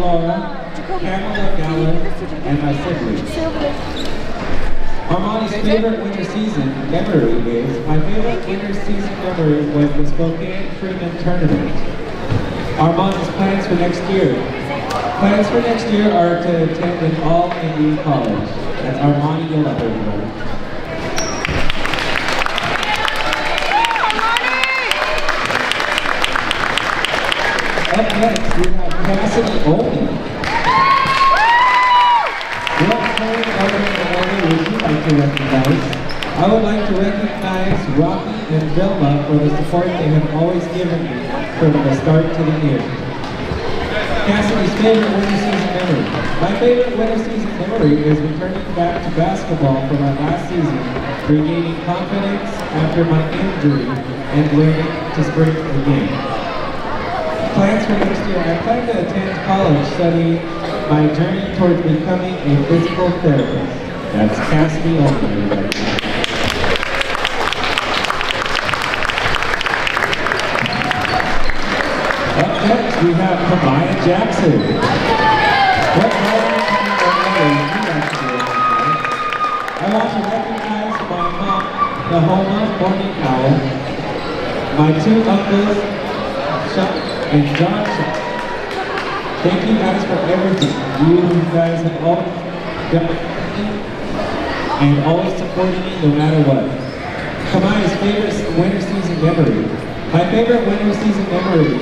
Laura, Pamela Gallo, and my siblings. Armani's favorite winter season memory is, my favorite winter season memory was the Spokane Freeman Tournament. Armani's plans for next year. Plans for next year are to attend an all-Indian college. That's Armani. Yell up, everybody. Up next, we have Cassidy Olney. What kind of honor would you like to recognize? I would like to recognize Rocky and Vilma for the support they have always given me from the start to the year. Cassidy's favorite winter season memory. My favorite winter season memory is returning back to basketball for my last season, regaining confidence after my injury, and learning to sprint again. Plans for next year. I plan to attend college studying my journey towards becoming a physical therapist. That's Cassidy Olney. Up next, we have Kamaya Jackson. What moment in your memory would you like to do? I want to recognize my mom, the Homa Morning Owl, my two uncles, Chuck and John Chuck. Thank you guys for everything. You guys have always done and always supported me no matter what. Kamaya's favorite winter season memory. My favorite winter season memory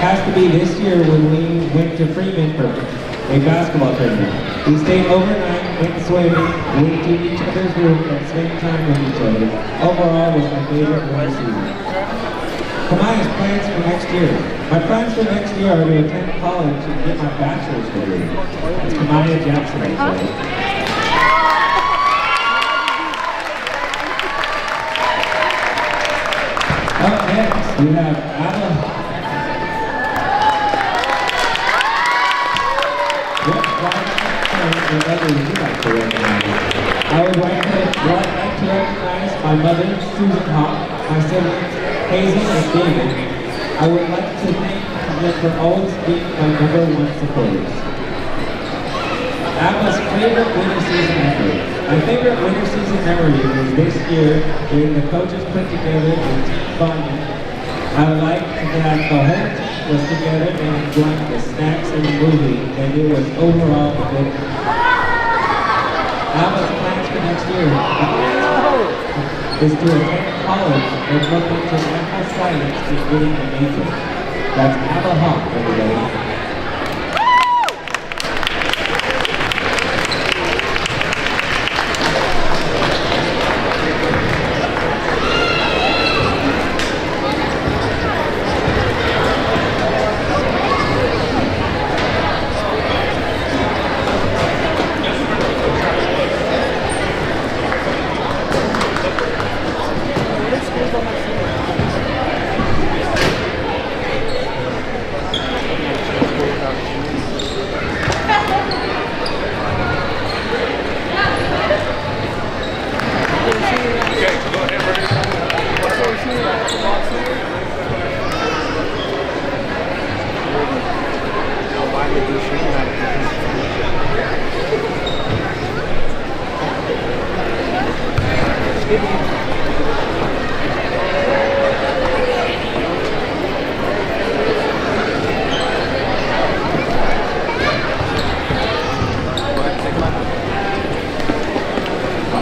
has to be this year when we went to Freeman for a basketball tournament. We stayed overnight, went swimming, went to each other's room, and spent time with each other. Overall, was my favorite winter season. Kamaya's plans for next year. My plans for next year are to attend college and get my bachelor's degree. It's Kamaya Jackson, everybody. Up next, we have Anna. What private and others would you like to recognize? I would like to recognize my mother, Susan Hawk, my siblings, Hazel and David. I would like to thank them for always being my #1 supporters. Abba's favorite winter season memory. My favorite winter season memory was this year when the coaches put together a team bonding. I liked that the whole team was together and enjoying the snacks and the movie, and it was overall a good time. Abba's plans for next year is to attend college and look into medical science and getting a major. That's Abba Hawk, everybody.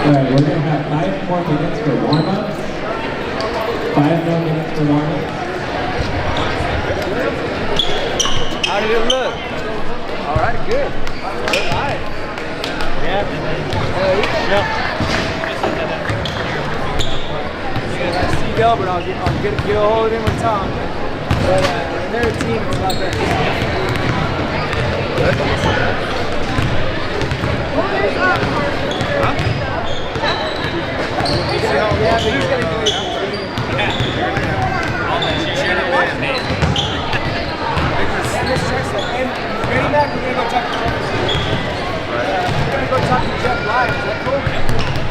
Alright, we're going to have 5 more minutes for warm-ups. 5 more minutes for warm-ups. How did it look? Alright, good. Good night. Yeah. I see Delbert, I'll get a hold of him with Tom. But their team is not that Huh? Yeah, he's gonna do it. Ready back, we're gonna go talk to Jeff. We're gonna go talk to Jeff live, is that cool?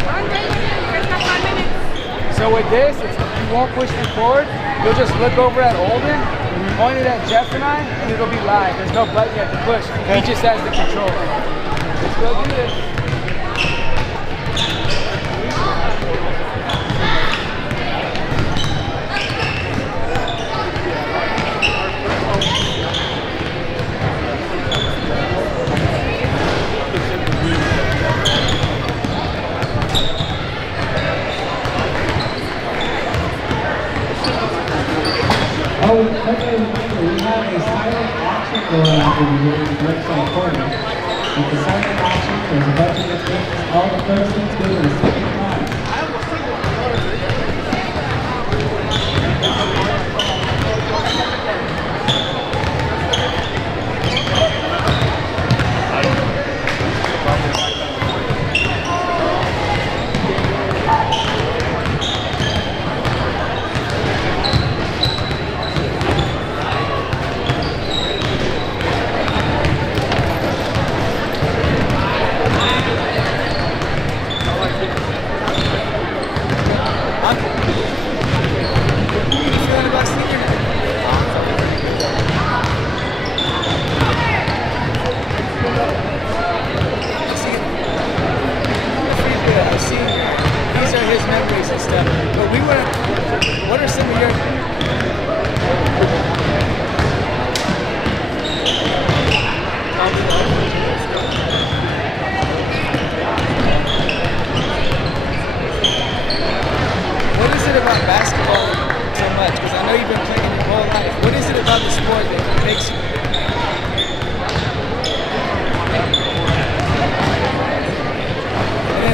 I'm ready, there's not 5 minutes. So So with this, you won't push me forward. You'll just look over at Holden, point it at Jeff and I, and it'll be live. There's no button you have to push. He just has the control. Let's go do this. Oh, okay, remember, we have a silent auction going on over here in the website corner. It's a silent auction, there's a bunch of things, all the proceeds go to the same prize.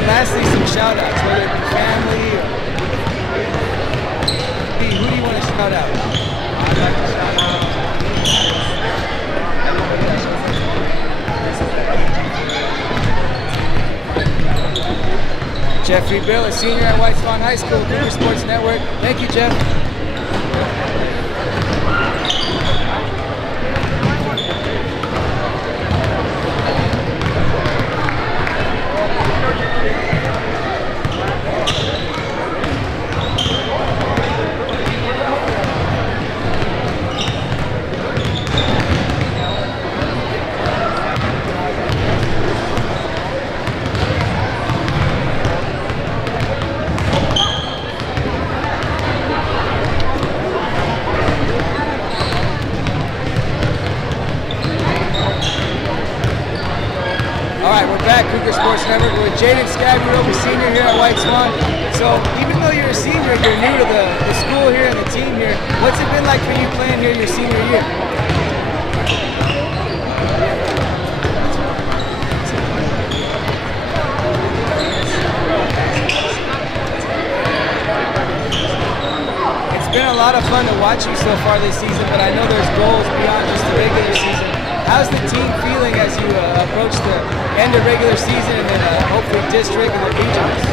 Lastly, some shout outs, whether it be family or who do you want to shout out? I'd like to shout out Jeffrey Bill, a senior at White Swan High School, Cougar Sports Network. Thank you, Jeff. Cougar Sports Network. We're with Jaden Scagnerobi, senior here at White Swan. So even though you're a senior, you're new to the school here and the team here. What's it been like for you playing here your senior year? It's been a lot of fun to watch you so far this season, but I know there's goals beyond just the regular season. How's the team feeling as you approach the end of regular season and then hopefully district and the regionals?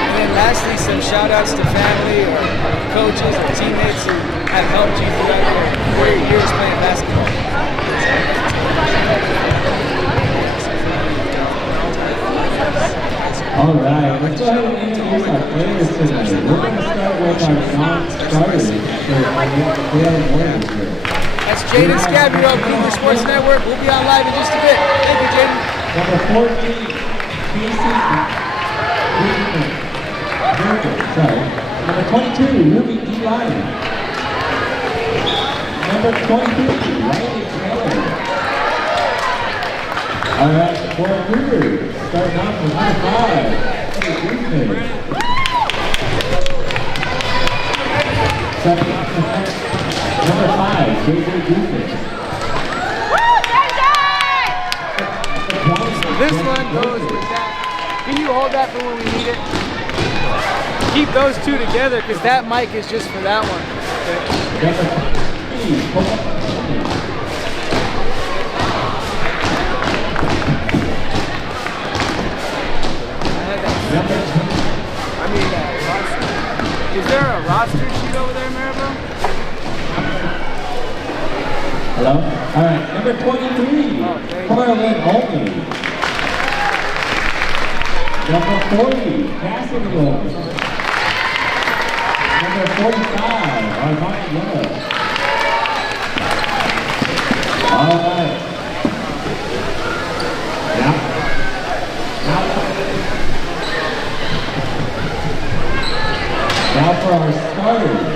And then lastly, some shout outs to family or coaches or teammates who have helped you throughout your years playing basketball. All right, let's go ahead and introduce our players tonight. We're going to start with our non-starters for our Warriors here. That's Jaden Scagnerobi, Cougar Sports Network. We'll be on live in just a bit. Thank you, Jaden. Number 14, BC. Sorry. Number 22, Ruby D. Lyon. Number 23, Riley Taylor. All right, for Cougars, starting off with number 5, Guzman. Starting off with number 5, JJ Guzman. This one goes with that. Can you hold that for when we need it? Keep those two together because that mic is just for that one. Is there a roster sheet over there, Maribel? Hello? All right, number 23, Carlin Olney. Number 40, Cassidy Olney. Number 45, Armani Yellow. All right. Now for our starters.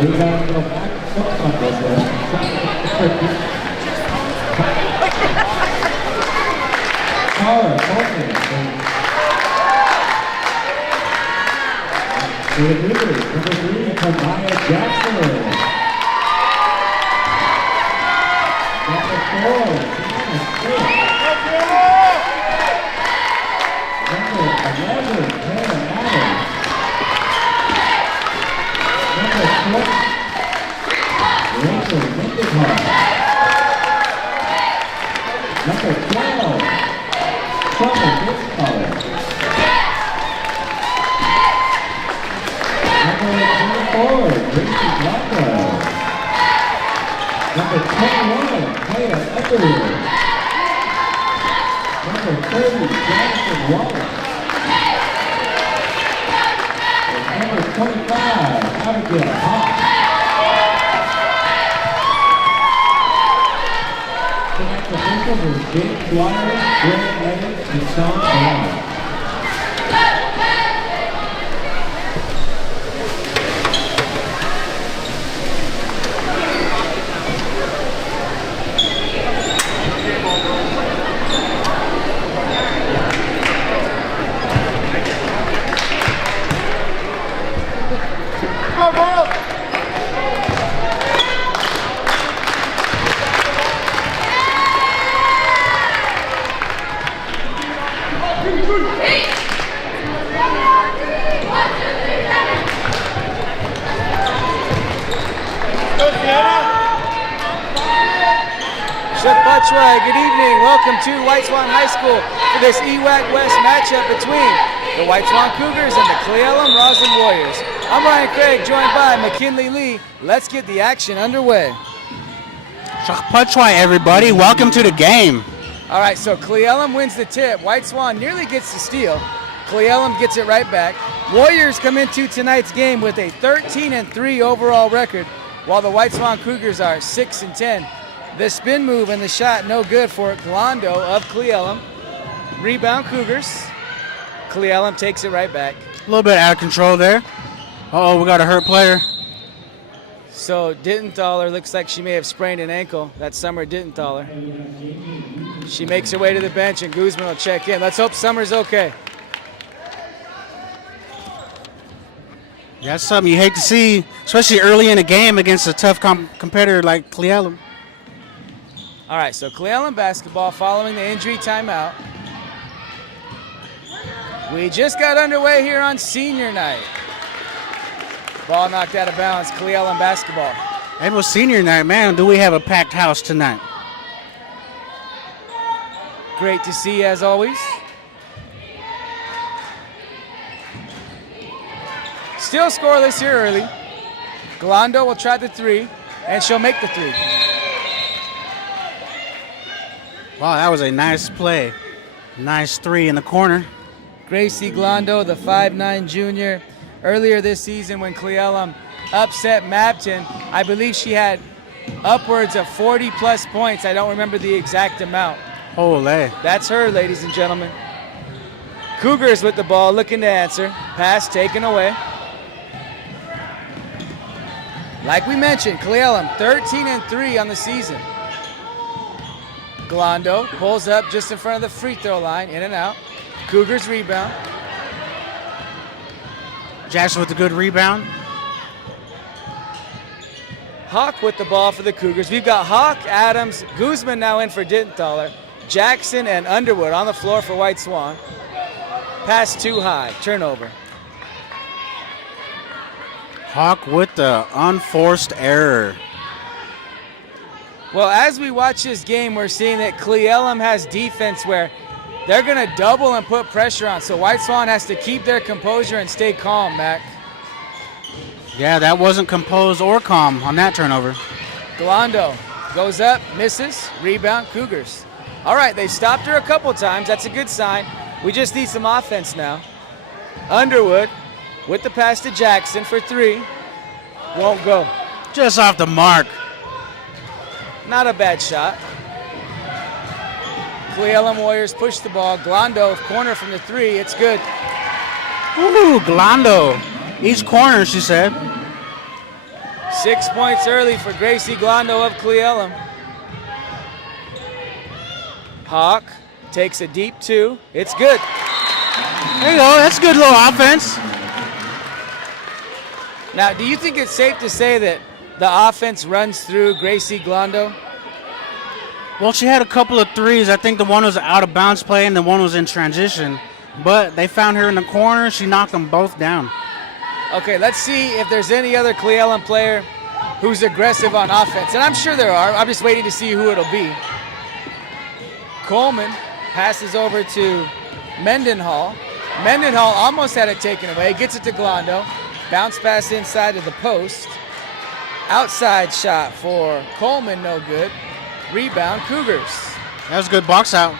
We got to go back and forth on this one. Tara Coleman. For the Cougars, number 3, Kamaya Jackson. Number 4, Sienna Smith. Number 11, Taylor Adams. Number 20, Rachel Lindenhoff. Number 12, Summer Dixcoller. Number 24, Gracie Blackwell. Number 21, Clea Underwood. Number 30, Jonathan Wallace. And number 25, Abigail Hawk. Tonight's officials are James Dwyer, Greg Leggett, and Sean Brown. Good evening. Welcome to White Swan High School for this EWAC West matchup between the White Swan Cougars and the Elum-Roslyn Warriors. I'm Ryan Craig, joined by McKinley Lee. Let's get the action underway. Shakpachwai, everybody. Welcome to the game. All right, so Elum wins the tip. White Swan nearly gets the steal. Elum gets it right back. Warriors come into tonight's game with a 13-3 overall record, while the White Swan Cougars are 6-10. The spin move and the shot no good for Glondo of Elum. Rebound Cougars. Elum takes it right back. A little bit out of control there. Uh-oh, we got a hurt player. So Dittenthaler looks like she may have sprained an ankle. That's Summer Dittenthaler. She makes her way to the bench and Guzman will check in. Let's hope Summer's okay. That's something you hate to see, especially early in a game against a tough competitor like Elum. All right, so Elum basketball following the injury timeout. We just got underway here on senior night. Ball knocked out of bounds, Elum basketball. It was senior night, man. Do we have a packed house tonight? Great to see as always. Still scoreless here early. Glondo will try the three, and she'll make the three. Wow, that was a nice play. Nice three in the corner. Gracie Glondo, the 5'9 junior. Earlier this season when Elum upset Mabton, I believe she had upwards of 40-plus points. I don't remember the exact amount. Holy. That's her, ladies and gentlemen. Cougars with the ball, looking to answer. Pass taken away. Like we mentioned, Elum 13-3 on the season. Glondo pulls up just in front of the free throw line, in and out. Cougars rebound. Jackson with a good rebound. Hawk with the ball for the Cougars. We've got Hawk, Adams, Guzman now in for Dittenthaler. Jackson and Underwood on the floor for White Swan. Pass too high, turnover. Hawk with the unforced error. Well, as we watch this game, we're seeing that Elum has defense where they're going to double and put pressure on. So White Swan has to keep their composure and stay calm, Mac. Yeah, that wasn't composed or calm on that turnover. Glondo Goes up, misses, rebound, Cougars. All right, they stopped her a couple times. That's a good sign. We just need some offense now. Underwood with the pass to Jackson for 3. Won't go. Just off the mark. Not a bad shot. Cle Elum Warriors push the ball. Glondo, corner from the 3. It's good. Ooh, Glondo. Each corner, she said. 6 points early for Gracie Glondo of Cle Elum. Hawk takes a deep 2. It's good. There you go. That's a good little offense. Now, do you think it's safe to say that the offense runs through Gracie Glondo? Well, she had a couple of threes. I think the one was out of bounds play and the one was in transition. But they found her in the corner. She knocked them both down. Okay, let's see if there's any other Cle Elum player who's aggressive on offense. And I'm sure there are. I'm just waiting to see who it'll be. Coleman passes over to Mendenhall. Mendenhall almost had it taken away. Gets it to Glondo. Bounce pass inside of the post. Outside shot for Coleman, no good. Rebound, Cougars. That was a good box out.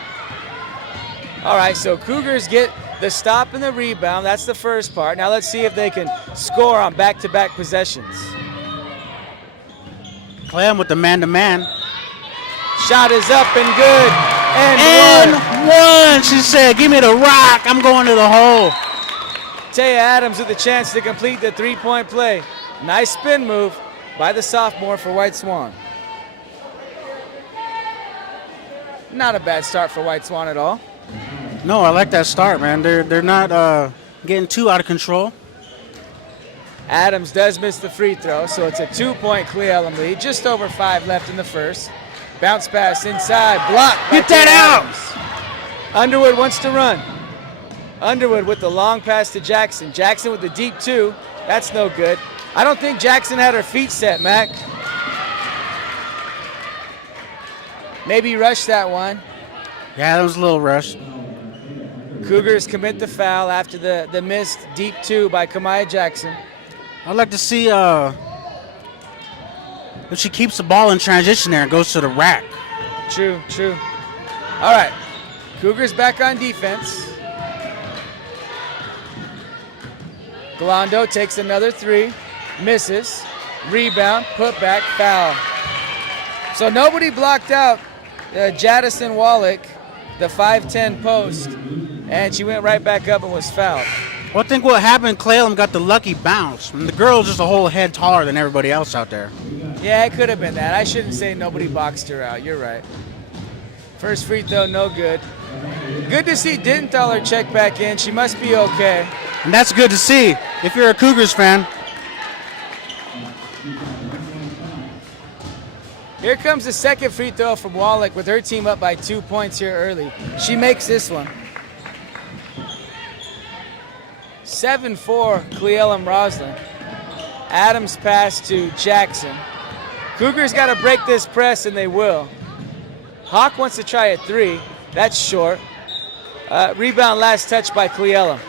All right, so Cougars get the stop and the rebound. That's the first part. Now let's see if they can score on back-to-back possessions. Clem with the man-to-man. Shot is up and good. And one. She said, give me the rock. I'm going to the hole. Taya Adams with a chance to complete the three-point play. Nice spin move by the sophomore for White Swan. Not a bad start for White Swan at all. No, I like that start, man. They're not getting too out of control. Adams does miss the free throw, so it's a 2-point Cle Elum lead. Just over 5 left in the first. Bounce pass inside, blocked. Get that out! Underwood wants to run. Underwood with the long pass to Jackson. Jackson with the deep 2. That's no good. I don't think Jackson had her feet set, Mac. Maybe rushed that one. Yeah, that was a little rushed. Cougars commit the foul after the missed deep 2 by Kamaya Jackson. I'd like to see if she keeps the ball in transition there and goes to the rack. True. All right, Cougars back on defense. Glondo takes another 3, misses, rebound, put back, foul. So nobody blocked out Jadison Wallach, the 5'10 post, and she went right back up and was fouled. Well, I think what happened, Cle Elum got the lucky bounce. And the girl's just a whole head taller than everybody else out there. Yeah, it could have been that. I shouldn't say nobody boxed her out. You're right. First free throw, no good. Good to see Didenthaler check back in. She must be okay. And that's good to see if you're a Cougars fan. Here comes the second free throw from Wallach with her team up by 2 points here early. She makes this one. 7-4 Cle Elum-Roslyn. Adams pass to Jackson. Cougars got to break this press, and they will. Hawk wants to try a 3. That's short. Rebound last touch by Cle Elum.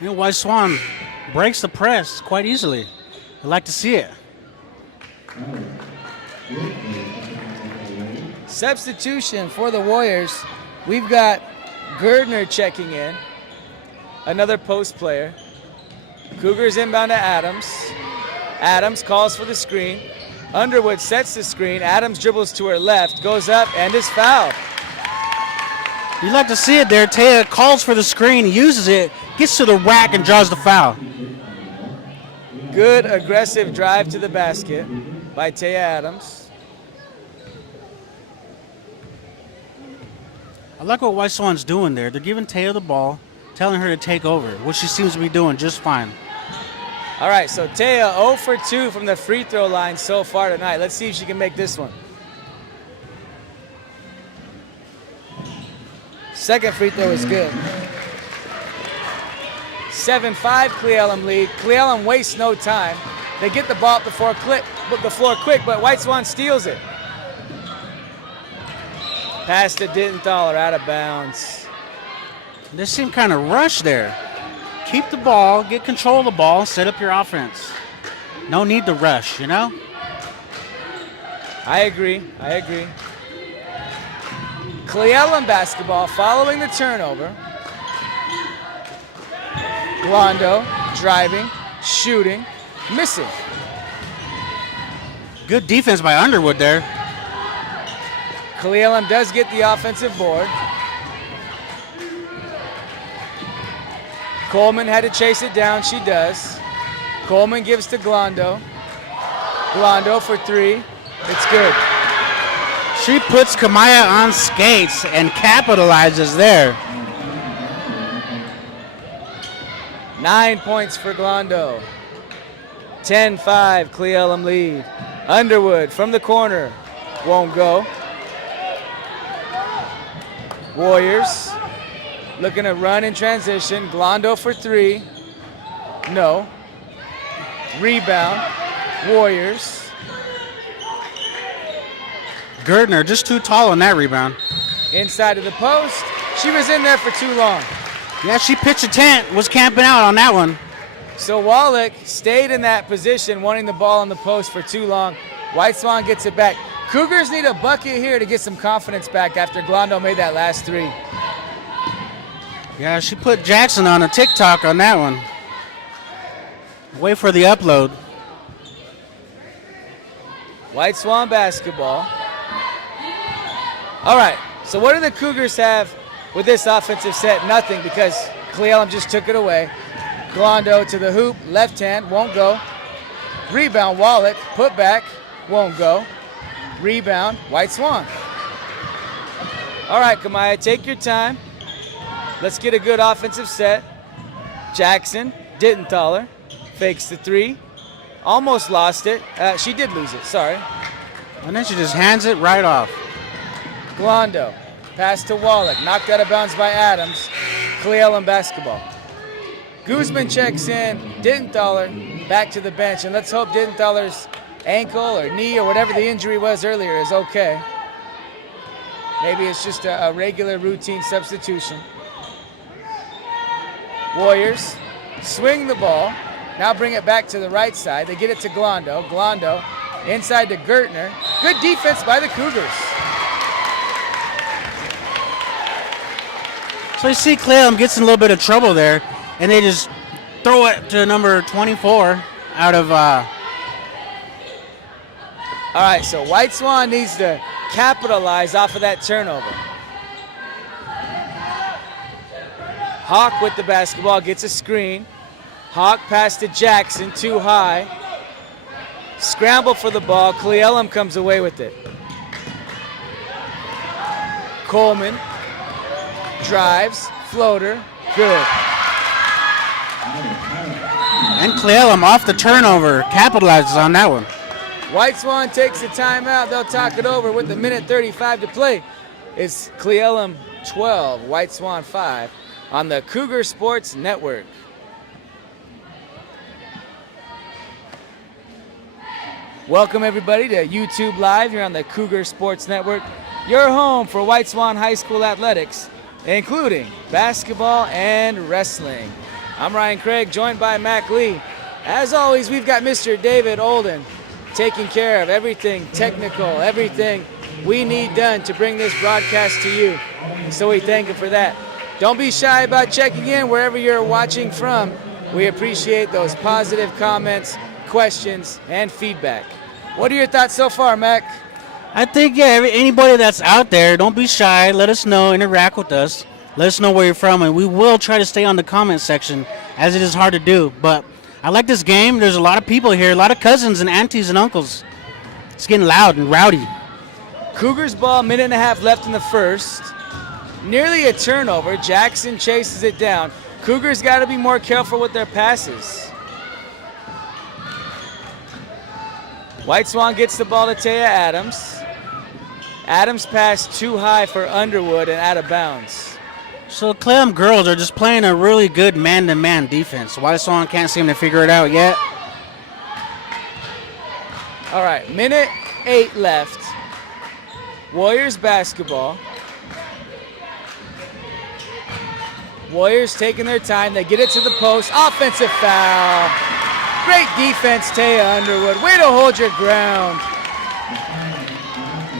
You know, White Swan breaks the press quite easily. I'd like to see it. Substitution for the Warriors. We've got Gerdner checking in. Another post player. Cougars inbound to Adams. Adams calls for the screen. Underwood sets the screen. Adams dribbles to her left, goes up, and is fouled. You'd like to see it there. Taya calls for the screen, uses it, gets to the rack, and draws the foul. Good aggressive drive to the basket by Taya Adams. I like what White Swan's doing there. They're giving Taya the ball, telling her to take over, which she seems to be doing just fine. All right, so Taya 0 for 2 from the free throw line so far tonight. Let's see if she can make this one. Second free throw is good. 7-5 Cle Elum lead. Cle Elum wastes no time. They get the ball up the floor quick, but White Swan steals it. Pass to Didenthaler, out of bounds. They seem kind of rushed there. Keep the ball, get control of the ball, set up your offense. No need to rush, you know? I agree. Cleellum basketball following the turnover. Glondo driving, shooting, missing. Good defense by Underwood there. Cleellum does get the offensive board. Coleman had to chase it down. She does. Coleman gives to Glondo. Glondo for three. It's good. She puts Kamaya on skates and capitalizes there. 9 points for Glondo. 10-5, Cleellum lead. Underwood from the corner. Won't go. Warriors looking to run in transition. Glondo for three. No. Rebound. Warriors. Gertner just too tall on that rebound. Inside of the post. She was in there for too long. Yeah, she pitched a tent, was camping out on that one. So Wallach stayed in that position, wanting the ball on the post for too long. White Swan gets it back. Cougars need a bucket here to get some confidence back after Glondo made that last three. Yeah, she put Jackson on a TikTok on that one. Wait for the upload. White Swan basketball. All right, so what do the Cougars have with this offensive set? Nothing, because Cleellum just took it away. Glondo to the hoop, left hand, won't go. Rebound, Wallach, put back, won't go. Rebound, White Swan. All right, Kamaya, take your time. Let's get a good offensive set. Jackson, Dittenthaler, fakes the three. Almost lost it. She did lose it, sorry. And then she just hands it right off. Glondo, pass to Wallach, knocked out of bounds by Adams. Cleellum basketball. Guzman checks in, Dittenthaler back to the bench, and let's hope Dittenthaler's ankle or knee or whatever the injury was earlier is okay. Maybe it's just a regular routine substitution. Warriors swing the ball, now bring it back to the right side. They get it to Glondo. Glondo inside to Gertner. Good defense by the Cougars. So you see Cleellum gets in a little bit of trouble there, and they just throw it to number 24 out of... All right, so White Swan needs to capitalize off of that turnover. Hawk with the basketball, gets a screen. Hawk pass to Jackson, too high. Scramble for the ball, Cleellum comes away with it. Coleman drives, floater, good. And Cleellum off the turnover, capitalizes on that one. White Swan takes a timeout. They'll talk it over with a minute 35 to play. It's Cleellum 12, White Swan 5 on the Cougar Sports Network. Welcome everybody to YouTube Live here on the Cougar Sports Network, your home for White Swan High School athletics, including basketball and wrestling. I'm Ryan Craig, joined by Mac Lee. As always, we've got Mr. David Olden taking care of everything technical, everything we need done to bring this broadcast to you. So we thank him for that. Don't be shy about checking in wherever you're watching from. We appreciate those positive comments, questions, and feedback. What are your thoughts so far, Mac? I think, yeah, anybody that's out there, don't be shy. Let us know, interact with us. Let us know where you're from, and we will try to stay on the comment section, as it is hard to do. But I like this game. There's a lot of people here, a lot of cousins and aunties and uncles. It's getting loud and rowdy. Cougars ball, minute and a half left in the first. Nearly a turnover. Jackson chases it down. Cougars got to be more careful with their passes. White Swan gets the ball to Taya Adams. Adams pass too high for Underwood and out of bounds. So Cleellum girls are just playing a really good man-to-man defense. White Swan can't seem to figure it out yet. All right, minute 8 left. Warriors basketball. Warriors taking their time. They get it to the post. Offensive foul. Great defense, Taya Underwood. Way to hold your ground.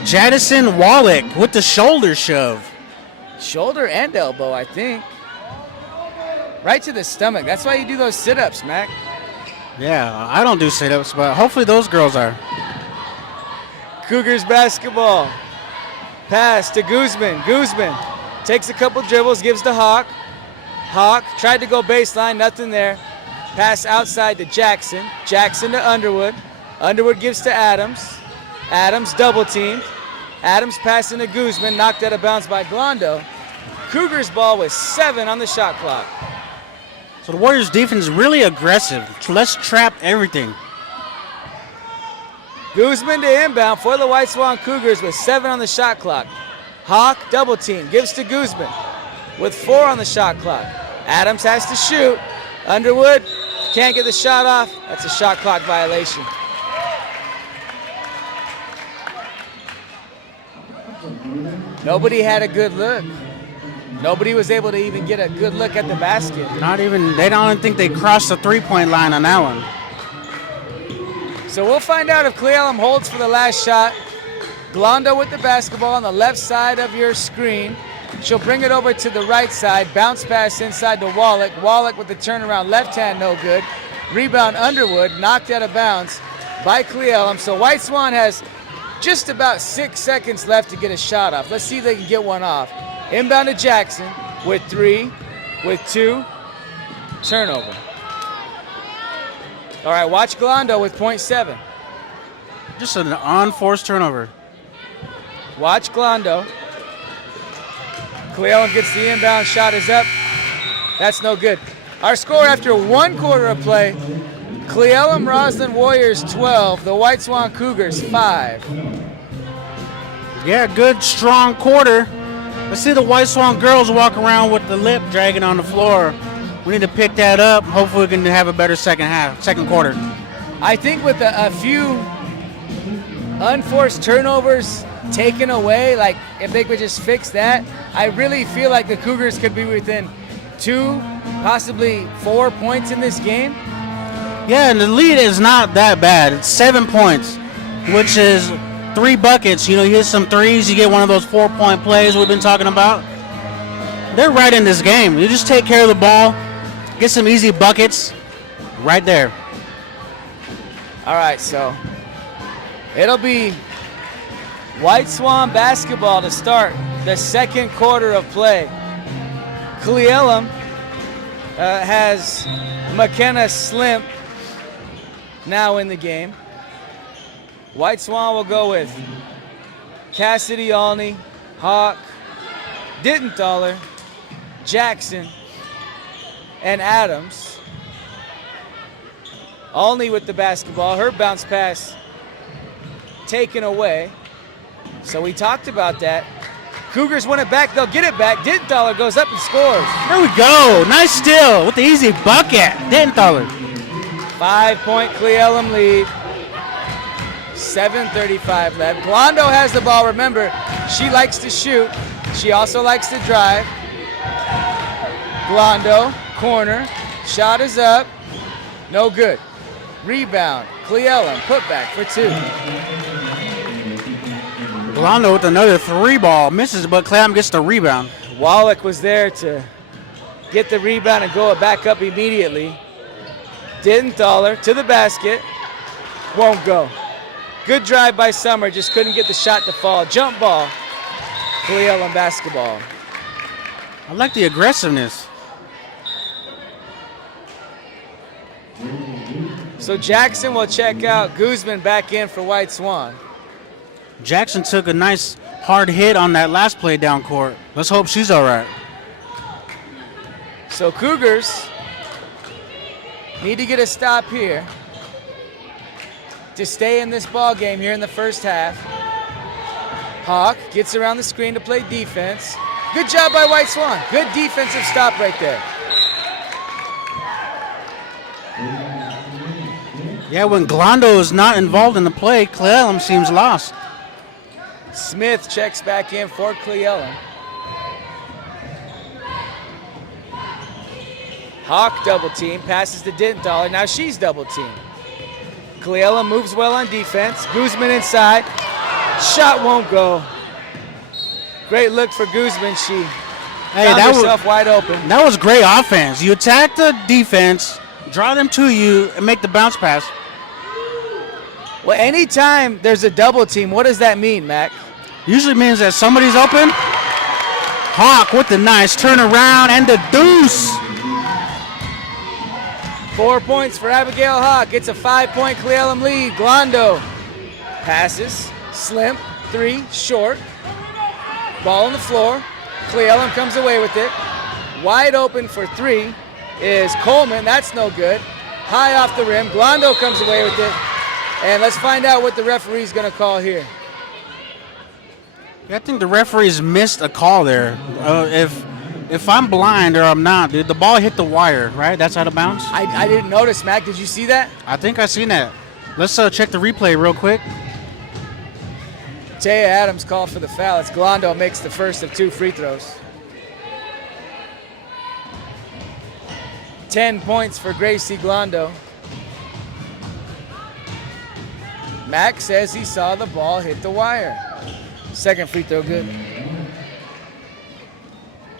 Jadison Wallach with the shoulder shove. Shoulder and elbow, I think. Right to the stomach. That's why you do those sit-ups, Mac. Yeah, I don't do sit-ups, but hopefully those girls are. Cougars basketball. Pass to Guzman. Guzman takes a couple dribbles, gives to Hawk. Hawk tried to go baseline, nothing there. Pass outside to Jackson. Jackson to Underwood. Underwood gives to Adams. Adams double teamed. Adams passing to Guzman, knocked out of bounds by Glondo. Cougars ball with 7 on the shot clock. So the Warriors defense is really aggressive. Let's trap everything. Guzman to inbound for the White Swan Cougars with 7 on the shot clock. Hawk double team, gives to Guzman with 4 on the shot clock. Adams has to shoot. Underwood can't get the shot off. That's a shot clock violation. Nobody had a good look. Nobody was able to even get a good look at the basket. Not even, they don't even think they crossed the three-point line on that one. So we'll find out if Cle Elum holds for the last shot. Glondo with the basketball on the left side of your screen. She'll bring it over to the right side. Bounce pass inside to Wallach. Wallach with the turnaround left hand, no good. Rebound Underwood, knocked out of bounds by Cle Elum. So White Swan has just about 6 seconds left to get a shot off. Let's see if they can get one off. Inbound to Jackson with 3, with 2, turnover. All right, watch Glondo with .7. Just an unforced turnover. Watch Glondo. Cle Elum gets the inbound, shot is up. That's no good. Our score after 1 quarter of play, Cle Elum-Roslyn Warriors 12, the White Swan Cougars 5. Yeah, good, strong quarter. Let's see the White Swan girls walk around with the lip dragging on the floor. We need to pick that up. Hopefully we can have a better second quarter. I think with a few unforced turnovers taken away, like if they could just fix that, I really feel like the Cougars could be within 2, possibly 4 points in this game. Yeah, and the lead is not that bad. It's 7 points, which is 3 buckets. You know, you hit some threes, you get one of those 4-point plays we've been talking about. They're right in this game. You just take care of the ball, get some easy buckets right there. All right, so it'll be White Swan basketball to start the second quarter of play. Cle Elum has McKenna Slimp now in the game. White Swan will go with Cassidy Alney, Hawk, Dittenthaler, Jackson, and Adams. Alney with the basketball. Her bounce pass taken away. So we talked about that. Cougars win it back. They'll get it back. Dittenthaler goes up and scores. There we go. Nice steal with the easy bucket. Dittenthaler. 5-point Cle Elum lead. 7:35 left. Glondo has the ball. Remember, she likes to shoot. She also likes to drive. Glondo, corner. Shot is up. No good. Rebound. Cle Elum, put back for 2. Glondo with another 3 ball. Misses, but Cle Elum gets the rebound. Wallach was there to get the rebound and go back up immediately. Dittenthaler to the basket. Won't go. Good drive by Summer, just couldn't get the shot to fall. Jump ball, Cle Elum basketball. I like the aggressiveness. So Jackson will check out. Guzman back in for White Swan. Jackson took a nice hard hit on that last play down court. Let's hope she's all right. So Cougars need to get a stop here to stay in this ball game here in the first half. Hawk gets around the screen to play defense. Good job by White Swan. Good defensive stop right there. Yeah, when Glondo is not involved in the play, Cle Elum seems lost. Smith checks back in for Cle Elum. Hawk double team, passes to Dittenthaler. Now she's double team. Cle Elum moves well on defense. Guzman inside. Shot won't go. Great look for Guzman. She Hey, found that herself wide open. That was great offense. You attack the defense, draw them to you, and make the bounce pass. Well, anytime there's a double team, what does that mean, Mac? Usually means that somebody's open. Hawk with the nice turnaround and the deuce. 4 points for Abigail Hawk. It's a 5-point Cle Elum lead. Glondo passes. Slim. 3. Short. Ball on the floor. Cle Elum comes away with it. Wide open for 3 is Coleman. That's no good. High off the rim. Glondo comes away with it. And let's find out what the referee's going to call here. I think the referees missed a call there. If I'm blind or I'm not, dude, the ball hit the wire, right? That's out of bounds? I didn't notice, Mac. Did you see that? I think I seen that. Let's check the replay real quick. Taya Adams called for the foul. It's Glondo makes the first of 2 free throws. 10 points for Gracie Glondo. Mac says he saw the ball hit the wire. Second free throw good.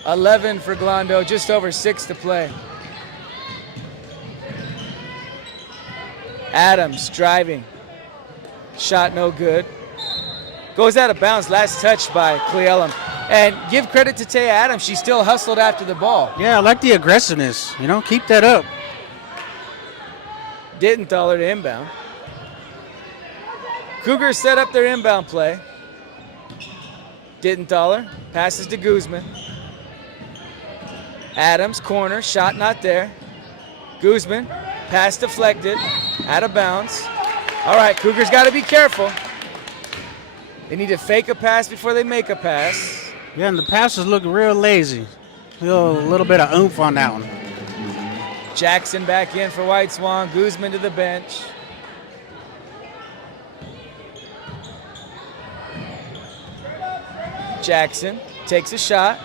11 for Glondo, just over 6 to play. Adams driving. Shot no good. Goes out of bounds, last touch by Cle Elum. And give credit to Taya Adams, she still hustled after the ball. Yeah, I like the aggressiveness. Keep that up. Dittenthaler to inbound. Cougars set up their inbound play. Dittenthaler passes to Guzman. Adams, corner, shot not there. Guzman, pass deflected, out of bounds. All right, Cougars got to be careful. They need to fake a pass before they make a pass. Yeah, and the passes look real lazy. Feel a little bit of oomph on that one. Jackson back in for White Swan. Guzman to the bench. Jackson takes a shot.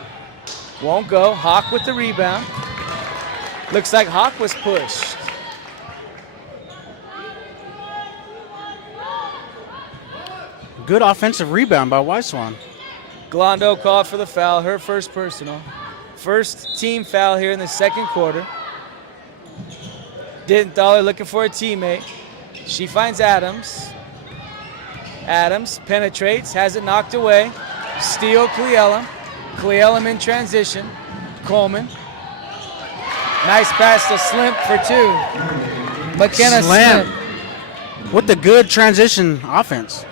Won't go. Hawk with the rebound. Looks like Hawk was pushed. Good offensive rebound by White Swan. Glondo called for the foul, her first personal. First team foul here in the second quarter. Dittenthaler looking for a teammate. She finds Adams. Adams penetrates, has it knocked away. Steal Cle Elum. Cle Elum in transition. Coleman. Nice pass to Slim for 2. McKenna Slim. With the good transition offense.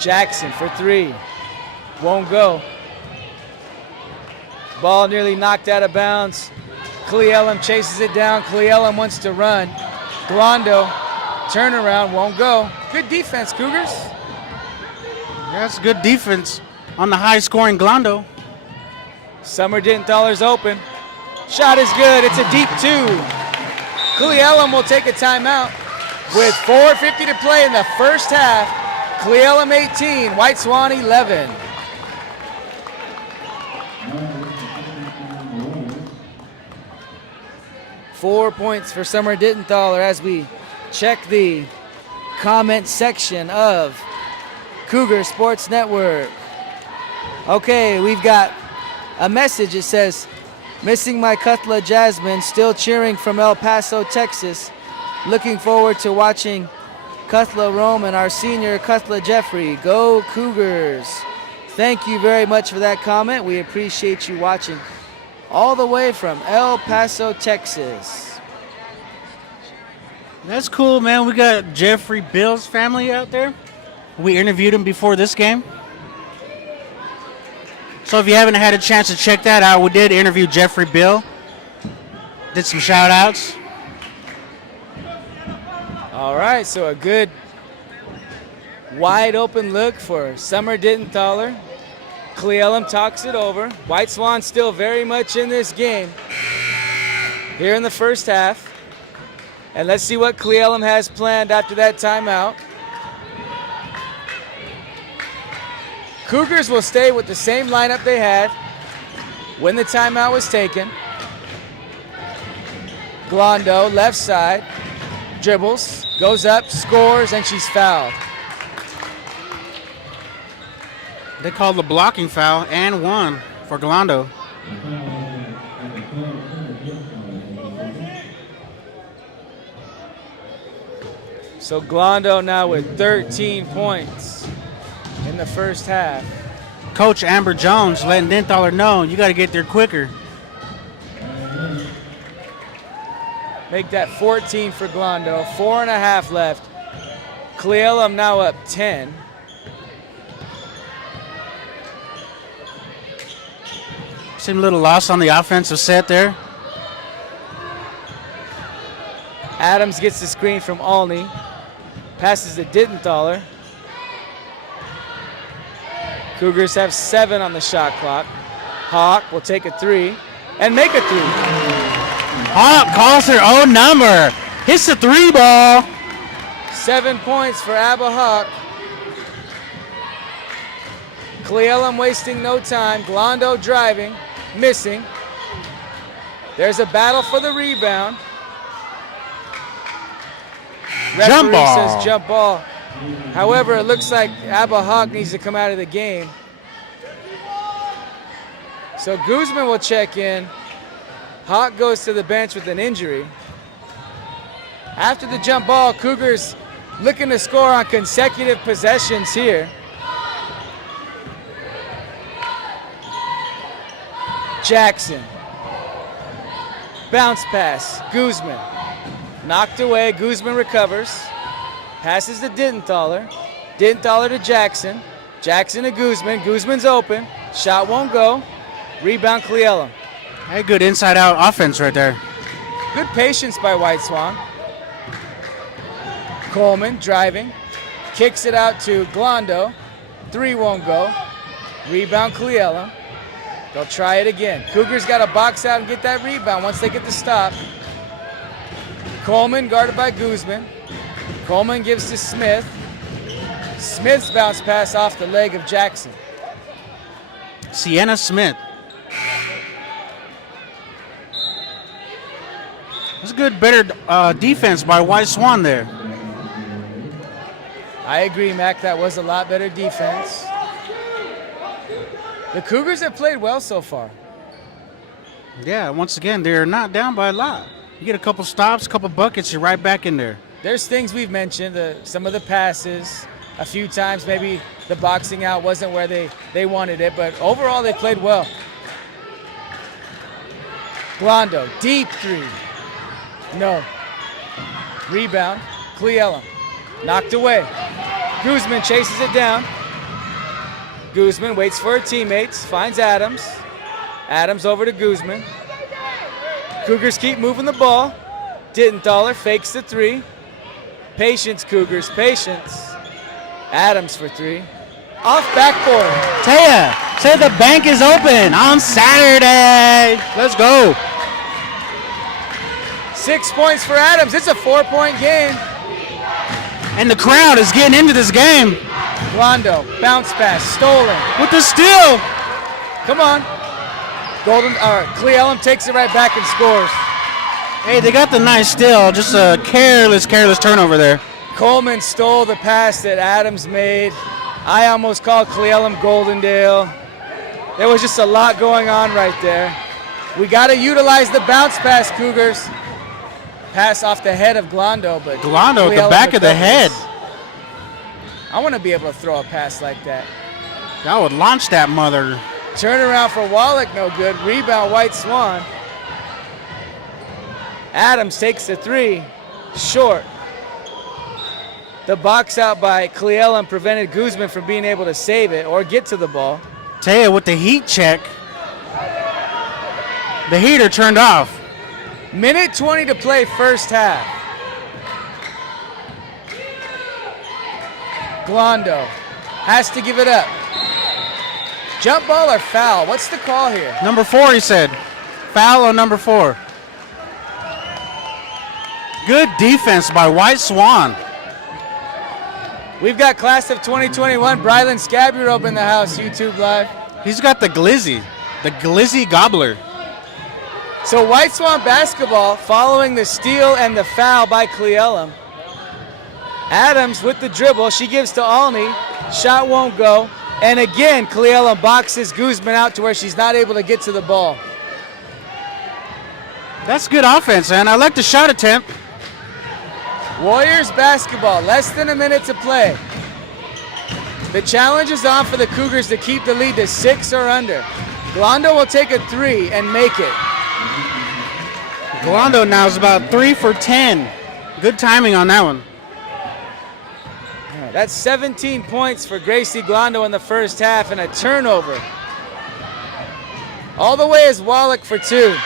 Jackson for 3. Won't go. Ball nearly knocked out of bounds. Cle Elum chases it down. Cle Elum wants to run. Glondo, turnaround, won't go. Good defense, Cougars. That's good defense on the high-scoring Glondo. Summer Dittenthaler's open. Shot is good. It's a deep 2. Cle Elum will take a timeout with 4:50 to play in the first half. Cle Elum 18, White Swan 11. Four points for Summer Dittenthaler as we check the comment section of Cougar Sports Network. Okay, we've got a message. It says, missing my Cutla Jasmine, still cheering from El Paso, Texas. Looking forward to watching Cutla Rome and our senior Cutla Jeffrey. Go Cougars. Thank you very much for that comment. We appreciate you watching all the way from El Paso, Texas. That's cool, man. We got Jeffrey Bill's family out there. We interviewed him before this game. So if you haven't had a chance to check that out, we did interview Jeffrey Bill. Did some shout outs. All right, so a good wide open look for Summer Dittenthaler. Cle Elum talks it over. White Swan still very much in this game here in the first half. And let's see what Cle Elum has planned after that timeout. Cougars will stay with the same lineup they had when the timeout was taken. Glondo, left side, dribbles, goes up, scores, and she's fouled. They called the blocking foul and one for Glondo. So Glondo now with 13 points in the first half. Coach Amber Jones letting Denthaler know you got to get there quicker. Make that 14 for Glondo. 4.5 left. Cle Elum now up 10. Seemed a little lost on the offensive set there. Adams gets the screen from Alney. Passes to Denthaler. Cougars have 7 on the shot clock. Hawk will take a 3 and make a 3. Hawk calls her own number. Hits the 3 ball. 7 points for Abba Hawk. Cle Elum wasting no time. Glondo driving, missing. There's a battle for the rebound. Jump Referee ball. says jump ball. However, it looks like Abba Hawk needs to come out of the game. So Guzman will check in. Hawk goes to the bench with an injury. After the jump ball, Cougars looking to score on consecutive possessions here. Jackson. Bounce pass. Guzman. Knocked away. Guzman recovers. Passes to Denthaler. Denthaler to Jackson. Jackson to Guzman. Guzman's open. Shot won't go. Rebound Cle Elum. Hey, good inside-out offense right there. Good patience by White Swan. Coleman driving. Kicks it out to Glondo. 3 won't go. Rebound Cle Elum. They'll try it again. Cougars got to box out and get that rebound once they get the stop. Coleman guarded by Guzman. Coleman gives to Smith. Smith's bounce pass off the leg of Jackson. Sienna Smith. That's a good, better defense by White Swan there. I agree, Mac. That was a lot better defense. The Cougars have played well so far. Yeah, once again, they're not down by a lot. You get a couple stops, a couple buckets, you're right back in there. There's things we've mentioned, some of the passes, a few times maybe the boxing out wasn't where they wanted it, but overall they played well. Glondo, deep 3. No. Rebound, Cle Elum. Knocked away. Guzman chases it down. Guzman waits for her teammates, finds Adams. Adams over to Guzman. Cougars keep moving the ball. Denthaler fakes the 3. Patience, Cougars, patience. Adams for 3. Off backboard. Taya, say the bank is open on Saturday. Let's go. 6 points for Adams. It's a 4-point game. And the crowd is getting into this game. Glondo, bounce pass, stolen. With the steal. Come on. Cle Elum takes it right back and scores. Hey, they got the nice steal. Just a careless turnover there. Coleman stole the pass that Adams made. I almost called Cle Elum Goldendale. There was just a lot going on right there. We got to utilize the bounce pass, Cougars. Pass off the head of Glondo, but Glondo at the Elum back of the recovers. head. I want to be able to throw a pass like that. That would launch that mother. Turnaround for Wallach, no good. Rebound, White Swan. Adams takes the 3, short. The box out by Cle Elum prevented Guzman from being able to save it or get to the ball. Taya with the heat check. The heater turned off. Minute 20 to play first half. Glondo has to give it up. Jump ball or foul? What's the call here? Number 4, he said. Foul on number 4. Good defense by White Swan. We've got class of 2021, Brylan Scaburo in the house, YouTube Live. He's got the glizzy gobbler. So White Swan basketball following the steal and the foul by Cleellum. Adams with the dribble. She gives to Alney. Shot won't go. And again, Cleellum boxes Guzman out to where she's not able to get to the ball. That's good offense, man. I like the shot attempt. Warriors basketball, less than a minute to play. The challenge is on for the Cougars to keep the lead to 6 or under. Glondo will take a 3 and make it. Glondo now is about 3 for 10. Good timing on that one. That's 17 points for Gracie Glondo in the first half and a turnover. All the way is Wallach for 2.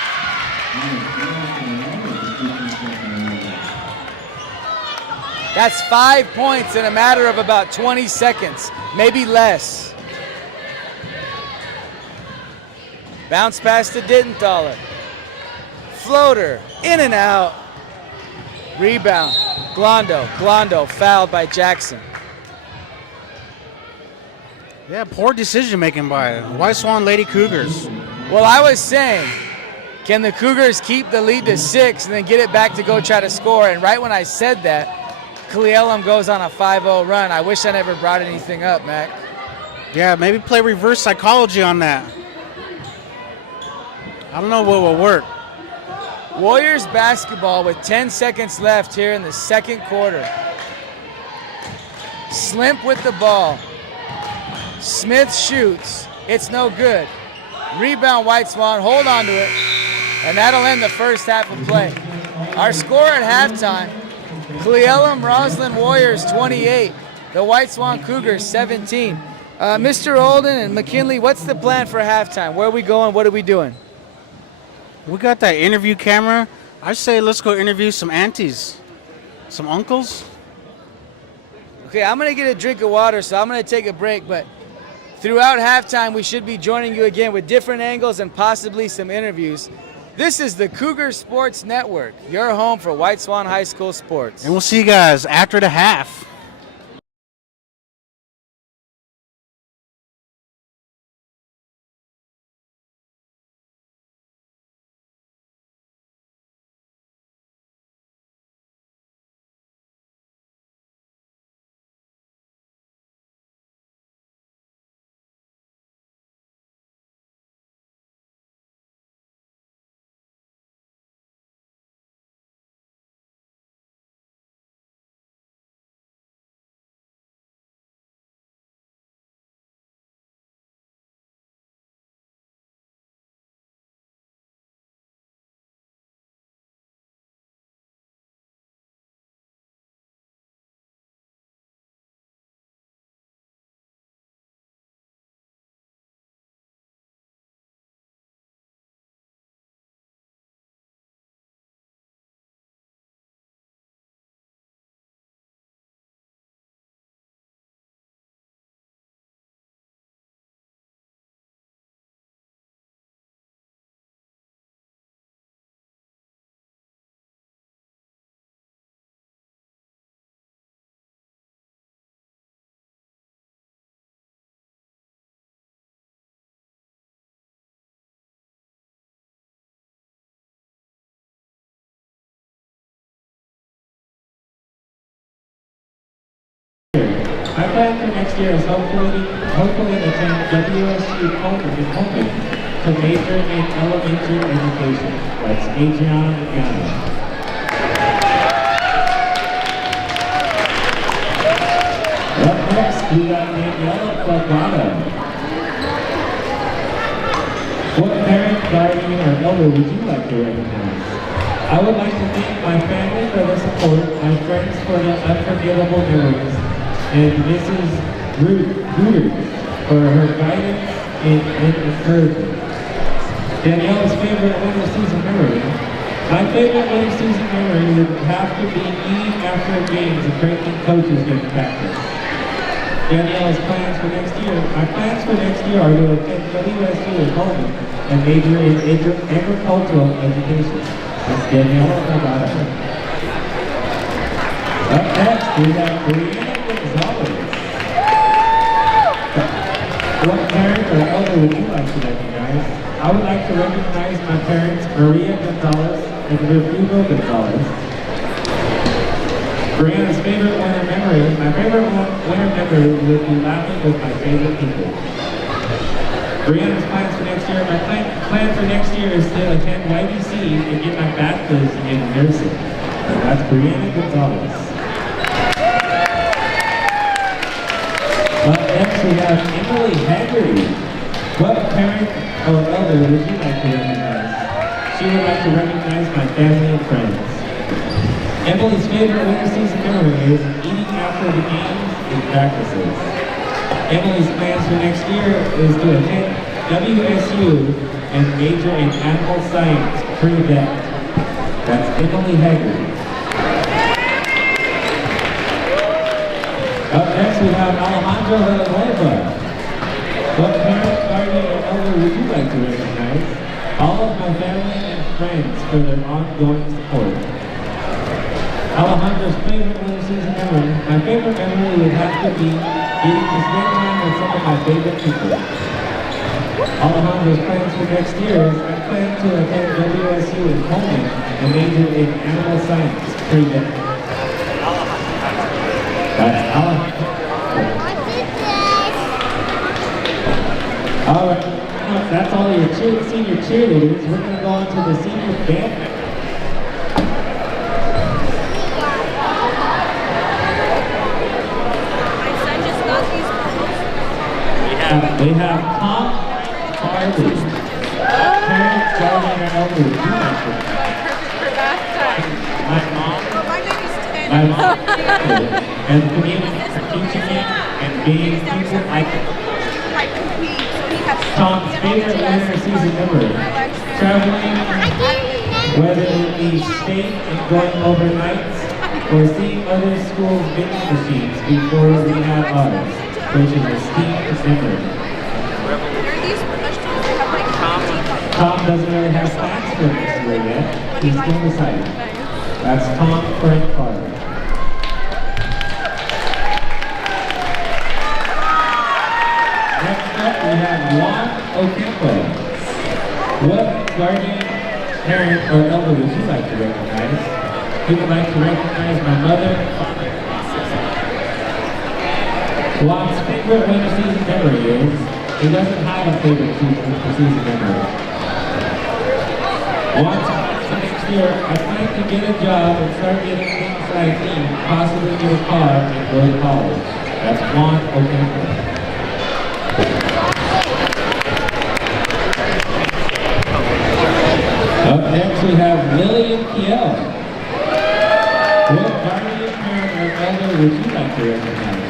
That's 5 points in a matter of about 20 seconds, maybe less. Bounce pass to Dittenthaler. Floater, in and out. Rebound, Glondo fouled by Jackson. Yeah, poor decision making by White Swan Lady Cougars. Well, I was saying, can the Cougars keep the lead to 6 and then get it back to go try to score? And right when I said that, Cleellum goes on a 5-0 run. I wish I never brought anything up, Mac. Yeah, maybe play reverse psychology on that. I don't know what will work. Warriors basketball with 10 seconds left here in the second quarter. Slimp with the ball. Smith shoots. It's no good. Rebound White Swan. Hold on to it. And that'll end the first half of play. Our score at halftime, Elum-Roslyn Warriors 28. The White Swan Cougars 17. Mr. Olden and McKinley, what's the plan for halftime? Where are we going? What are we doing? We got that interview camera. I say let's go interview some aunties, some uncles. Okay, I'm going to get a drink of water, so I'm going to take a break. But throughout halftime, we should be joining you again with different angles and possibly some interviews. This is the Cougar Sports Network, your home for White Swan High School sports. And we'll see you guys after the half. My plan for next year is hopefully attend WSU Coleman to major in elementary education. That's Adrian Ghana. Up next, we got Daniela Quadrado. What parent, guardian, or elder would you like to recognize? I would like to thank my family for the support, my friends for the unforgettable memories, and Mrs. Ruth Hooters for her guidance and encouragement. Danielle's favorite winter season memory. My favorite winter season memory would have to be eating after games and drinking coaches during practice. Danielle's plans for next year. My plans for next year are to attend WSU in Coleman and major in agricultural education. That's Danielle Navarro. Up next, we have Brianna Gonzalez. What parent or elder would you like to recognize? I would like to recognize my parents, Maria Gonzalez and Refugio Gonzalez. Brianna's favorite winter memory. My favorite winter memory would be laughing with my favorite people. Brianna's plans for next year. My plan for next year is to attend YBC and get my bachelor's in nursing. That's Brianna Gonzalez. Up next we have Emily Haggerty. What parent or elder would you like to recognize? She would like to recognize my family and friends. Emily's favorite winter season memory is eating after the games and practices. Emily's plans for next year is to attend WSU and major in animal science pre-vet. That's Emily Haggerty. Up next we have Alejandro Villanueva. What parent, guardian, or elder would you like to recognize? All of my family and friends for their ongoing support. Alejandro's favorite winter season memory. My favorite memory would have to be getting to spend time with some of my favorite people. Alejandro's plans for next year is I plan to attend WSU in Coleman and major in animal science pre-vet. That's Alejandro. Alright, that's all your senior cheerleaders. We're going to go on to the senior band. They have Tom Harley. Parent, guardian, or elder. You mentioned. My mom. My mom and the community for teaching me and being people like Tom's favorite winter season memory. Traveling, whether it be state and going overnights, or seeing other schools' vending machines before we had ours, which is a steamed memory. Tom doesn't really have plans for this year yet. He's still deciding. That's Tom Frank Carter. Next up, we have Juan Ocampo. What guardian, parent, or elder would you like to recognize? He would like to recognize my mother, father, and sister. Juan's favorite winter season memory is he doesn't have a favorite season memory. Juan's plans for next year, I plan to get a job and start getting things I need, possibly get a car and go to college. That's Juan Ocampo. Up next we have Lillian Kiel. What guardian, parent, or elder would you like to recognize?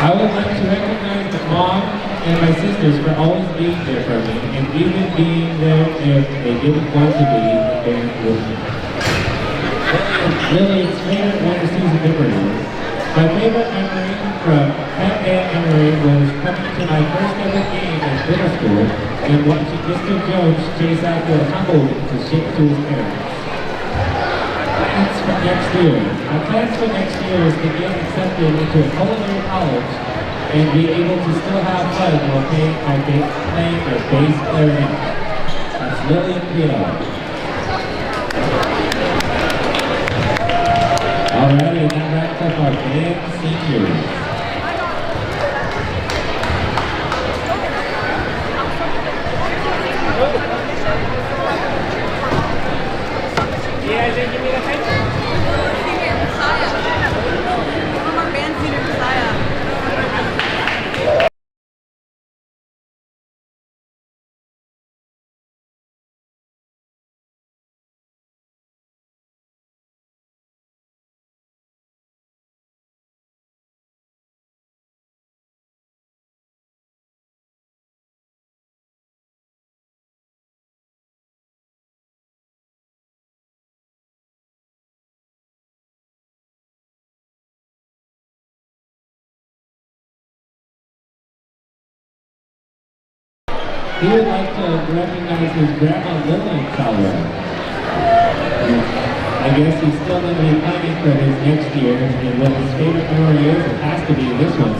I would like to recognize my mom and my sisters for always being there for me and even being there if they didn't want to be there with me. Lillian's favorite winter season memory. My favorite memory from that band memory was coming to my first ever game in middle school and watching Mr. Jones chase after a tumbleweed to ship to his parents. Plans for next year. My plans for next year is to get accepted into a culinary college and be able to still have fun while playing the bass clarinet. That's Lillian Piero. Alrighty, and that wraps up our band seniors. Yeah, give me the picture. Senior Messiah. One of our band senior Messiah. He would like to recognize his grandma Lillian Colorado. I guess he's still going to be planning for his next year, and what his favorite memory is, it has to be this one.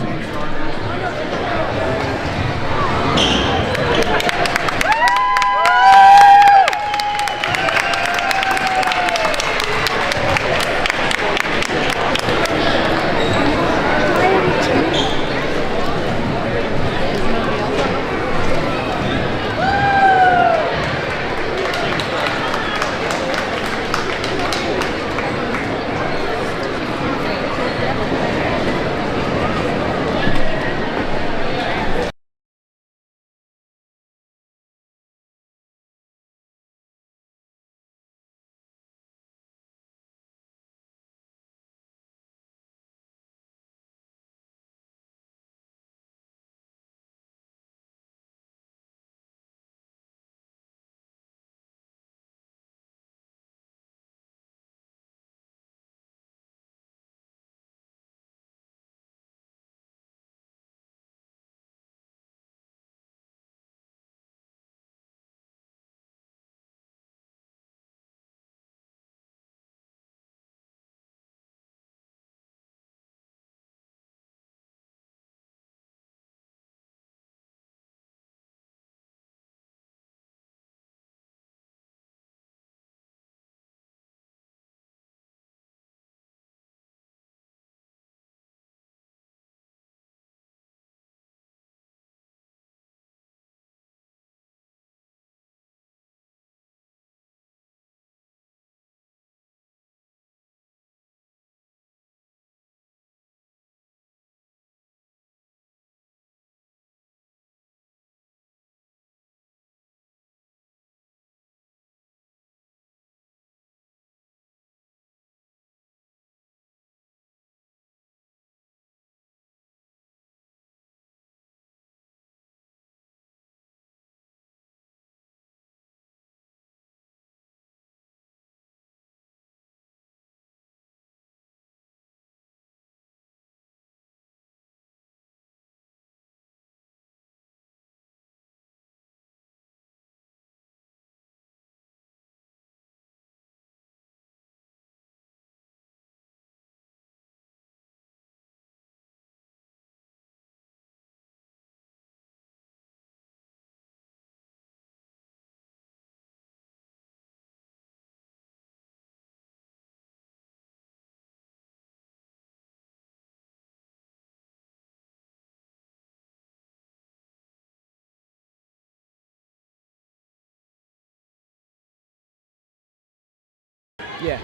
Yeah.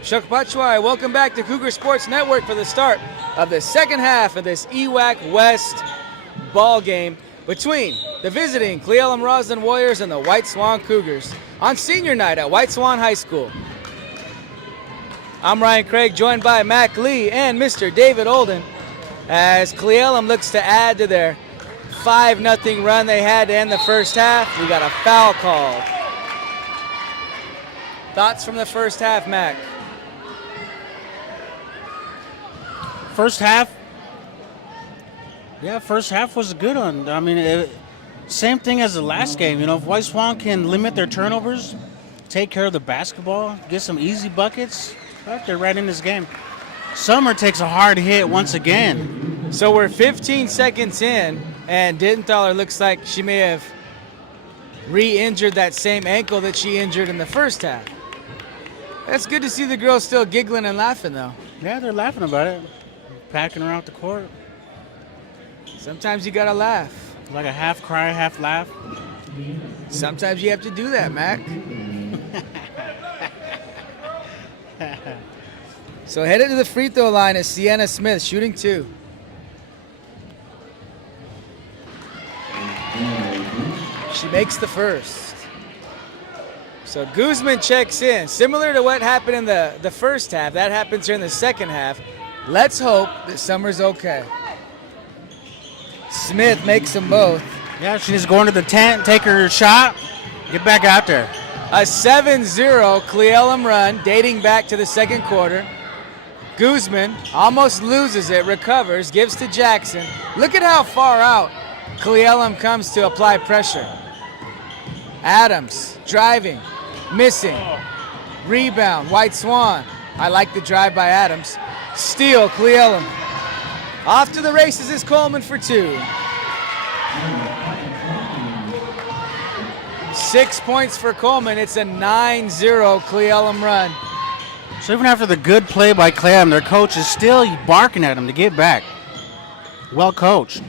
Shokpachwai, welcome back to Cougar Sports Network for the start of the second half of this EWAC West ball game between the visiting Cle Elum-Roslyn Warriors and the White Swan Cougars on senior night at White Swan High School. I'm Ryan Craig, joined by Mac Lee and Mr. David Olden as Cle Elum looks to add to their 5-0 run they had to end the first half. We got a foul called. Thoughts from the first half, Mac? First half was a good one. I mean, same thing as the last game. You know, if White Swan can limit their turnovers, take care of the basketball, get some easy buckets, they're right in this game. Summer takes a hard hit once again. So we're 15 seconds in, and Denthaler looks like she may have re-injured that same ankle that she injured in the first half. It's good to see the girls still giggling and laughing, though. Yeah, they're laughing about it. Packing around the court. Sometimes you gotta laugh. Like a half cry, half laugh. Sometimes you have to do that, Mac. So headed to the free throw line is Sienna Smith, shooting 2. She makes the first. So Guzman checks in. Similar to what happened in the first half, that happens here in the second half. Let's hope that Summer's okay. Smith makes them both. Yeah, she's going to the tent, take her shot, get back out there. A 7-0 Cle Elum run dating back to the second quarter. Guzman almost loses it, recovers, gives to Jackson. Look at how far out Cle Elum comes to apply pressure. Adams driving, missing. Rebound, White Swan. I like the drive by Adams. Steal, Cle Elum. Off to the races is Coleman for 2. 6 points for Coleman. It's a 9-0 Cle Elum run. So even after the good play by Cle Elum, their coach is still barking at them to get back. Well coached.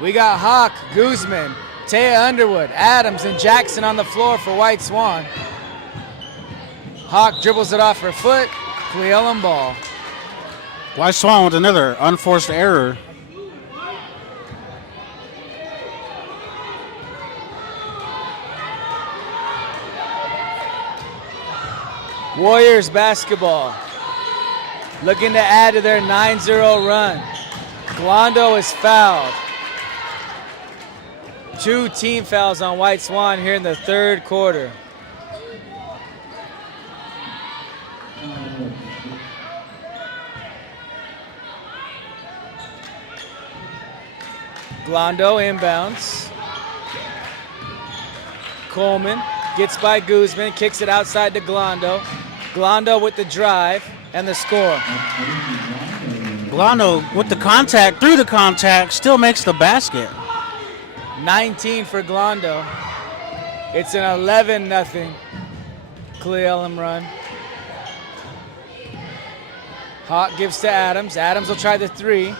We got Hawk, Guzman, Taya Underwood, Adams, and Jackson on the floor for White Swan. Hawk dribbles it off her foot. Cle Elum ball. White Swan with another unforced error. Warriors basketball. Looking to add to their 9-0 run. Glondo is fouled. 2 team fouls on White Swan here in the third quarter. Glondo inbounds. Coleman gets by Guzman, kicks it outside to Glondo. Glondo with the drive and the score. Glondo with the contact, through the contact, still makes the basket. 19 for Glondo. It's an 11-0 Cle Elum run. Hawk gives to Adams. Adams will try the 3.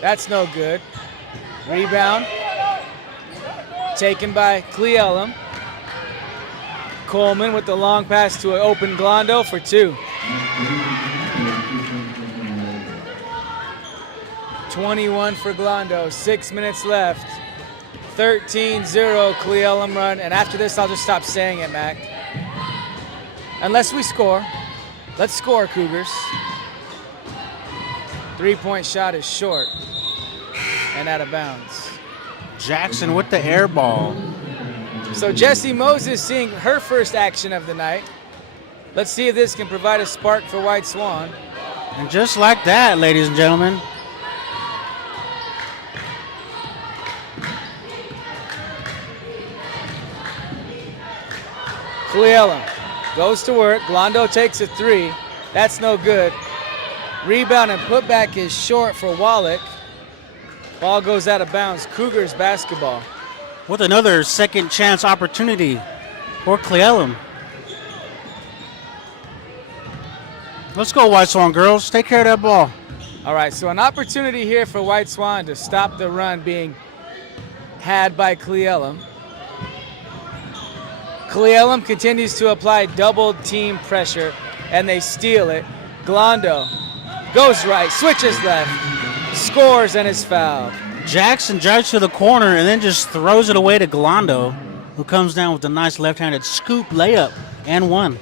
That's no good. Rebound. Taken by Cle Elum. Coleman with the long pass to an open Glondo for 2. 21 for Glondo. 6 minutes left. 13-0 Cle Elum run. And after this, I'll just stop saying it, Mac. Unless we score. Let's score, Cougars. 3-point shot is short and out of bounds. Jackson with the air ball. So Jessie Moses seeing her first action of the night. Let's see if this can provide a spark for White Swan. And just like that, ladies and gentlemen. Cle Elum goes to work. Glondo takes a 3. That's no good. Rebound and putback is short for Wallach. Ball goes out of bounds. Cougars basketball. With another second chance opportunity for Cle Elum. Let's go, White Swan girls. Take care of that ball. All right, so an opportunity here for White Swan to stop the run being had by Cle Elum. Cle Elum continues to apply double team pressure and they steal it. Glondo goes right, switches left, scores, and is fouled. Jackson drives to the corner and then just throws it away to Glondo, who comes down with a nice left-handed scoop layup and one.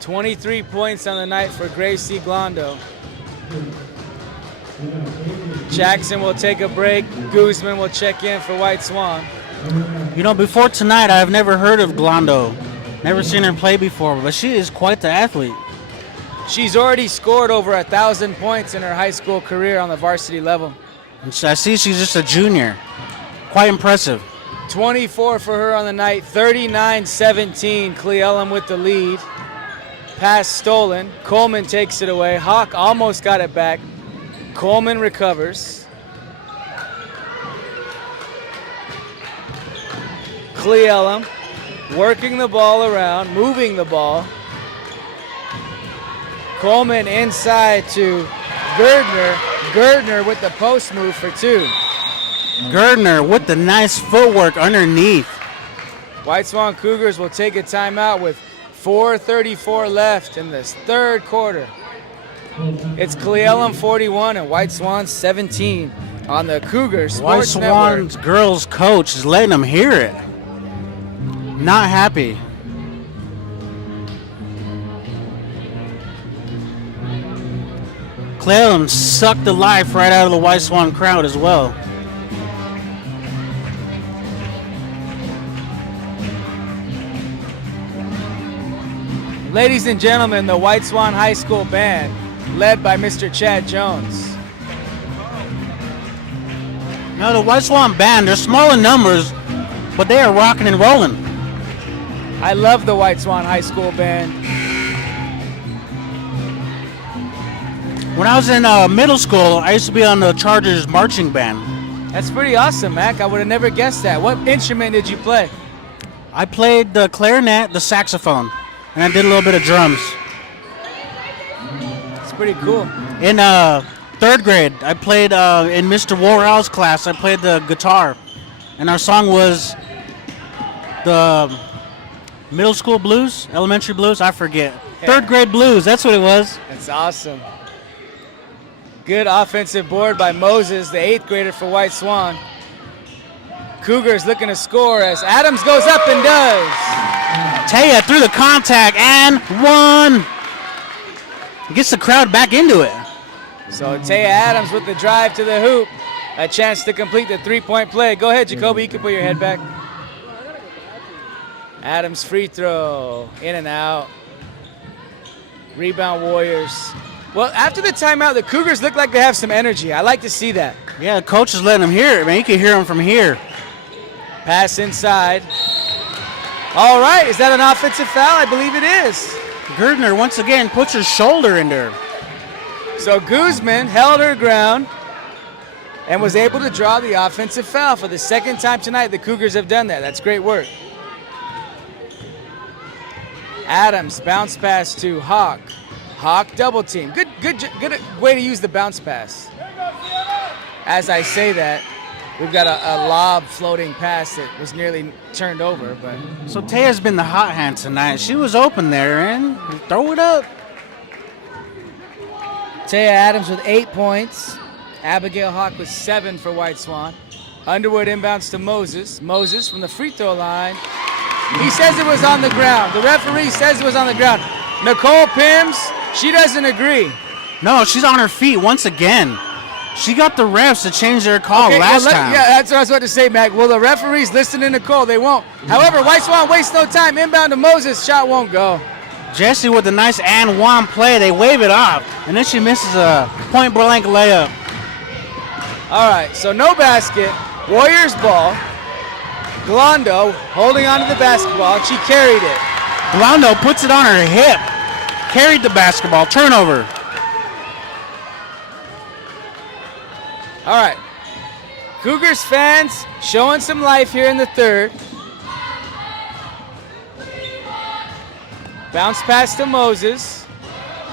23 points on the night for Gracie Glondo. Jackson will take a break. Guzman will check in for White Swan. You know, before tonight, I've never heard of Glondo. Never seen her play before, but she is quite the athlete. She's already scored over 1,000 points in her high school career on the varsity level. And I see she's just a junior. Quite impressive. 24 for her on the night, 39-17. Cle-Elum with the lead. Pass stolen. Coleman takes it away. Hawk almost got it back. Coleman recovers. Cle-Elum working the ball around, moving the ball. Coleman inside to Gerdner. Gerdner with the post move for two. Gerdner with the nice footwork underneath. White Swan Cougars will take a timeout with 4:34 left in this third quarter. It's Cle-Elum 41 and White Swan 17 on the Cougars White Sports Swan's Network. girls coach is letting them hear it. Not happy. Cle-Elum sucked the life right out of the White Swan crowd as well. Ladies and gentlemen, the White Swan High School Band, led by Mr. Chad Jones. Now the White Swan band, they're small in numbers, but they are rocking and rolling. I love the White Swan High School Band. When I was in middle school, I used to be on the Chargers marching band. That's pretty awesome, Mac. I would have never guessed that. What instrument did you play? I played the clarinet, the saxophone, and I did a little bit of drums. It's pretty cool. In third grade, I played in Mr. Worrell's class. I played the guitar, and our song was the middle school blues, elementary blues. I forget. Third grade blues. That's what it was. That's awesome. Good offensive board by Moses, the 8th grader for White Swan. Cougars looking to score as Adams goes up and does. Taya through the contact and one. Gets the crowd back into it. So Taya Adams with the drive to the hoop. A chance to complete the three-point play. Go ahead, Jacoby. You can put your head back. Adams free throw. In and out. Rebound Warriors. Well, after the timeout, the Cougars look like they have some energy. I like to see that. Yeah, the coach is letting them hear it, man. You can hear them from here. Pass inside. All right, is that an offensive foul? I believe it is. Gerdner once again puts her shoulder in there. So Guzman held her ground and was able to draw the offensive foul for the second time tonight. The Cougars have done that. That's great work. Adams bounce pass to Hawk. Hawk double team. Good way to use the bounce pass. As I say that, we've got a lob floating pass that was nearly turned over, but So Taya's been the hot hand tonight. She was open there and throw it up. Taya Adams with 8 points. Abigail Hawk with 7 for White Swan. Underwood inbounds to Moses. Moses from the free throw line. He says it was on the ground. The referee says it was on the ground. Nicole Pims, she doesn't agree. No, she's on her feet once again. She got the refs to change their call last time. Yeah, that's what I was about to say, Mac. Will the referees listen to Nicole? They won't. However, White Swan wastes no time. Inbound to Moses. Shot won't go. Jesse with a nice and one play. They wave it off, and then she misses a point-blank layup. All right, so no basket. Warriors ball. Glondo holding onto the basketball. She carried it. Blondo puts it on her hip. Carried the basketball. Turnover. All right. Cougars fans showing some life here in the third. Bounce pass to Moses.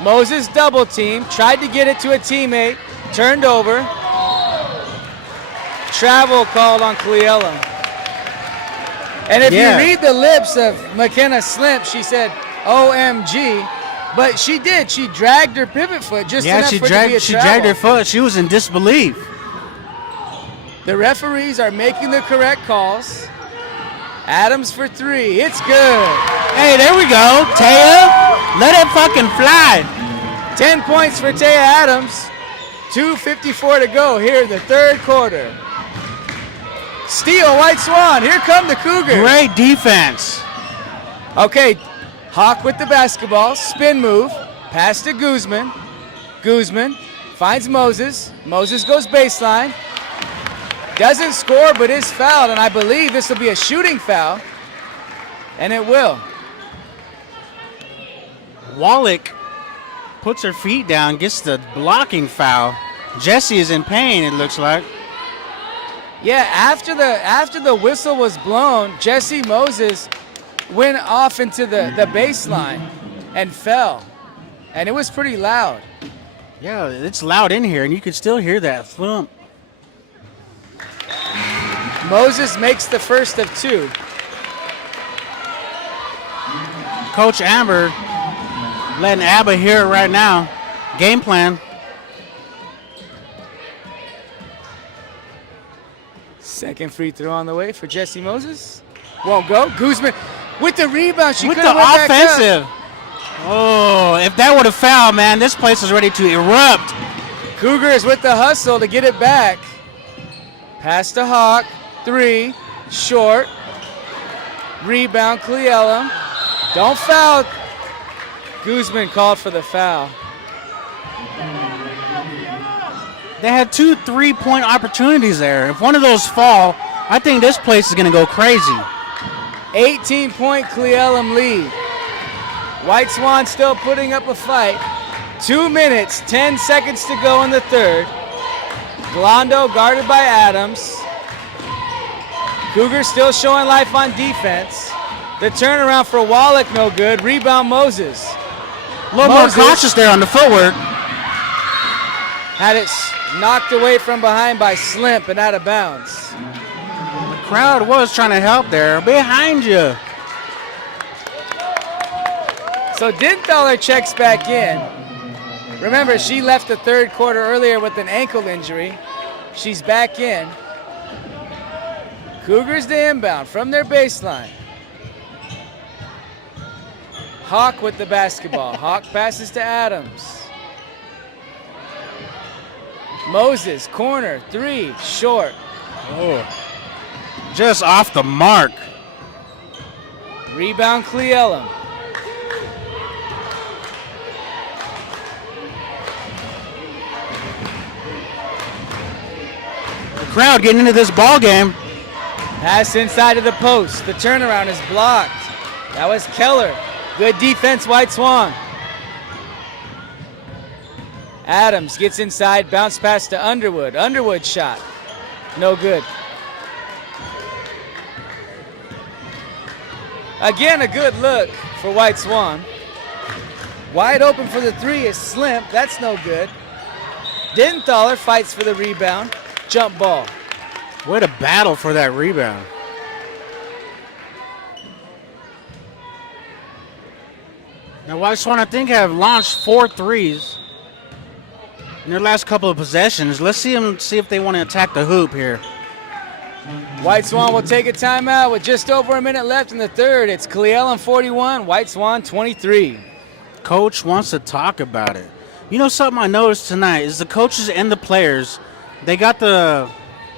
Moses double team. Tried to get it to a teammate. Turned over. Travel called on Cle-Elum. And if you read the lips of McKenna Slimp, she said, OMG. But she did. She dragged her pivot foot just Yeah, enough she for it to be a dragged her travel. foot. She was in disbelief. The referees are making the correct calls. Adams for 3. It's good. Hey, there we go. Taya, let it fucking fly. 10 points for Taya Adams. 2:54 to go here in the third quarter. Steal, White Swan. Here come the Cougars. Great defense. Okay, Hawk with the basketball. Spin move. Pass to Guzman. Guzman finds Moses. Moses goes baseline. Doesn't score, but is fouled, and I believe this will be a shooting foul. And it will. Wallach puts her feet down, gets the blocking foul. Jesse is in pain, it looks like. Yeah, after the whistle was blown, Jesse Moses went off into the baseline and fell. And it was pretty loud. Yeah, it's loud in here, and you can still hear that thump. Moses makes the first of 2. Coach Amber letting Abba hear it right now. Game plan. Second free throw on the way for Jesse Moses. Won't go. Guzman with the rebound. She With could've the went back up. offensive. Oh, if that would have fouled, man, this place is ready to erupt. Cougars with the hustle to get it back. Pass to Hawk. 3. Short. Rebound, Cleellum. Don't foul. Guzman called for the foul. They had 2 3-point opportunities there. If one of those fall, I think this place is going to go crazy. 18-point Cleellum lead. White Swan still putting up a fight. 2 minutes, 10 seconds to go in the third. Glondo guarded by Adams. Cougars still showing life on defense. The turnaround for Wallach no good. Rebound Moses. A little more cautious there on the footwork. Had it knocked away from behind by Slimp and out of bounds. The crowd was trying to help there. Behind you. So Dinthaler checks back in. Remember, she left the third quarter earlier with an ankle injury. She's back in. Cougars to inbound from their baseline. Hawk with the basketball. Hawk passes to Adams. Moses, corner, 3, short. Oh, just off the mark. Rebound Cleellum. The crowd getting into this ball game. Pass inside of the post. The turnaround is blocked. That was Keller. Good defense, White Swan. Adams gets inside, bounce pass to Underwood. Underwood shot. No good. Again, a good look for White Swan. Wide open for the 3 is Slimp. That's no good. Dinthaler fights for the rebound. Jump ball. What a battle for that rebound. Now, White Swan, I think, have launched 4 threes in their last couple of possessions. Let's see if they want to attack the hoop here. White Swan will take a timeout with just over a minute left in the third. It's Cleellum 41, White Swan 23. Coach wants to talk about it. You know, something I noticed tonight is the coaches and the players, they got the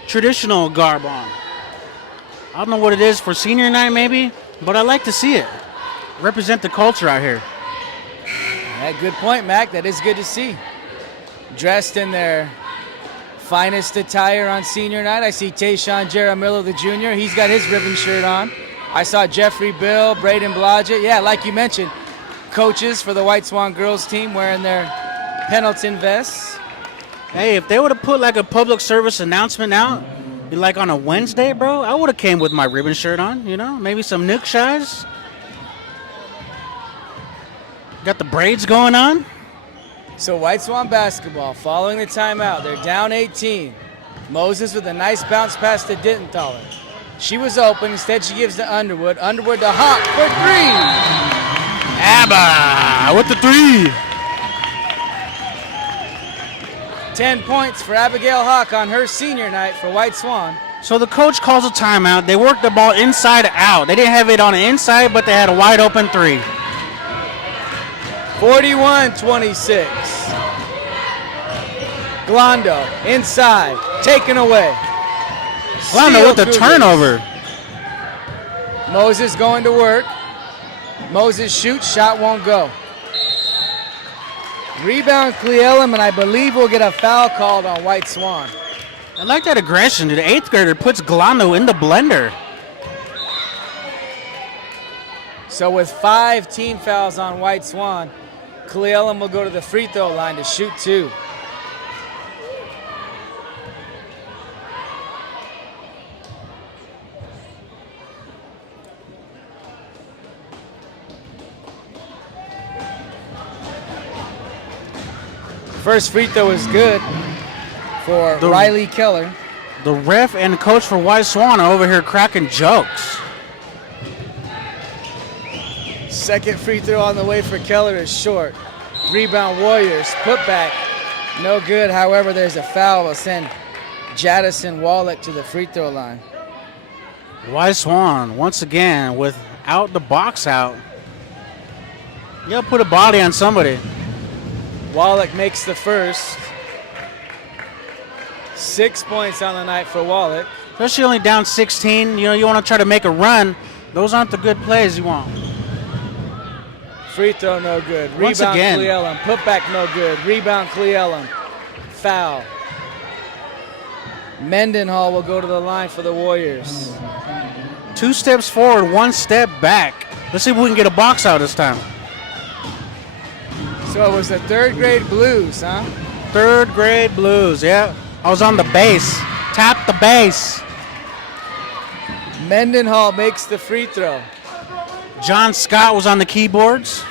traditional garb on. I don't know what it is for senior night maybe, but I like to see it. Represent the culture out here. Yeah, good point, Mac. That is good to see. Dressed in their finest attire on senior night. I see Tayshawn Jaramillo, the junior. He's got his ribbon shirt on. I saw Jeffrey Bill, Braden Blodgett. Yeah, like you mentioned, coaches for the White Swan girls team wearing their Pendleton vests. Hey, if they would have put like a public service announcement out, like on a Wednesday, bro, I would have came with my ribbon shirt on, you know? Maybe some Nook Shies. Got the braids going on. So White Swan basketball following the timeout. They're down 18. Moses with a nice bounce pass to Dinthaler. She was open. Instead, she gives to Underwood. Underwood to Hawk for 3. Abba with the 3. 10 points for Abigail Hawk on her senior night for White Swan. So the coach calls a timeout. They worked the ball inside out. They didn't have it on the inside, but they had a wide open 3. 41-26. Glondo inside, taken away. Glondo with the Cougars. turnover. Moses going to work. Moses shoots, shot won't go. Rebound Cle Elum, and I believe we'll get a foul called on White Swan. I like that aggression. The 8th grader puts Glondo in the blender. So with 5 team fouls on White Swan, Cle Elum will go to the free throw line to shoot 2. First free throw is good for Riley Keller. The ref and the coach for White Swan are over here cracking jokes. Second free throw on the way for Keller is short. Rebound Warriors, put back, no good. However, there's a foul. Will send Jadison Wallach to the free throw line. White Swan, once again, without the box out. You gotta put a body on somebody. Wallach makes the first. 6 points on the night for Wallach. Especially only down 16. You know, you want to try to make a run. Those aren't the good plays you want. Free throw no good. Once Rebound again. Cle Elum. Put back no good. Rebound Cle Elum. Foul. Mendenhall will go to the line for the Warriors. 2 steps forward, 1 step back. Let's see if we can get a box out this time. So it was the 3rd grade Blues, huh? 3rd grade Blues, yeah. I was on the base. Tap the base. Mendenhall makes the free throw. John Scott was on the keyboards.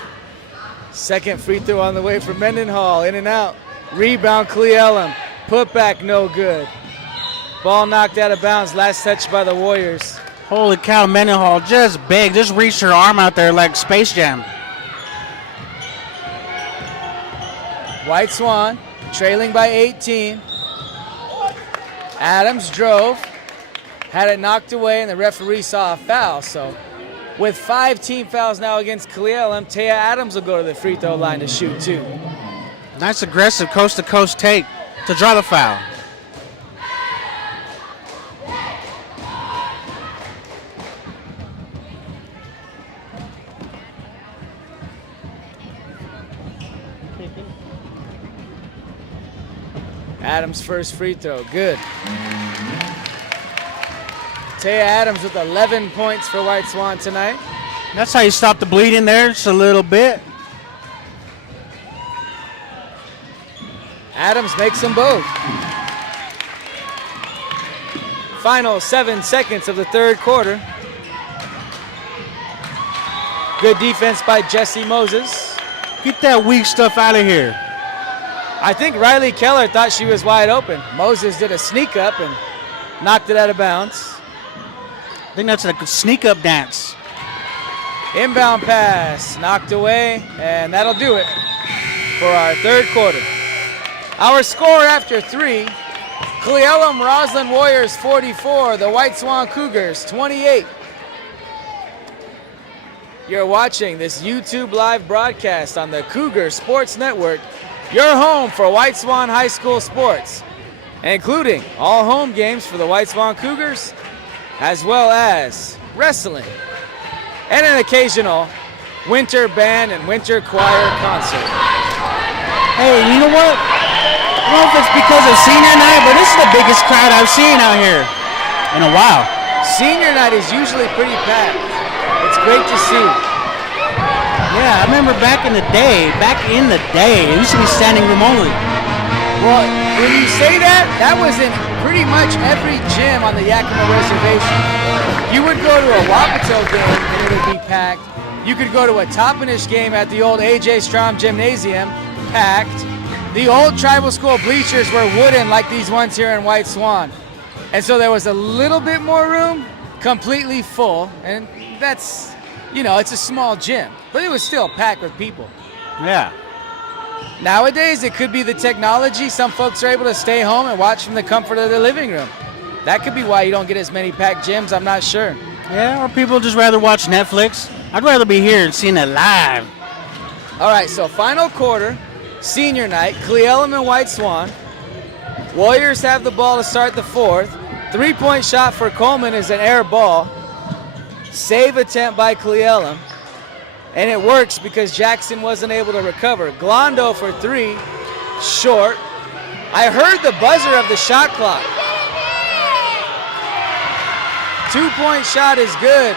Second free throw on the way for Mendenhall. In and out. Rebound Cle Elum. Put back no good. Ball knocked out of bounds. Last touch by the Warriors. Holy cow, Mendenhall just big. Just reached her arm out there like Space Jam. White Swan trailing by 18. Adams drove. Had it knocked away, and the referee saw a foul. So with 5 team fouls now against Cle Elum, Taya Adams will go to the free throw line to shoot 2. Nice aggressive coast-to-coast take to draw the foul. Adams' first free throw, good. Taya Adams with 11 points for White Swan tonight. That's how you stop the bleeding there, just a little bit. Adams makes them both. Final 7 seconds of the 3rd quarter. Good defense by Jesse Moses. Get that weak stuff out of here. I think Riley Keller thought she was wide open. Moses did a sneak up and knocked it out of bounds. I think that's like a sneak-up dance. Inbound pass, knocked away, and that'll do it for our 3rd quarter. Our score after 3, Cle Elum-Roslyn Warriors 44, the White Swan Cougars 28. You're watching this YouTube live broadcast on the Cougar Sports Network, your home for White Swan High School sports, including all home games for the White Swan Cougars, as well as wrestling, and an occasional winter band and winter choir concert. Hey, you know what? I don't know if it's because of senior night, but this is the biggest crowd I've seen out here in a while. Senior night is usually pretty packed. It's great to see. Yeah, I remember back in the day, it used to be standing room only. Well, when you say that, that was in pretty much every gym on the Yakima Reservation. You would go to a Wapato game and it would be packed. You could go to a Toppenish game at the old A.J. Strom Gymnasium, packed. The old tribal school bleachers were wooden like these ones here in White Swan. And so there was a little bit more room, completely full. And that's You know, it's a small gym, but it was still packed with people. Yeah. Nowadays, it could be the technology. Some folks are able to stay home and watch from the comfort of their living room. That could be why you don't get as many packed gyms. I'm not sure. Yeah, or people just rather watch Netflix. I'd rather be here and seeing it live. All right, so final quarter, senior night, Cle-Elum and White Swan. Warriors have the ball to start the fourth. Three-point shot for Coleman is an air ball. Save attempt by Cle-Elum. And it works because Jackson wasn't able to recover. Glondo for three, short. I heard the buzzer of the shot clock. 2-point shot is good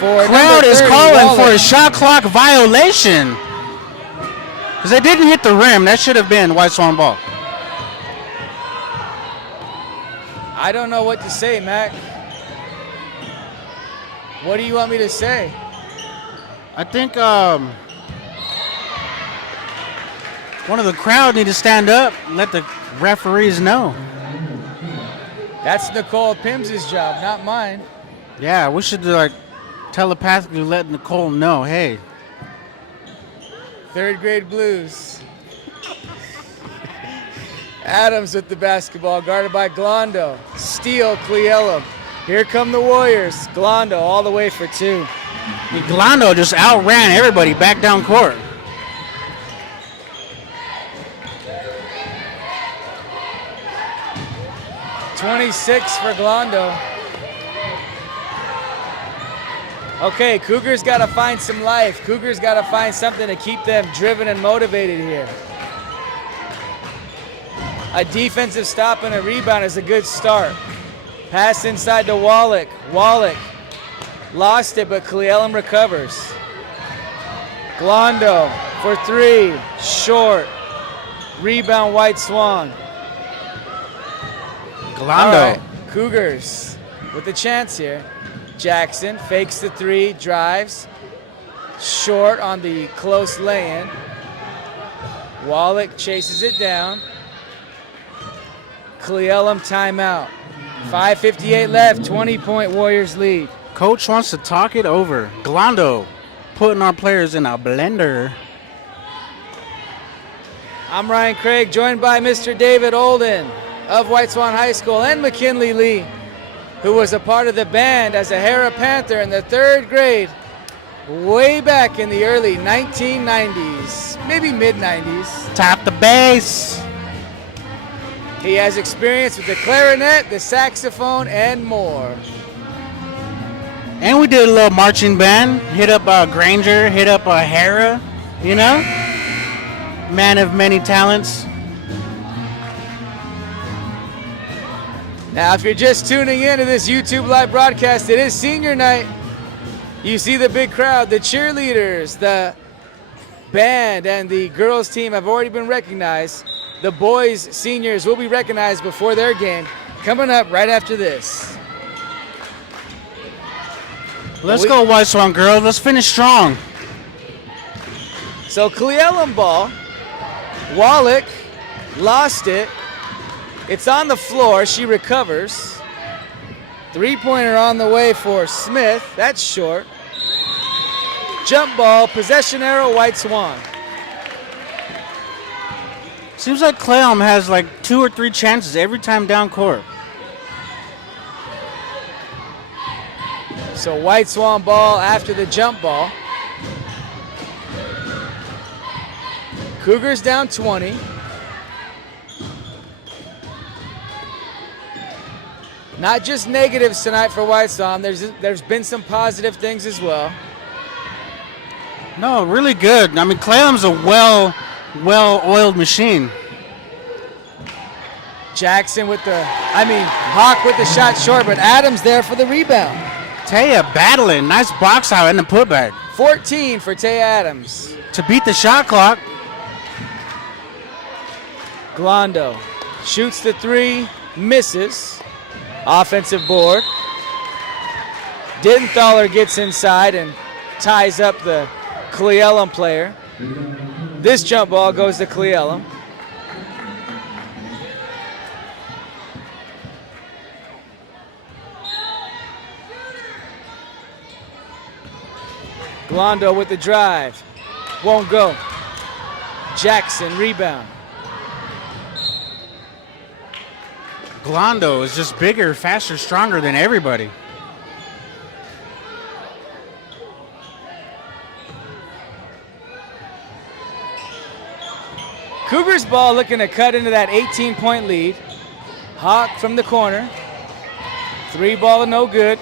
for Crowd is 30, calling Wallace. for a shot clock violation. Because they didn't hit the rim. That should have been White Swan ball. I don't know what to say, Mac. What do you want me to say? I think one of the crowd need to stand up and let the referees know. That's Nicole Pims's job, not mine. Yeah, we should like telepathically let Nicole know, hey. Third grade blues. Adams with the basketball, guarded by Glondo. Steal, Cle-Elum. Here come the Warriors. Glondo all the way for two. Glondo just outran everybody back down court. .26 for Glondo. Okay, Cougars got to find some life. Cougars got to find something to keep them driven and motivated here. A defensive stop and a rebound is a good start. Pass inside to Wallach. Wallach lost it, but Cle-Elum recovers. Glondo for three, short. Rebound, White Swan. Glondo. All right, Cougars with a chance here. Jackson fakes the three, drives. Short on the close lay-in. Wallach chases it down. Cle-Elum timeout. 5:58 left, 20-point Warriors lead. Coach wants to talk it over. Glondo putting our players in a blender. I'm Ryan Craig, joined by Mr. David Olden of White Swan High School and McKinley Lee, who was a part of the band as a Hara Panther in the third grade way back in the early 1990s, maybe mid-90s. Tap the bass. He has experience with the clarinet, the saxophone, and more. And we did a little marching band. Hit up Granger, hit up Hara, you know? Man of many talents. Now, if you're just tuning in to this YouTube live broadcast, it is senior night. You see the big crowd, the cheerleaders, the band, and the girls team have already been recognized. The boys, seniors, will be recognized before their game. Coming up right after this. Let's go, White Swan girls. Let's finish strong. So Cle-Elum ball. Wallach lost it. It's on the floor. She recovers. Three-pointer on the way for Smith. That's short. Jump ball, possession arrow, White Swan. Seems like Cle-Elum has like 2 or 3 chances every time down court. So White Swan ball after the jump ball. Cougars down 20. Not just negatives tonight for White Swan. There's been some positive things as well. No, really good. I mean, Cle-Elum's a well-oiled machine. Jackson Hawk with the shot short, but Adams there for the rebound. Taya battling. Nice box out and the putback. 14 for Taya Adams. To beat the shot clock. Glondo shoots the three, misses. Offensive board. Dinthaler gets inside and ties up the Cle-Elum player. This jump ball goes to Cle-Elum. Glondo with the drive. Won't go. Jackson, rebound. Glondo is just bigger, faster, stronger than everybody. Cougars ball looking to cut into that 18-point lead. Hawk from the corner. 3 ball no good.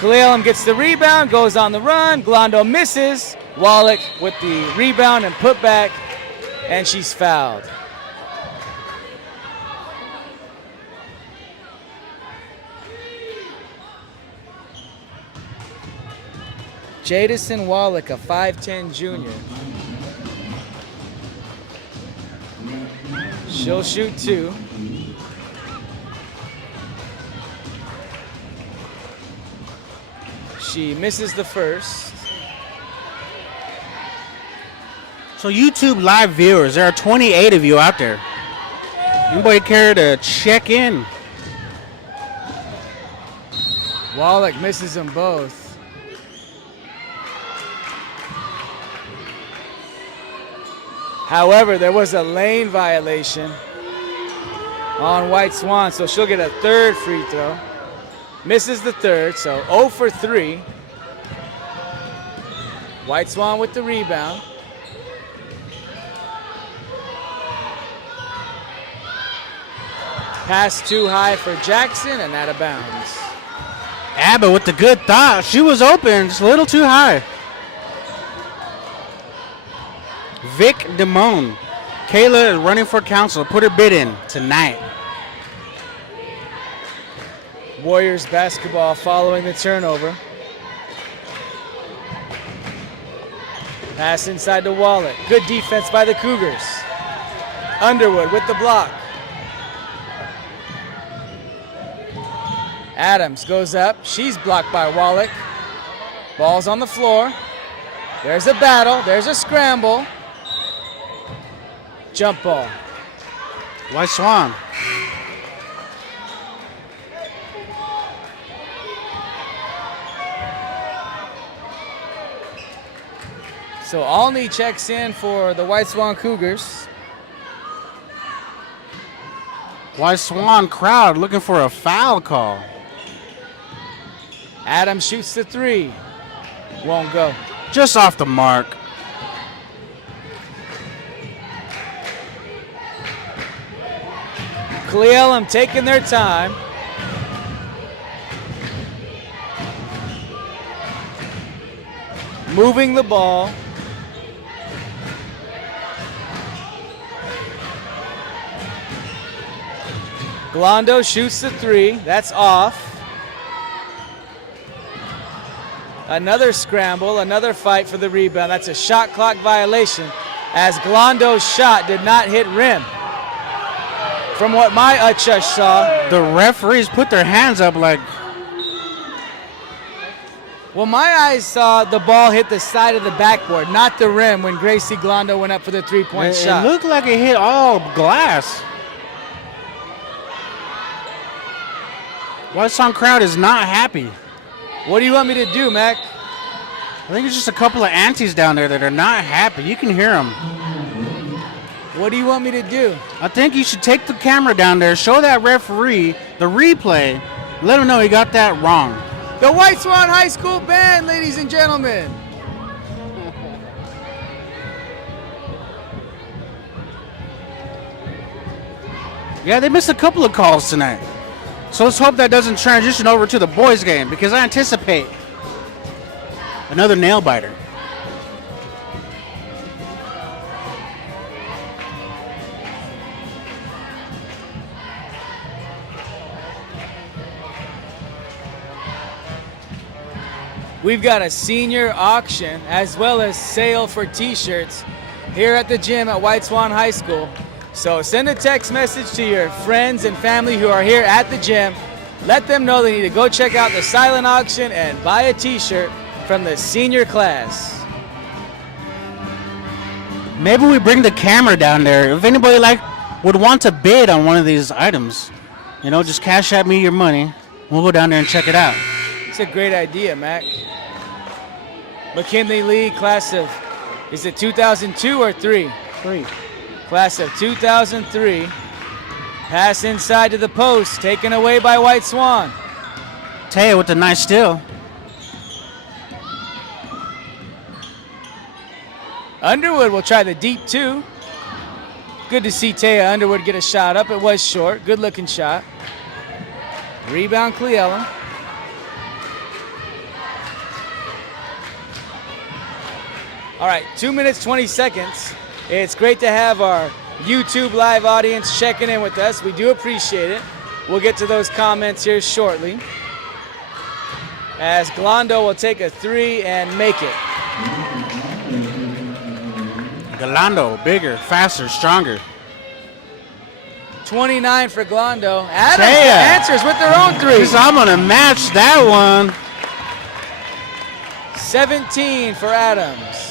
Elum gets the rebound, goes on the run. Glondo misses. Wallach with the rebound and put back, and she's fouled. Jadison Wallach, a 5'10 junior. She'll shoot 2. She misses the first. So YouTube live viewers, there are 28 of you out there. Anybody care to check in? Wallach misses them both. However, there was a lane violation on White Swan, so she'll get a 3rd free throw. Misses the 3rd, so 0 for 3. White Swan with the rebound. Pass too high for Jackson and out of bounds. Abba with the good thought. She was open, just a little too high. Vic Damone. Kayla is running for council. Put her bid in tonight. Warriors basketball following the turnover. Pass inside to Wallach. Good defense by the Cougars. Underwood with the block. Adams goes up. She's blocked by Wallach. Ball's on the floor. There's a battle. There's a scramble. Jump ball. White Swan. So Alney checks in for the White Swan Cougars. White Swan crowd looking for a foul call. Adams shoots the 3. Won't go. Just off the mark. Elum taking their time. Moving the ball. Glondo shoots the 3. That's off. Another scramble, another fight for the rebound. That's a shot clock violation as Glondo's shot did not hit rim. From what my Uchush saw. The referees put their hands up like... Well, my eyes saw the ball hit the side of the backboard, not the rim when Gracie Glondo went up for the 3-point shot. It looked like it hit all glass. White Swan crowd is not happy. What do you want me to do, Mac? I think it's just a couple of aunties down there that are not happy. You can hear them. What do you want me to do? I think you should take the camera down there, show that referee the replay, let him know he got that wrong. The White Swan High School Band, ladies and gentlemen. Yeah, they missed a couple of calls tonight. So let's hope that doesn't transition over to the boys' game because I anticipate another nail biter. We've got a senior auction as well as sale for t-shirts here at the gym at White Swan High School. So send a text message to your friends and family who are here at the gym. Let them know they need to go check out the silent auction and buy a t-shirt from the senior class. Maybe we bring the camera down there. If anybody would want to bid on one of these items, just cash at me your money. We'll go down there and check it out. It's a great idea, Mac. McKinley Lee, class of, is it 2002 or 3? 3. Class of 2003. Pass inside to the post, taken away by White Swan. Taya with a nice steal. Underwood will try the deep 2. Good to see Taya Underwood get a shot up. It was short. Good looking shot. Rebound Cleellum. All right, 2 minutes, 20 seconds. It's great to have our YouTube live audience checking in with us. We do appreciate it. We'll get to those comments here shortly. As Glondo will take a 3 and make it. Galando, bigger, faster, stronger. 29 for Glondo. Adams Taya answers with their own 3. I'm going to match that one. 17 for Adams.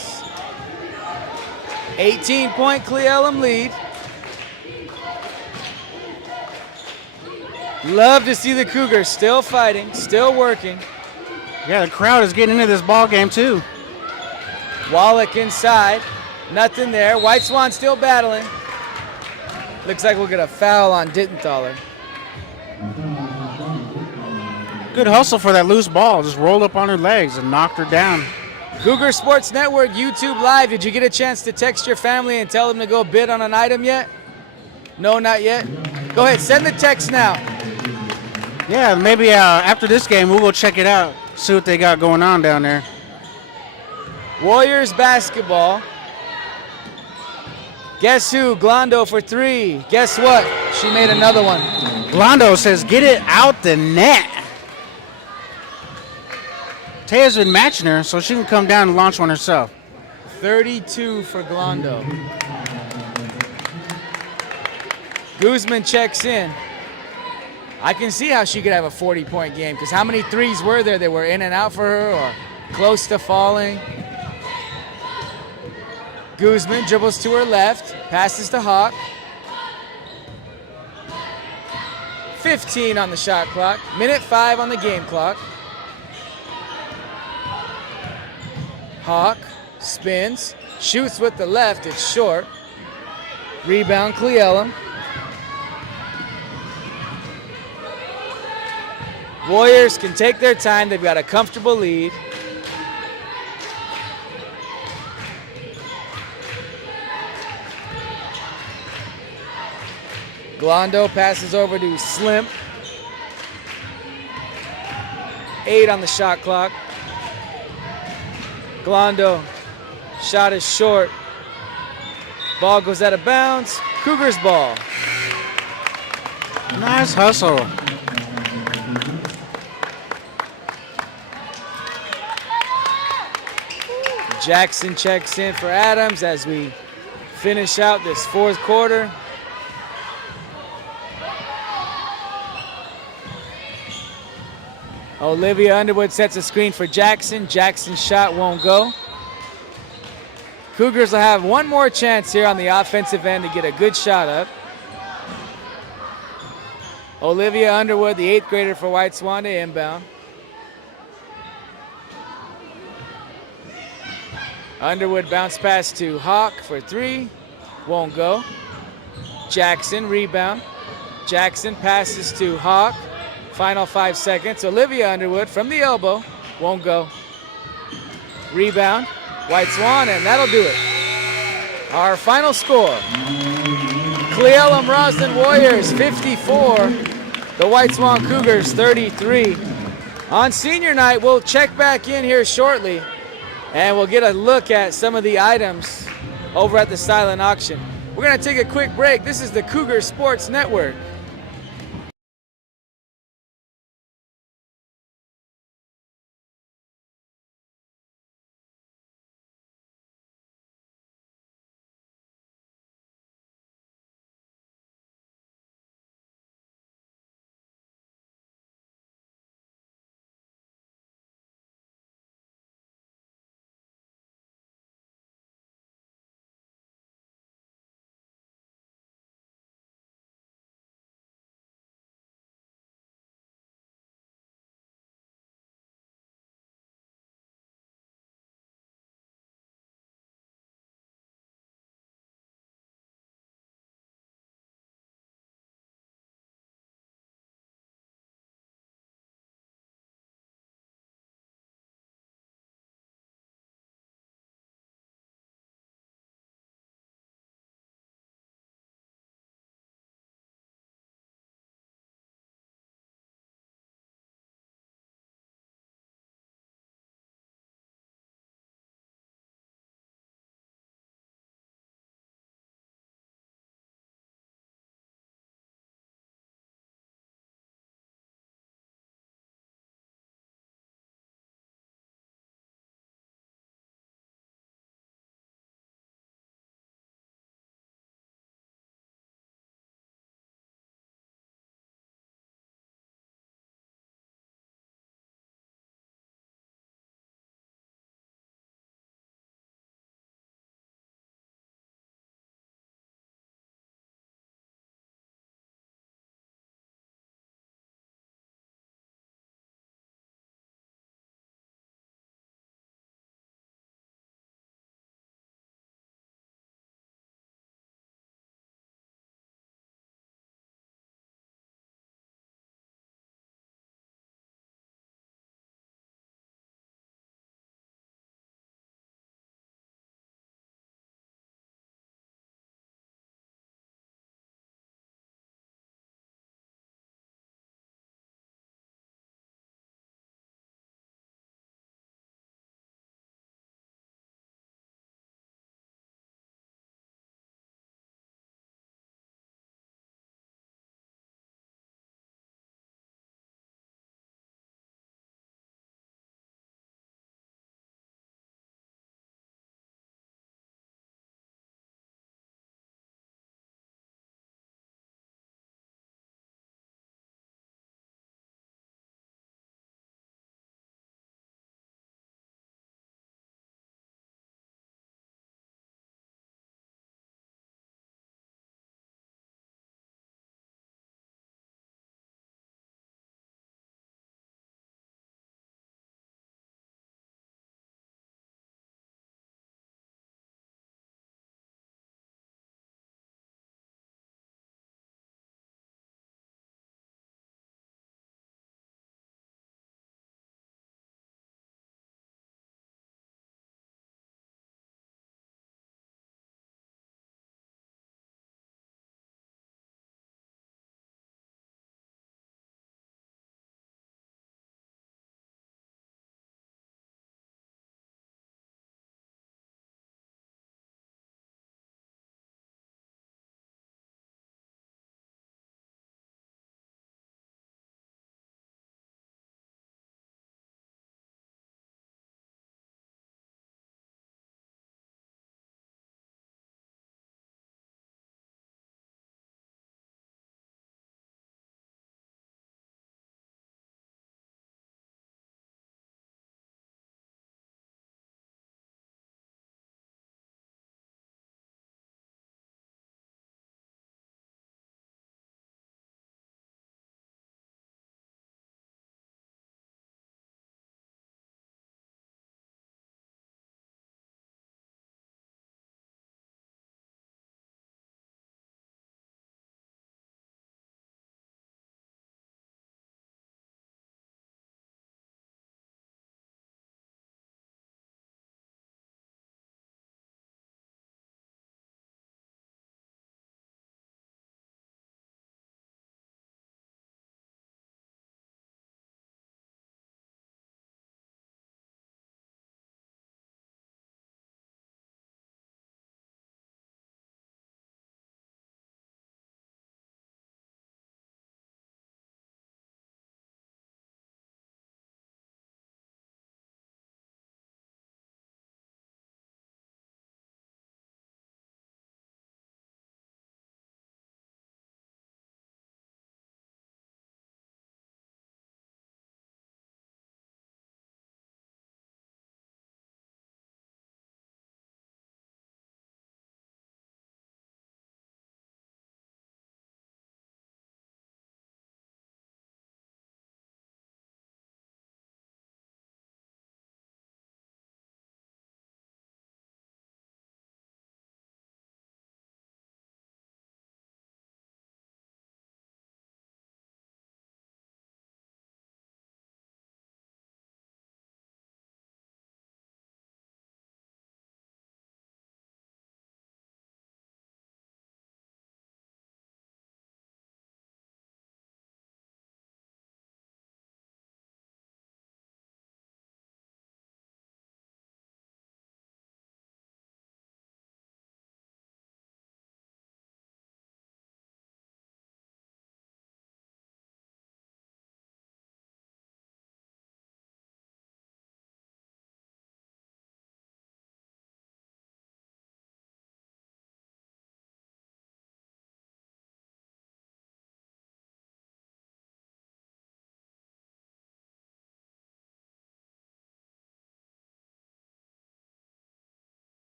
18-point Cleellum lead. Love to see the Cougars still fighting, still working. Yeah, the crowd is getting into this ball game too. Wallach inside. Nothing there. White Swan still battling. Looks like we'll get a foul on Dittenthaler. Good hustle for that loose ball. Just rolled up on her legs and knocked her down. Cougar Sports Network YouTube Live. Did you get a chance to text your family and tell them to go bid on an item yet? No, not yet. Go ahead, send the text now. Yeah, maybe after this game we'll go check it out. See what they got going on down there. Warriors basketball. Guess who? Glondo for 3. Guess what? She made another one. Glondo says, get it out the net. Taya's been matching her, so she can come down and launch one herself. 32 for Glondo. Guzman checks in. I can see how she could have a 40-point game, because how many threes were there that were in and out for her or close to falling? Guzman dribbles to her left, passes to Hawk. 15 on the shot clock, minute 5 on the game clock. Hawk spins, shoots with the left, it's short. Rebound Cleellum. Warriors can take their time, they've got a comfortable lead. Glondo passes over to Slim. 8 on the shot clock. Glondo, shot is short. Ball goes out of bounds. Cougars ball. Nice hustle. Jackson checks in for Adams as we finish out this fourth quarter. Olivia Underwood sets a screen for Jackson. Jackson's shot won't go. Cougars will have one more chance here on the offensive end to get a good shot up. Olivia Underwood, the 8th grader for White Swan, to inbound. Underwood bounce pass to Hawk for 3. Won't go. Jackson rebound. Jackson passes to Hawk. Final 5 seconds. Olivia Underwood from the elbow. Won't go. Rebound. White Swan, and that'll do it. Our final score. Elum-Roslyn Warriors 54. The White Swan Cougars 33. On senior night, we'll check back in here shortly, and we'll get a look at some of the items over at the silent auction. We're going to take a quick break. This is the Cougar Sports Network.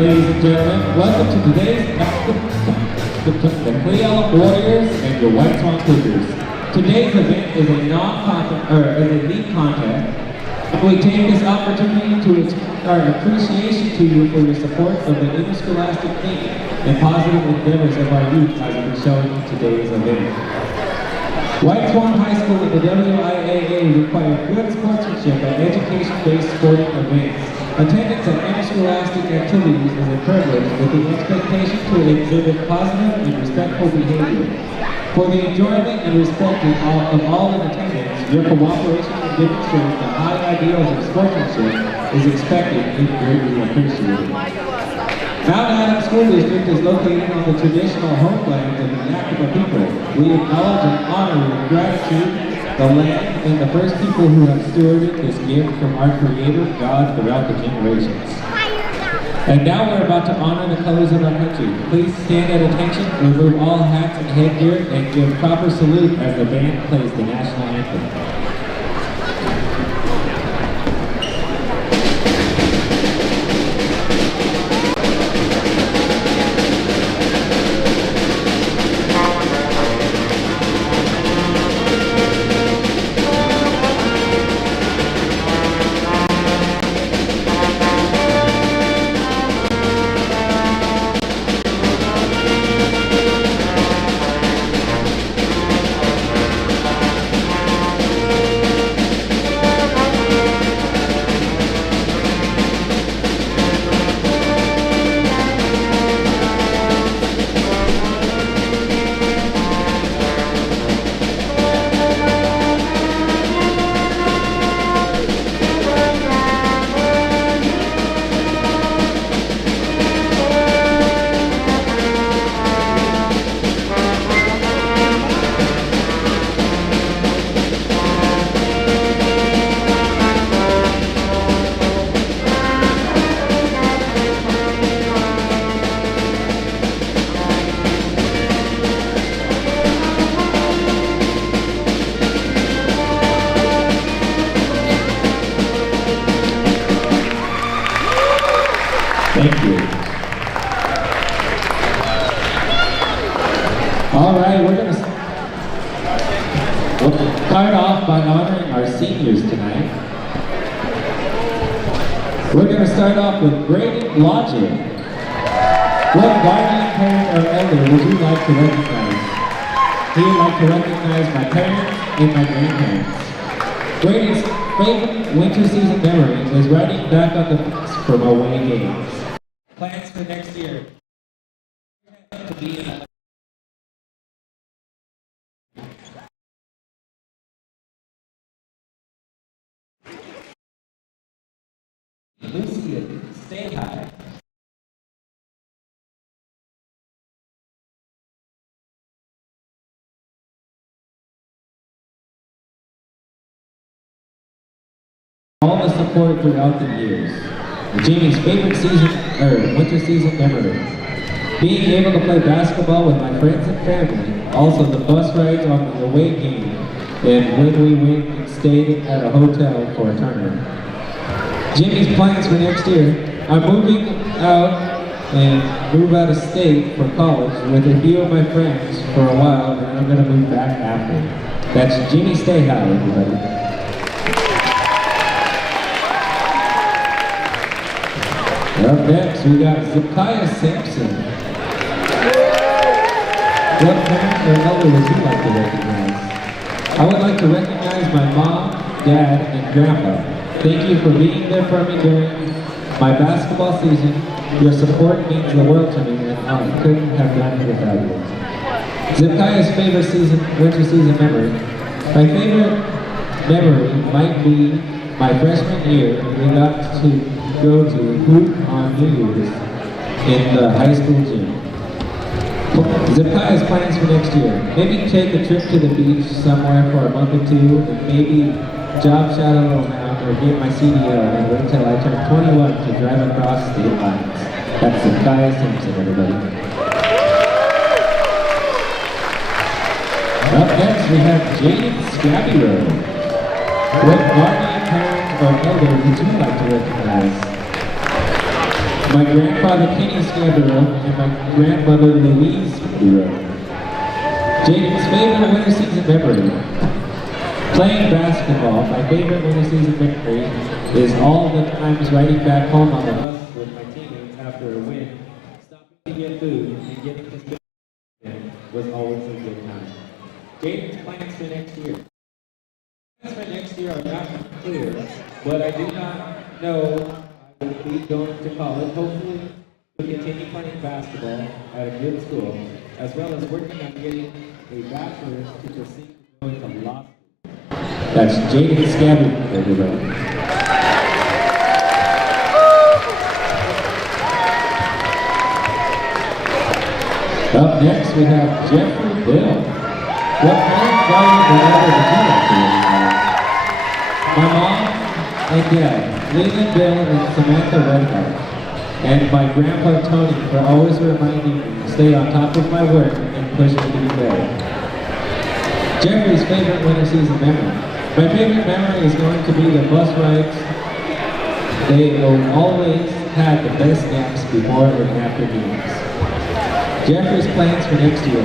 ladies and gentlemen, welcome to today's the Elum Warriors and your White Swan Cougars. Today's event is a league contest. We take this opportunity to express our appreciation to you for your support of the interscholastic team and positive endeavors of our youth as it is shown in today's event. White Swan High School and the WIAA require good sportsmanship and education-based sporting events. Attendance at interscholastic activities is a privilege with the expectation to exhibit positive and respectful behavior. For the enjoyment and respect of all in attendance, your cooperation in demonstrating the high ideals of sportsmanship is expected and greatly appreciated. Mount Adams School District is located on the traditional homeland of the Yakima people. We acknowledge and honor with gratitude the land and the first people who have stewarded this gift from our Creator, God, throughout the generations. And now we're about to honor the colors of our country. Please stand at attention, remove all hats and headgear, and give proper salute as the band plays the national anthem. Thank you. All right, we're going to start off by honoring our seniors tonight. We're going to start off with Braden Logic. What guardian, parent, or elder would you like to recognize? He would like to recognize my parents and my grandparents. Braden's favorite winter season memory is riding back on the bus from away games. Plans for next year to be in Lucia, stay high. All the support throughout the years. Jamie's favorite winter season memory. Being able to play basketball with my friends and family. Also the bus rides on the away game. And when we went and stayed at a hotel for a tournament. Jimmy's plans for next year. I'm moving out and move out of state for college with a few of my friends for a while, and I'm going to move back after. That's Jimmy Stay High, everybody. Up next, we got Zakiah Sampson. What parent or elder would you like to recognize? I would like to recognize my mom, dad, and grandpa. Thank you for being there for me during my basketball season. Your support means the world to me, and I couldn't have done it without you. Zakiah's favorite winter season memory. My favorite memory might be my freshman year. We got to go to hoop on New Year's in the high school gym. Zakiah's plans for next year. Maybe take a trip to the beach somewhere for a month or two, and maybe job shadow around or get my CDL and wait till I turn 21 to drive across state lines. That's Zakiah Simpson, everybody. Up next, we have Jaden Scabbyrow. What guardian, parent, or elder would you like to recognize? my grandfather Kenny Scarborough, and my grandmother Louise Scarborough. Jaden's favorite winter season memory. Playing basketball, my favorite winter season memory is all the times riding back home on the bus with my teammates after a win, stopping to get food, and getting his in was always a good time. Jaden's plans for next year. Plans for next year are not clear, but I do not know I will be going to college. Hopefully, to continue playing basketball at a good school, as well as working on getting a bachelor's to proceed going to law school. That's Jaden Scabby, everybody. Up next, we have Jeffrey Bill. What parents value the matter to do that to? My mom and dad, Leland Bill and Samantha Redhart, and my grandpa Tony for always reminding me to stay on top of my work and push me to be better. Jeffrey's favorite winter season memory. My favorite memory is going to be the bus rides. They always had the best naps before and after games. Jeffrey's plans for next year.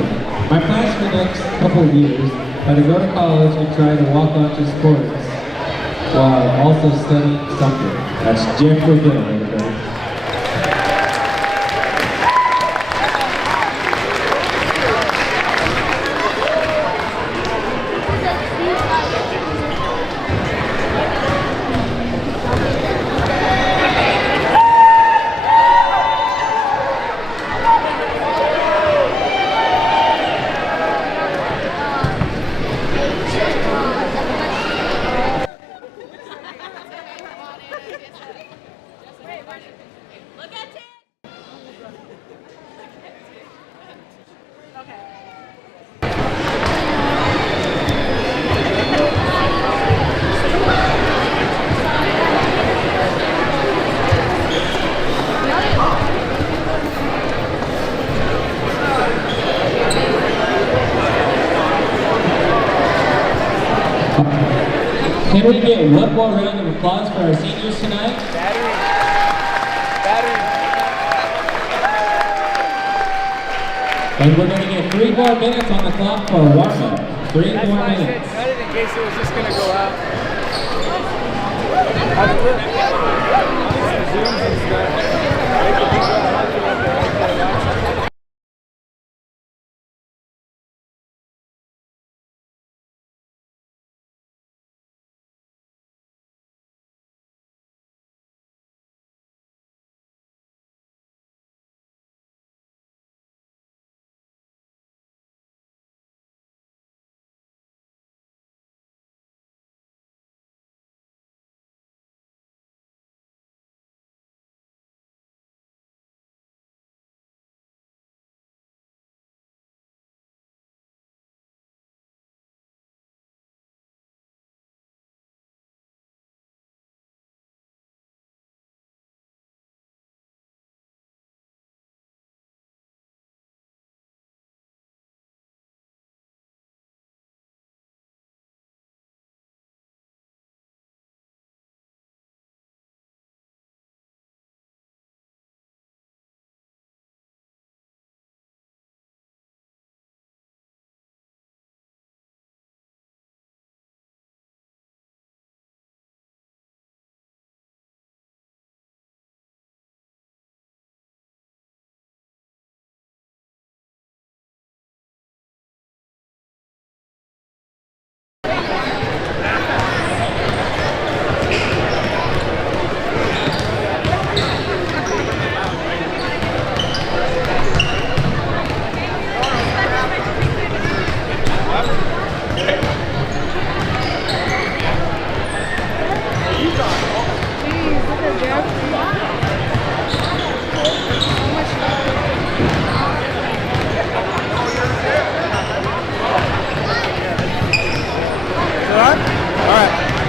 My plans for the next couple of years are to go to college and try to walk on to sports while also studying something. That's Jeffrey Bill, everybody. Can we get one more round of applause for our seniors tonight? Battery. And we're going to get 3 more minutes on the clock for a warm-up. 3 That's more why I said minutes. cut it in case it was just going to go out. Zooms and stuff.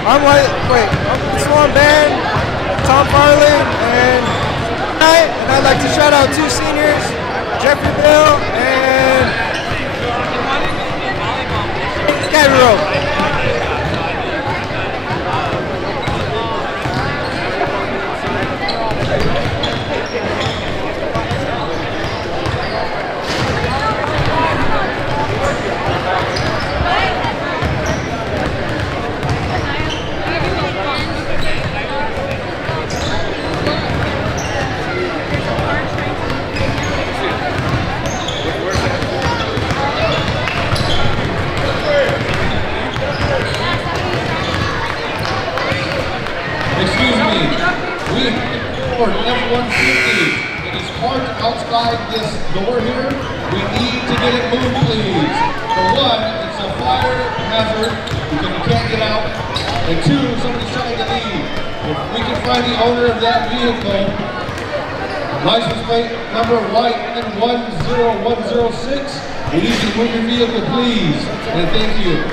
I'm Swan Band, Tom Farley, and I'd like to shout out 2 seniors, Jeffrey Bill and Scabby Rowe. outside this door here. We need to get it moved, please. For one, it's a fire hazard because you can't get out. And two, somebody's trying to leave. If we can find the owner of that vehicle, license plate number YN10106, we need you to move your vehicle, please. And thank you.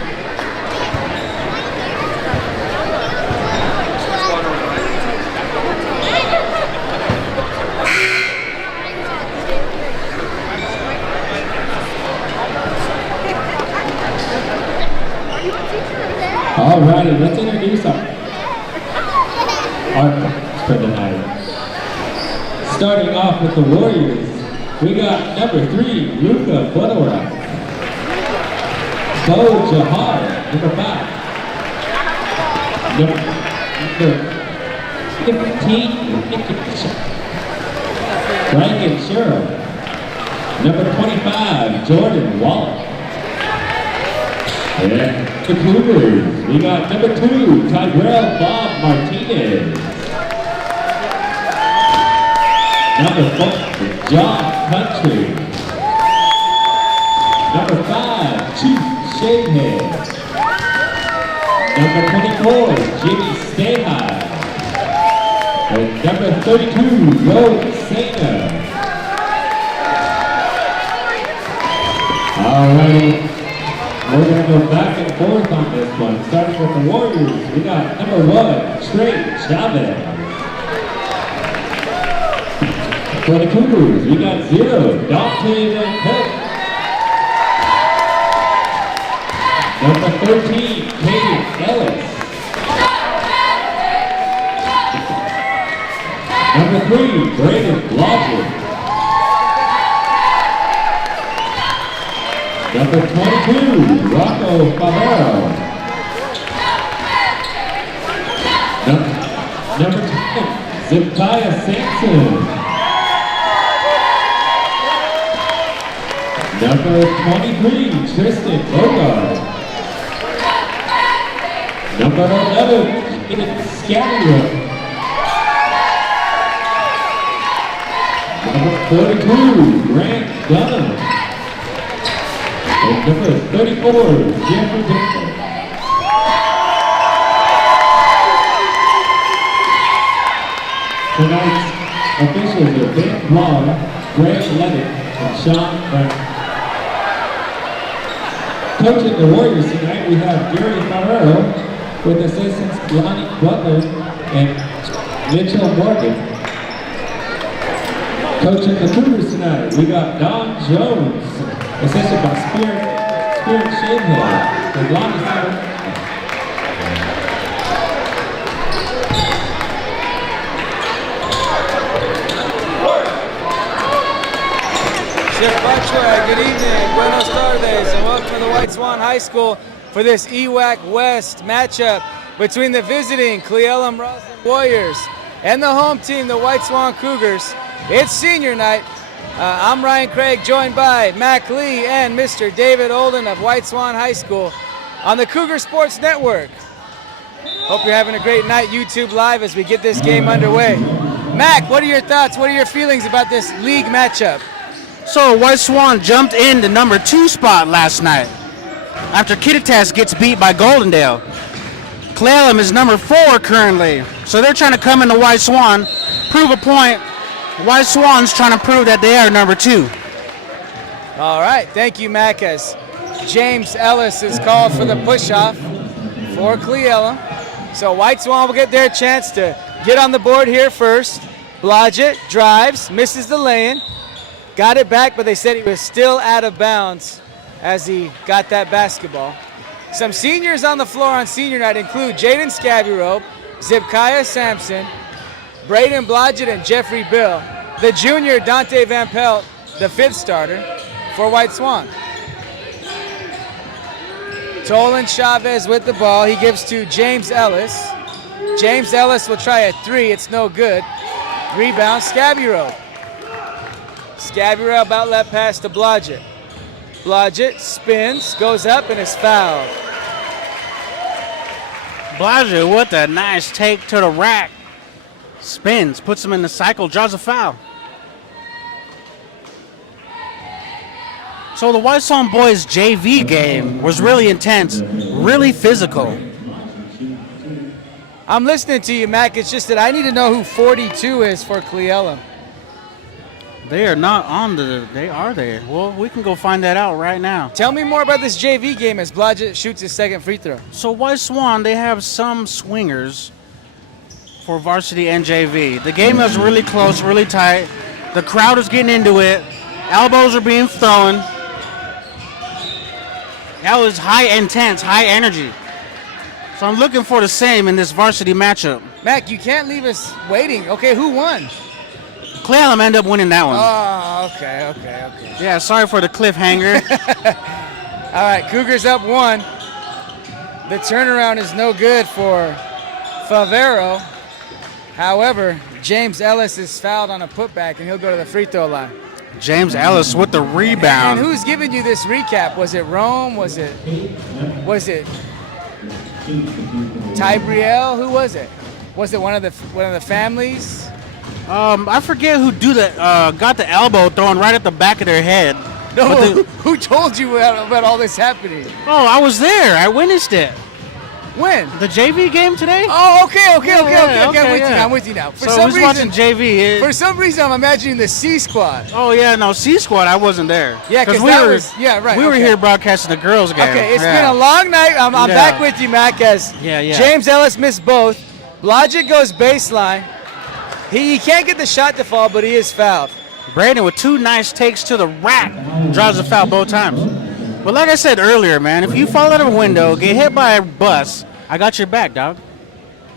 Alrighty, let's introduce our for the night. Starting off with the Warriors, we got number 3, Luka Bonora. Bo Jahar, number 5. Number 15, Franken Sherrill. Number 25, Jordan Wallace. And the Cougars, we got number 2, Tyrell Bob Martinez. Number 4, John Country. Number 5, Chief Shadehead. Number 24, Jimmy Stayhigh. And number 32, Rose Sena. All right. We're going to go back and forth on this one. Starting with the Warriors, we got number 1, Trey Chavez. For the Cougars, we got 0, Dante Van Pelt. Number 13, Katie Ellis. Number 3, Brandon Blodgett. Number 22, Rocco Favero. Number 10, Zipkiah Sampson. Number 23, Tristan Bogart. Number 11, Scatterwood. Number 42, Grant Dunham. And number 34, Jeffrey Dixon. Tonight's officials are Ben Braun, Greg Levitt, and Sean Frank. Coaching the Warriors tonight, we have Gary Ferrero with assistants Lonnie Butler and Mitchell Morgan. Coaching the Cougars tonight, we got Don Jones, assisted by Spirit Shadehead and Lonnie Simon. Chef Butcher, good evening, buenos tardes, and welcome to the White Swan High School for this EWAC West matchup between the visiting Elum-Roslyn Warriors and the home team, the White Swan Cougars. It's senior night. I'm Ryan Craig, joined by Mac Lee and Mr. David Olden of White Swan High School on the Cougar Sports Network. Hope you're having a great night YouTube Live as we get this game underway. Mac, what are your thoughts? What are your feelings about this league matchup? So White Swan jumped in the number 2 spot last night after Kittitas gets beat by Goldendale. Clallam is number 4 currently, so they're trying to come into White Swan, prove a point. White Swan's trying to prove that they are number 2. All right, thank you, Mac, as James Ellis is called for the push-off for Clallam. So White Swan will get their chance to get on the board here first. Blodgett drives, misses the lane. Got it back, but they said he was still out of bounds as he got that basketball. Some seniors on the floor on senior night include Jaden Scabbyrobe, Zipkiah Sampson, Braden Blodgett, and Jeffrey Bill. The junior, Dante Van Pelt, the 5th starter for White Swan. Tolan Chavez with the ball. He gives to James Ellis. James Ellis will try a 3. It's no good. Rebound, Scabbyrobe. Scabbyrobe outlet pass to Blodgett. Blodgett spins, goes up, and is fouled. Blodgett with a nice take to the rack. Spins, puts him in the cycle, draws a foul. So the White Swan boys JV game was really intense, really physical. I'm listening to you, Mac. It's just that I need to know who 42 is for Cle-Elum. They are not on they are there. Well, we can go find that out right now. Tell me more about this JV game as Blodgett shoots his second free throw. So White Swan, they have some swingers for varsity and JV. The game is really close, really tight. The crowd is getting into it. Elbows are being thrown. That was high intense, high energy. So I'm looking for the same in this varsity matchup. Mac, you can't leave us waiting. Okay, who won? Cle-Elum ended up winning that one. Oh, okay. Yeah, sorry for the cliffhanger. All right, Cougars up 1. The turnaround is no good for Favero. However, James Ellis is fouled on a putback, and he'll go to the free throw line. James Ellis with the rebound. And who's giving you this recap? Was it Rome? Was it Tybriel? Who was it? Was it one of the families? I forget who got the elbow thrown right at the back of their head. No, who told you about all this happening? Oh, I was there. I witnessed it. When? The JV game today? Oh, okay. Yeah. I'm with you now. For So some we was watching JV. For some reason, I'm imagining the C squad. Oh yeah, no C squad. I wasn't there. Yeah, because we were here broadcasting the girls game. Okay, it's been a long night. I'm back with you, Mac. As James Ellis missed both. Blodgett goes baseline. He can't get the shot to fall, but he is fouled. Braden with 2 nice takes to the rack, draws the foul both times. But like I said earlier, man, if you fall out of a window, get hit by a bus, I got your back, dog.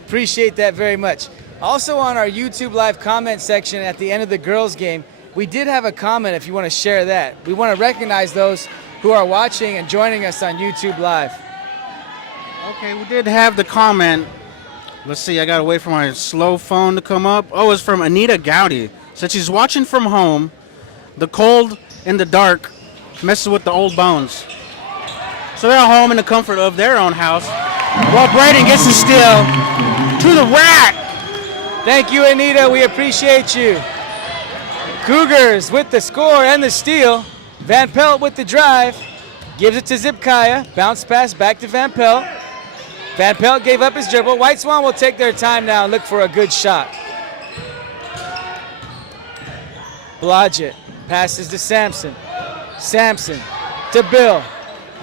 Appreciate that very much. Also on our YouTube live comment section at the end of the girls game, we did have a comment if you want to share that. We want to recognize those who are watching and joining us on YouTube live. Okay, we did have the comment. Let's see, I got to wait for my slow phone to come up. Oh, it's from Anita Gowdy. Said she's watching from home. The cold and the dark messes with the old bones. So they're home in the comfort of their own house. Well, Braden gets the steal to the rack. Thank you, Anita. We appreciate you. Cougars with the score and the steal. Van Pelt with the drive. Gives it to Zipkaya. Bounce pass back to Van Pelt. Van Pelt gave up his dribble. White Swan will take their time now and look for a good shot. Blodgett passes to Sampson. Sampson to Bill.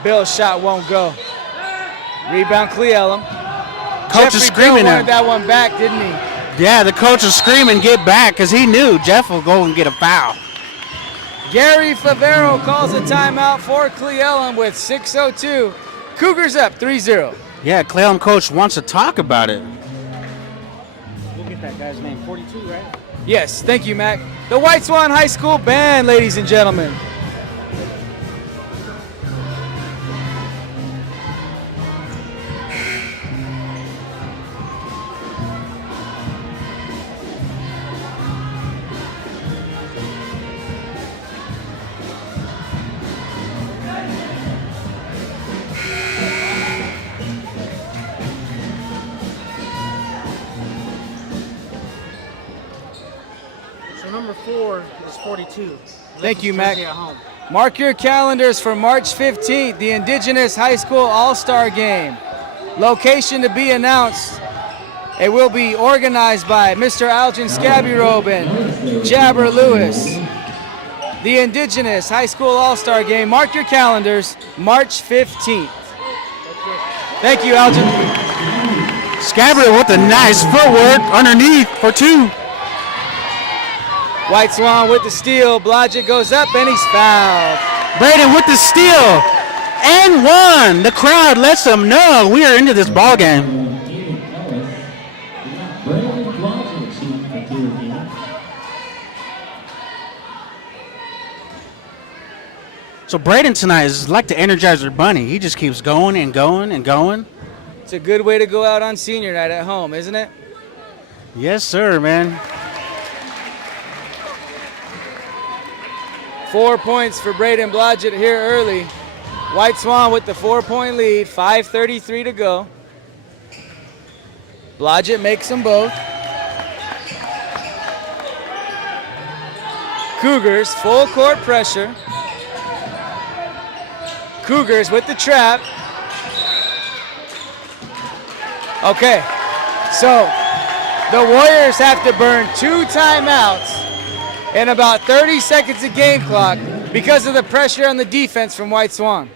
Bill's shot won't go. Rebound Cle-Elum. Coach is screaming wanted that one back, didn't he? Yeah, the coach is screaming, get back, because he knew Jeff will go and get a foul. Gary Favero calls a timeout for Cle-Elum with 6:02. Cougars up 3-0. Yeah, Cle-Elum coach wants to talk about it. We'll get that guy's name, 42, right? Yes, thank you, Mac. The White Swan High School Band, ladies and gentlemen. Number 4 is 42. Thank you, Mac. Mark your calendars for March 15th, the Indigenous High School All-Star Game. Location to be announced. It will be organized by Mr. Algin Scabbyrobe and Jabber Lewis. The Indigenous High School All-Star Game. Mark your calendars, March 15th. Thank you, Algin. Scabbyrobe with a nice footwork underneath for 2. White Swan with the steal. Blodgett goes up and he's fouled. Braden with the steal and 1. The crowd lets them know we are into this ball game. So Braden tonight is like the Energizer Bunny. He just keeps going and going and going. It's a good way to go out on senior night at home, isn't it? Yes, sir, man. 4 points for Braden Blodgett here early. White Swan with the 4-point lead, 5:33 to go. Blodgett makes them both. Cougars full court pressure. Cougars with the trap. Okay, so the Warriors have to burn 2 timeouts in about 30 seconds of game clock because of the pressure on the defense from White Swan.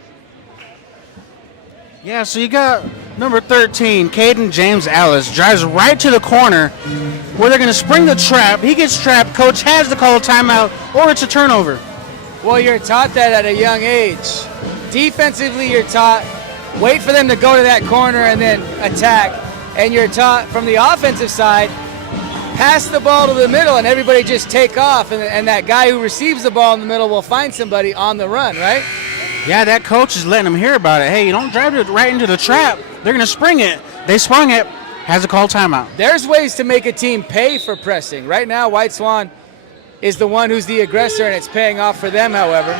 Yeah, so you got number 13, Caden James Ellis, drives right to the corner where they're going to spring the trap. He gets trapped. Coach has to call a timeout, or it's a turnover. Well, you're taught that at a young age. Defensively, you're taught wait for them to go to that corner and then attack. And you're taught from the offensive side, pass the ball to the middle and everybody just take off. And that guy who receives the ball in the middle will find somebody on the run, right? Yeah, that coach is letting them hear about it. Hey, you don't drive it right into the trap. They're going to spring it. They sprung it. Has a call timeout. There's ways to make a team pay for pressing. Right now, White Swan is the one who's the aggressor, and it's paying off for them, however.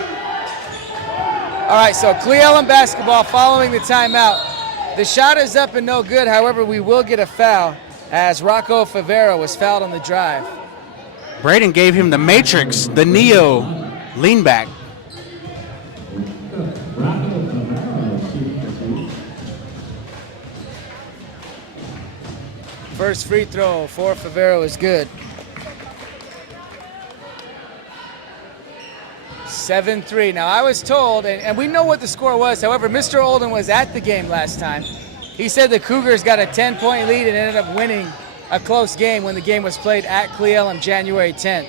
All right, so Cle Elum basketball following the timeout. The shot is up and no good. However, we will get a foul as Rocco Favero was fouled on the drive. Braden gave him the Matrix, the Neo lean back. First free throw for Favero is good. 7-3. Now, I was told, and we know what the score was. However, Mr. Olden was at the game last time. He said the Cougars got a 10-point lead and ended up winning a close game when the game was played at Cle Elum January 10th.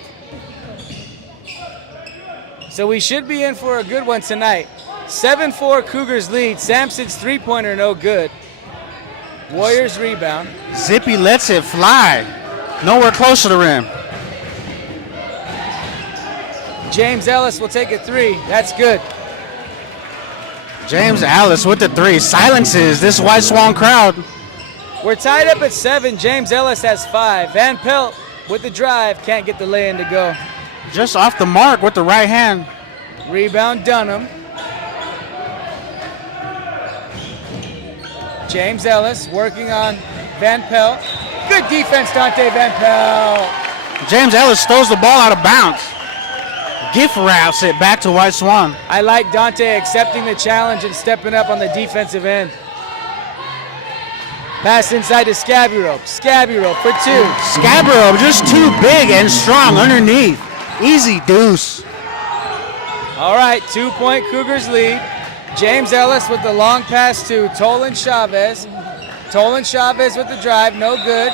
So we should be in for a good one tonight. 7-4 Cougars lead. Sampson's three-pointer no good. Warriors rebound. Zippy lets it fly. Nowhere close to the rim. James Ellis will take a three. That's good. James Ellis with the three. Silences this White Swan crowd. We're tied up at 7. James Ellis has 5. Van Pelt with the drive. Can't get the lay-in to go. Just off the mark with the right hand. Rebound Dunham. James Ellis working on Van Pelt. Good defense, Dante Van Pelt. James Ellis throws the ball out of bounds. Gift wraps it back to White Swan. I like Dante accepting the challenge and stepping up on the defensive end. Pass inside to Scabby-Rope. Scabby-Rope for 2. Scabby-Rope just too big and strong underneath. Easy deuce. All right, 2-point Cougars lead. James Ellis with the long pass to Tolan Chavez. Tolan Chavez with the drive, no good.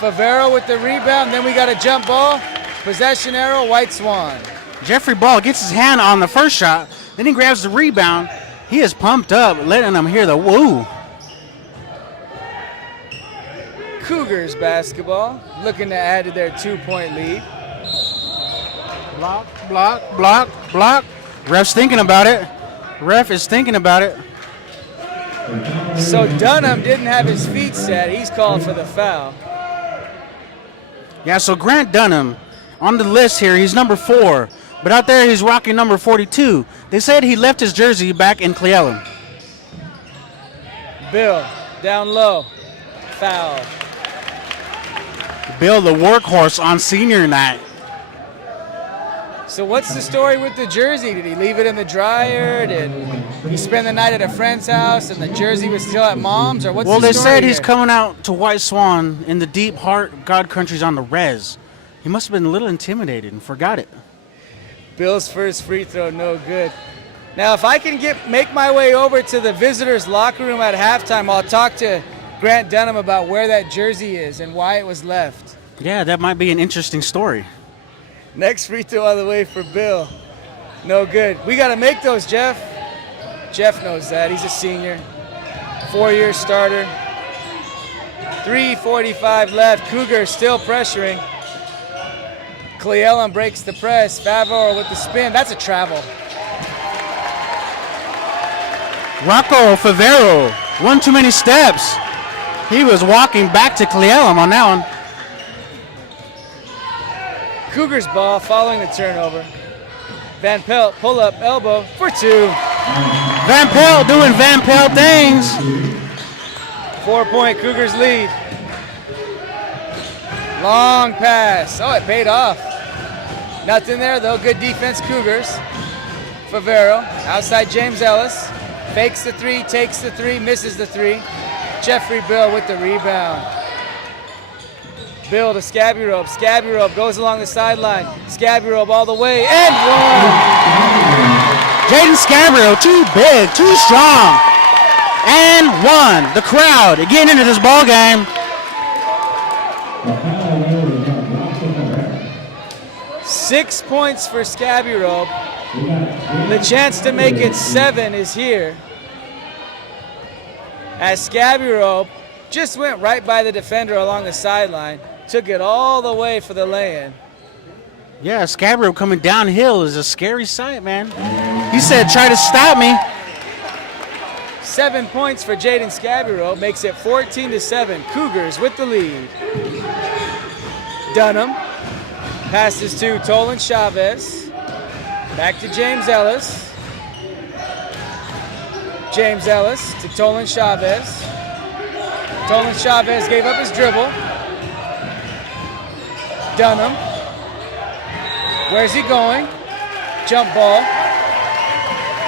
Favero with the rebound, then we got a jump ball. Possession arrow, White Swan. Jeffrey Ball gets his hand on the first shot, then he grabs the rebound. He is pumped up, letting them hear the woo. Cougars basketball, looking to add to their 2-point lead. Block, block, block, block. Ref's thinking about it. Ref is thinking about it. So Dunham didn't have his feet set. He's called for the foul. Yeah, so Grant Dunham, on the list here, he's number 4. But out there, he's rocking number 42. They said he left his jersey back in Cle Elum. Bill, down low. Foul. Bill, the workhorse on senior night. So what's the story with the jersey? Did he leave it in the dryer? Did he spend the night at a friend's house and the jersey was still at mom's? Or what's Well, the they story said he's here? coming out to White Swan in the deep heart God countries on the res. He must have been a little intimidated and forgot it. Bill's first free throw, no good. Now, if I can make my way over to the visitors' locker room at halftime, I'll talk to Grant Dunham about where that jersey is and why it was left. Yeah, that might be an interesting story. Next free throw all the way for Bill. No good. We got to make those, Jeff. Jeff knows that. He's a senior. 4-year starter. 3:45 left. Cougars still pressuring. Cle Elum breaks the press. Favor with the spin. That's a travel. Rocco Favero, one too many steps. He was walking back to Cle Elum on that one. Cougars ball following the turnover. Van Pelt pull up elbow for 2. Van Pelt doing Van Pelt things. 4-point Cougars lead. Long pass. Oh, it paid off. Nothing there though. Good defense, Cougars. Favero, outside James Ellis. Fakes the three, takes the three, misses the three. Jeffrey Bill with the rebound. Bill to Scabby Rope. Scabby Rope goes along the sideline. Scabby Rope all the way and one. Jaden Scabrio, too big, too strong. And one. The crowd getting into this ball game. 6 points for Scabby Rope. The chance to make it 7 is here. As Scabby Rope just went right by the defender along the sideline, took it all the way for the lay-in. Yeah, Scabrio coming downhill is a scary sight, man. He said, try to stop me. 7 points for Jaden Scabby Rope, makes it 14-7. Cougars with the lead. Dunham passes to Tolan Chavez. Back to James Ellis. James Ellis to Tolan Chavez. Tolan Chavez gave up his dribble. Dunham. Where's he going? Jump ball.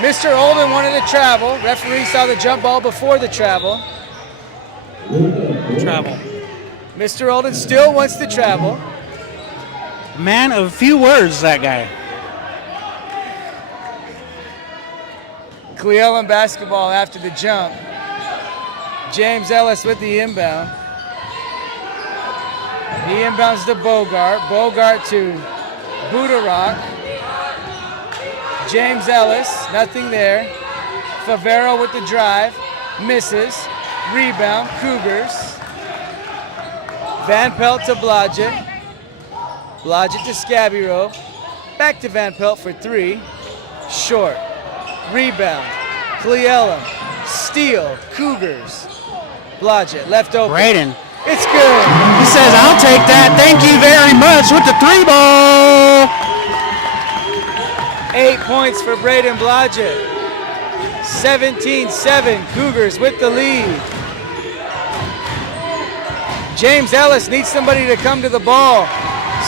Mr. Olden wanted to travel. Referee saw the jump ball before the travel. Travel. Mr. Olden still wants to travel. Man of few words, that guy. Cle Elum basketball after the jump. James Ellis with the inbound. He inbounds to Bogart. Bogart to Budarock. James Ellis, nothing there. Favero with the drive. Misses. Rebound. Cougars. Van Pelt to Blodgett. Blodgett to Scabby Rope. Back to Van Pelt for three. Short. Rebound. Cle Elum. Steal. Cougars. Blodgett left open. Braden. It's good. He says, I'll take that. Thank you very much with the 3 ball. 8 points for Braden Blodgett. 17-7. Cougars with the lead. James Ellis needs somebody to come to the ball.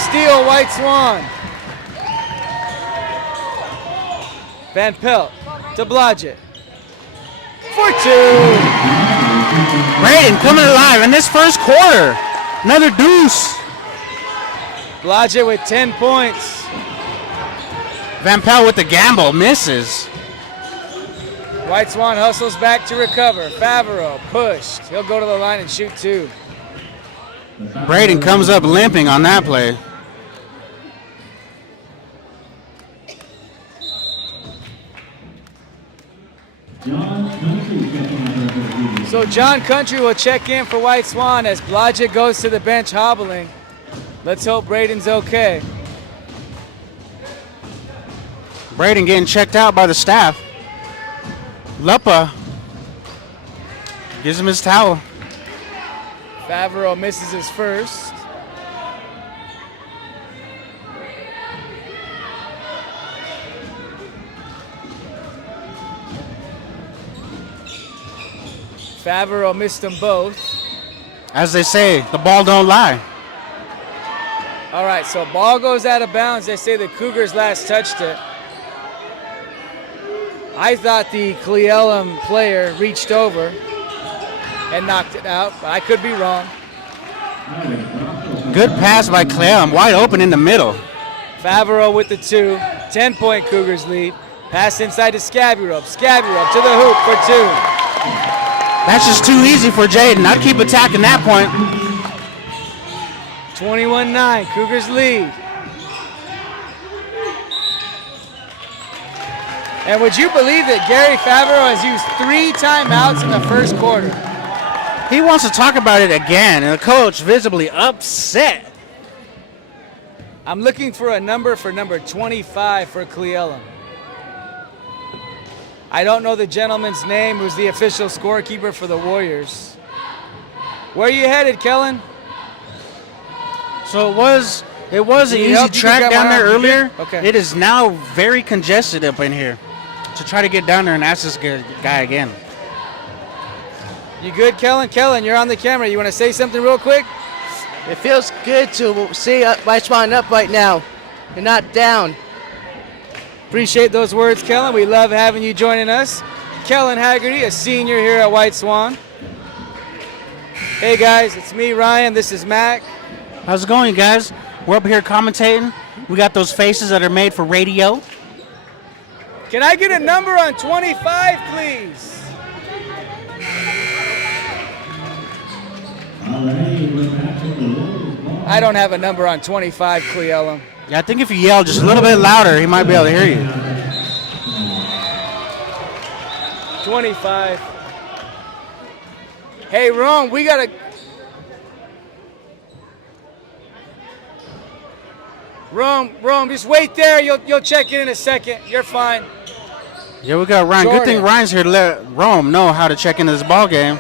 Steal, White Swan. Van Pelt to Blodgett. For 2. Braden coming alive in this first quarter. Another deuce. Blodgett with 10 points. Van Pelt with the gamble, misses. White Swan hustles back to recover. Favero pushed. He'll go to the line and shoot 2. Braden comes up limping on that play. So John Country will check in for White Swan as Blodgett goes to the bench hobbling. Let's hope Braden's okay. Braden getting checked out by the staff. Luppa gives him his towel. Favero misses his first. Favero missed them both. As they say, the ball don't lie. All right, so ball goes out of bounds. They say the Cougars last touched it. I thought the Cle Elum player reached over and knocked it out, but I could be wrong. Good pass by Cle Elum, wide open in the middle. Favero with the 2. 10-point Cougars lead. Pass inside to Scabby Rope. Scabby Rope to the hoop for 2. That's just too easy for Jaden. I'd keep attacking that point. 21-9, Cougars lead. And would you believe that Gary Favero has used 3 timeouts in the first quarter? He wants to talk about it again, and the coach visibly upset. I'm looking for a number for number 25 for Cle Elum. I don't know the gentleman's name who's the official scorekeeper for the Warriors. Where are you headed, Kellen? So it was an easy track down there earlier. Okay. It is now very congested up in here. To try to get down there and ask this guy again. You good, Kellen? Kellen, you're on the camera. You want to say something real quick? It feels good to see White Swan up right now. You're not down. Appreciate those words, Kellen. We love having you joining us. Kellen Haggerty, a senior here at White Swan. Hey guys, it's me, Ryan. This is Mac. How's it going, guys? We're up here commentating. We got those faces that are made for radio. Can I get a number on 25, please? I don't have a number on 25, Cleellum. Yeah, I think if you yell just a little bit louder, he might be able to hear you. 25. Hey, Rome, we got to... Rome, just wait there. You'll check in a second. You're fine. Yeah, we got Ryan. Jordan. Good thing Ryan's here to let Rome know how to check into this ball game.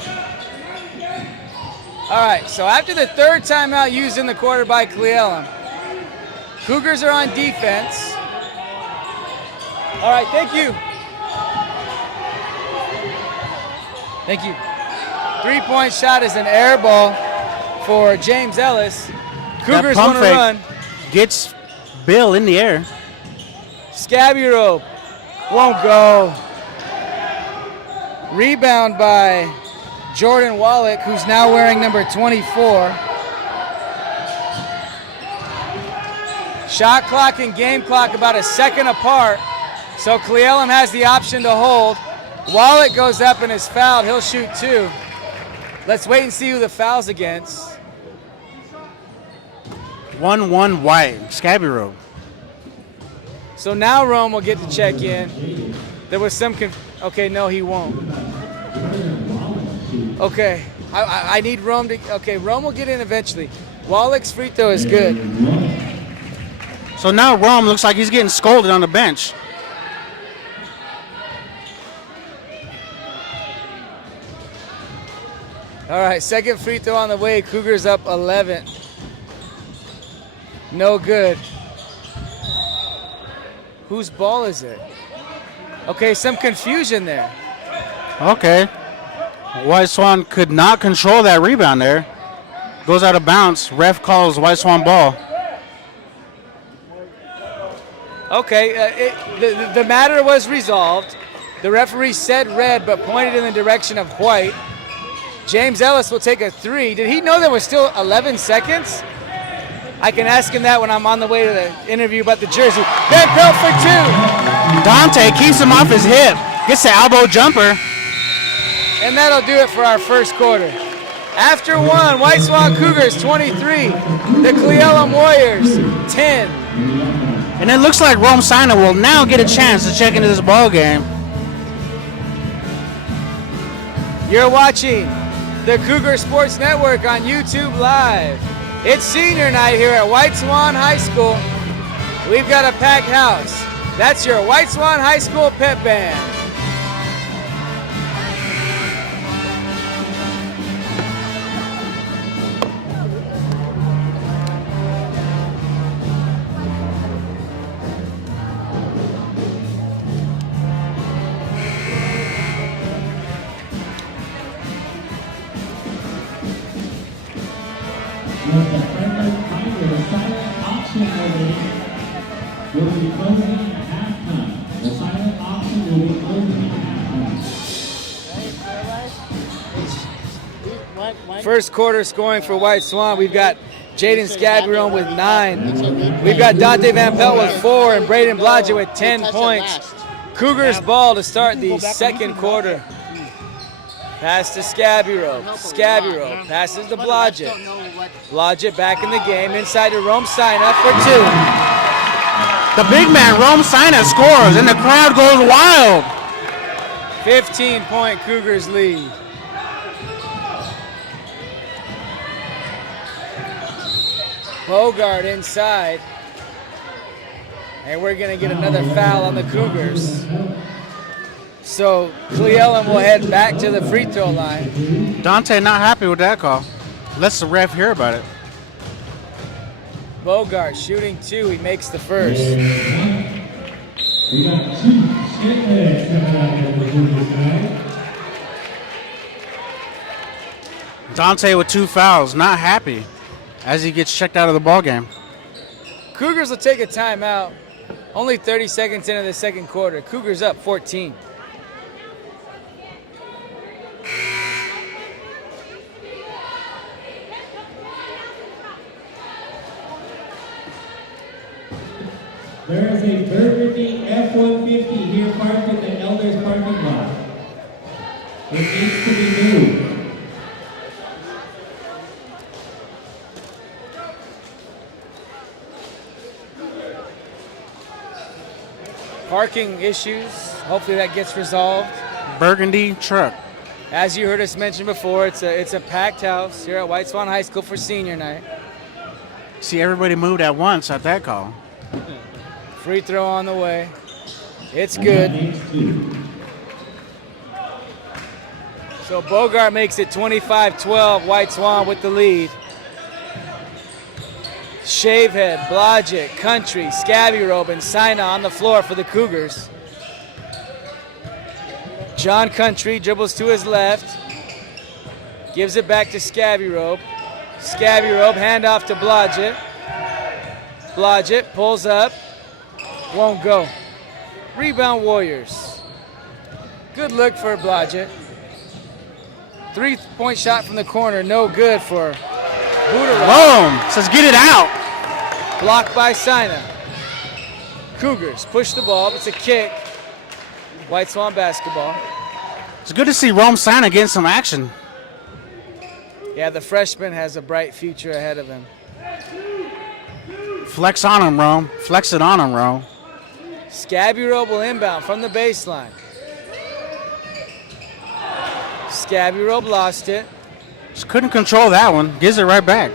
All right, so after the third timeout used in the quarter by Cleellum, Cougars are on defense. All right, thank you. Thank you. Three-point shot is an air ball for James Ellis. Cougars want to run. Gets Bill in the air. Scabby rope. Won't go. Rebound by Jordan Wallach, who's now wearing number 24. Shot clock and game clock about a second apart. So Cleellum has the option to hold. Wallach goes up and is fouled. He'll shoot two. Let's wait and see who the foul's against. 1-1 White. Scabby Road. So now Rome will get to check in. There was some okay, no, he won't. Okay, I need Rome to, okay, Rome will get in eventually. Wallach's free throw is good. So now Rome looks like he's getting scolded on the bench. All right, second free throw on the way. Cougars up 11. No good. Whose ball is it? Okay, some confusion there. Okay. White Swan could not control that rebound there. Goes out of bounds. Ref calls White Swan ball. Okay, the matter was resolved. The referee said red, but pointed in the direction of white. James Ellis will take a three. Did he know there was still 11 seconds? I can ask him that when I'm on the way to the interview about the jersey. Van Pelt for two. Dante keeps him off his hip. Gets the elbow jumper. And that'll do it for our first quarter. After one, White Swan Cougars 23. The Cleellum Warriors 10. And it looks like Rome Sina will now get a chance to check into this ball game. You're watching the Cougar Sports Network on YouTube Live. It's senior night here at White Swan High School. We've got a packed house. That's your White Swan High School pep band. With the friendly reminder, the silent auction will be closing at halftime. The silent auction will be closing at halftime. First quarter scoring for White Swan. We've got Jaden Scabron with 9. We've got Dante Van Pelt with 4 and Braden Blodgett with 10 points. Cougars ball to start the second quarter. Pass to Scabiro. Scabiro passes to Blodgett. Blodgett back in the game. Inside to Rome Sina for 2. The big man, Rome Sina, scores, and the crowd goes wild. 15-point Cougars lead. Bogart inside. And we're going to get another foul on the Cougars. So Cleellum will head back to the free throw line. Dante not happy with that call. Let's the ref hear about it. Bogart shooting 2. He makes the first. We got 2 skinheads coming out for the Cougars tonight. Dante with 2 fouls, not happy as he gets checked out of the ball game. Cougars will take a timeout. Only 30 seconds into the second quarter. Cougars up 14. There is a Burgundy F-150 here parked in the Elders parking lot. It needs to be moved. Parking issues. Hopefully that gets resolved. Burgundy truck. As you heard us mention before, it's a packed house here at White Swan High School for senior night. See, everybody moved at once at that call. Free throw on the way. It's good. So Bogart makes it 25-12. White Swan with the lead. Shavehead, Blodgett, Country, Scabby Robe, and Sina on the floor for the Cougars. John Country dribbles to his left. Gives it back to Scabby Robe. Scabby Robe, handoff to Blodgett. Blodgett pulls up. Won't go. Rebound Warriors. Good look for Blodgett. 3-point shot from the corner, no good for Budorak. Boom! Says get it out. Blocked by Sina. Cougars push the ball. It's a kick. White Swan basketball. It's good to see Rome Sina getting some action. Yeah, the freshman has a bright future ahead of him. Flex on him, Rome. Flex it on him, Rome. Scabby Robe will inbound from the baseline. Scabby Robe lost it. Just couldn't control that one. Gives it right back.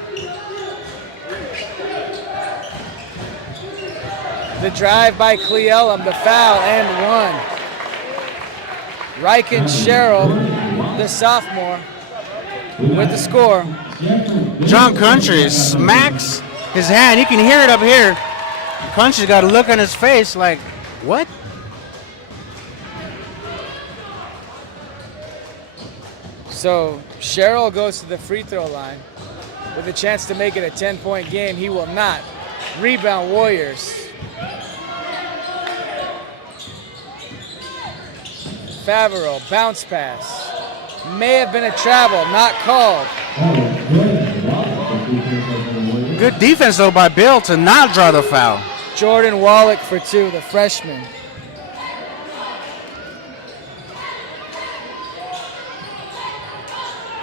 The drive by Cleellum, the foul, and one. Ryken Sherrill, the sophomore, with the score. John Country smacks his hand. You can hear it up here. Country's got a look on his face like, what? So Sherrill goes to the free throw line with a chance to make it a 10-point game. He will not. Rebound Warriors. Favreau, bounce pass. May have been a travel, not called. Good defense, though, by Bill to not draw the foul. Jordan Wallach for two, the freshman.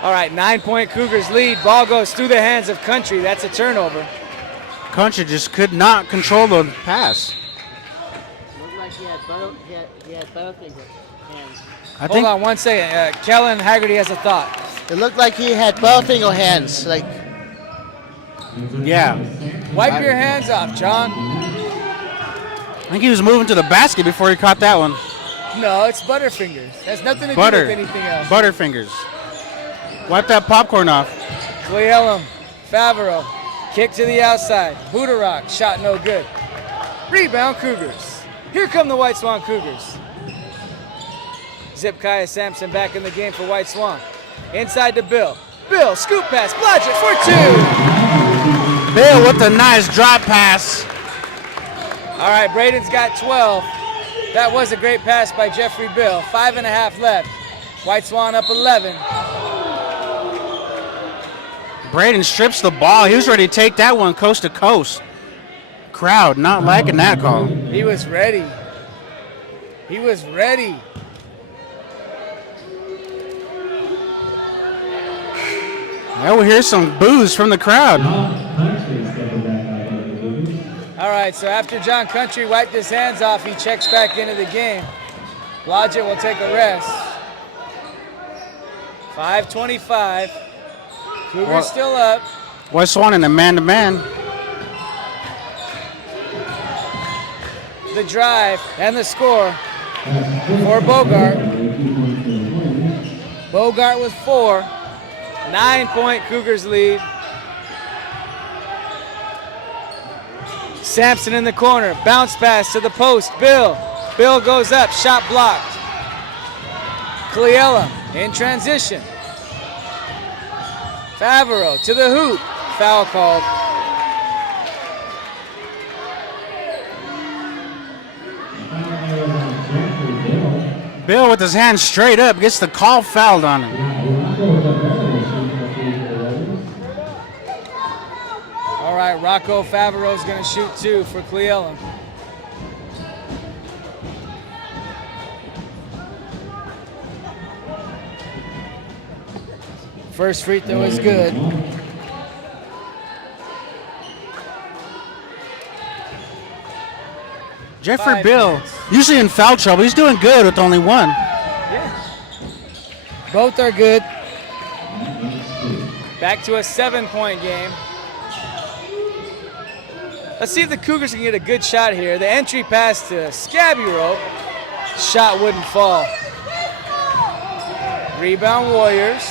All right, 9-point Cougars lead. Ball goes through the hands of Country. That's a turnover. Country just could not control the pass. Looked like he had bouncing hands. Hold on one second. Kellen Haggerty has a thought. It looked like he had Butterfinger hands. Like, Yeah. Wipe your hands off, John. I think he was moving to the basket before he caught that one. No, it's Butterfingers. Has nothing to do Butter. with anything else. Butterfingers. Wipe that popcorn off. Cleellum, Favreau, kick to the outside. Budorak, shot no good. Rebound Cougars. Here come the White Swan Cougars. Zipkaya Sampson back in the game for White Swan. Inside to Bill. Bill, scoop pass, Blodgett for two. Bill with a nice drop pass. All right, Braden's got 12. That was a great pass by Jeffrey Bill. 5.5 left. White Swan up 11. Braden strips the ball. He was ready to take that one coast to coast. Crowd not liking that call. He was ready. He was ready. Yeah, we'll hear some boos from the crowd. All right, so after John Country wiped his hands off, he checks back into the game. Blodgett will take a rest. 5:25. Cougars still up. White Swan in a man-to-man. The drive and the score for Bogart. Bogart with 4. 9-point Cougars lead. Sampson in the corner. Bounce pass to the post. Bill. Bill goes up. Shot blocked. Cleellum in transition. Favreau to the hoop. Foul called. Bill with his hand straight up gets the call fouled on him. All right, Rocco Favreau's going to shoot 2 for Cle Elum. First free throw is good. Jeffrey 5 Bill, minutes. usually in foul trouble. He's doing good with only 1. Yeah. Both are good. Back to a 7-point game. Let's see if the Cougars can get a good shot here. The entry pass to Scabby-Rope. Shot wouldn't fall. Rebound Warriors.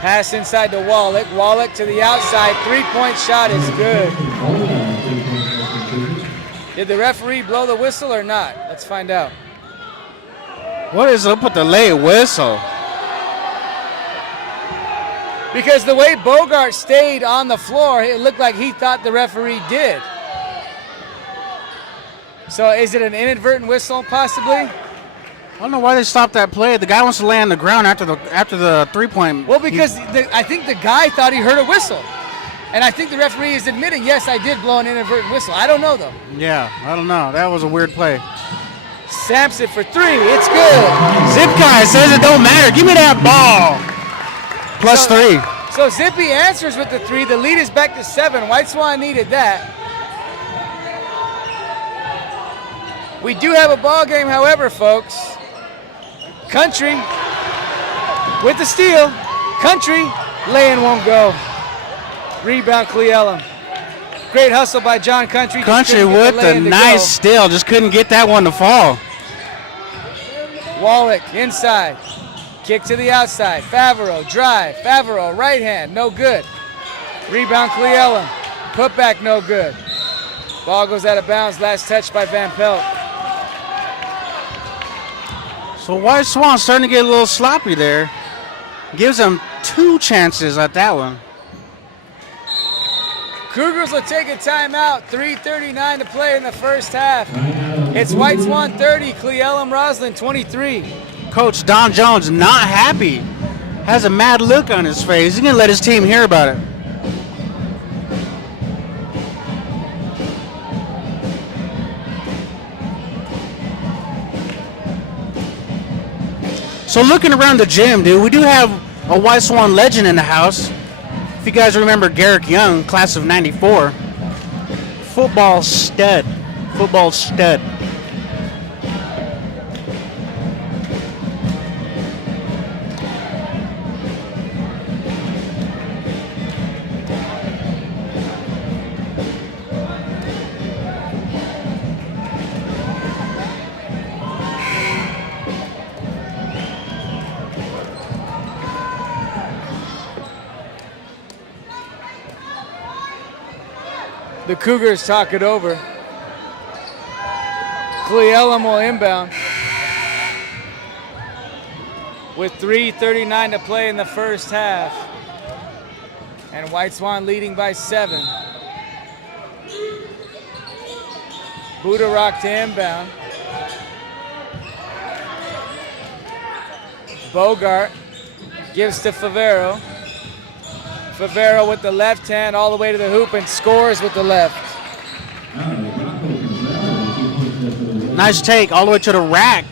Pass inside to Wallach. Wallach to the outside. 3-point shot is good. Did the referee blow the whistle or not? Let's find out. What is up with the late whistle? Because the way Bogart stayed on the floor, it looked like he thought the referee did. So is it an inadvertent whistle, possibly? I don't know why they stopped that play. The guy wants to lay on the ground after the 3-point. Well, because I think the guy thought he heard a whistle. And I think the referee is admitting, yes, I did blow an inadvertent whistle. I don't know, though. Yeah, I don't know. That was a weird play. Sampson for 3. It's good. Zip guy says it don't matter. Give me that ball. Plus 3. So Zippy answers with the 3. The lead is back to 7. White Swan needed that. We do have a ball game, however, folks. Country with the steal. Country, lay-in won't go. Rebound, Cle Elum. Great hustle by John Country. Country with the nice steal. Just couldn't get that one to fall. Wallach inside. Kick to the outside. Favreau, drive. Favreau, right hand, no good. Rebound, Cle Elum. Put back, no good. Ball goes out of bounds. Last touch by Van Pelt. So White Swan starting to get a little sloppy there. Gives them 2 chances at that one. Cougars will take a timeout. 3:39 to play in the first half. It's White Swan 30, Cle Elum-Roslyn 23. Coach Don Jones not happy. Has a mad look on his face. He's going to let his team hear about it. So looking around the gym, dude, we do have a White Swan legend in the house. If you guys remember Garrick Young, class of 94. Football stud. Football stud. The Cougars talk it over. Cle Elum will inbound. With 3:39 to play in the first half. And White Swan leading by 7. Budarock to inbound. Bogart gives to Favreau. Favreau with the left hand all the way to the hoop and scores with the left. Nice take all the way to the rack.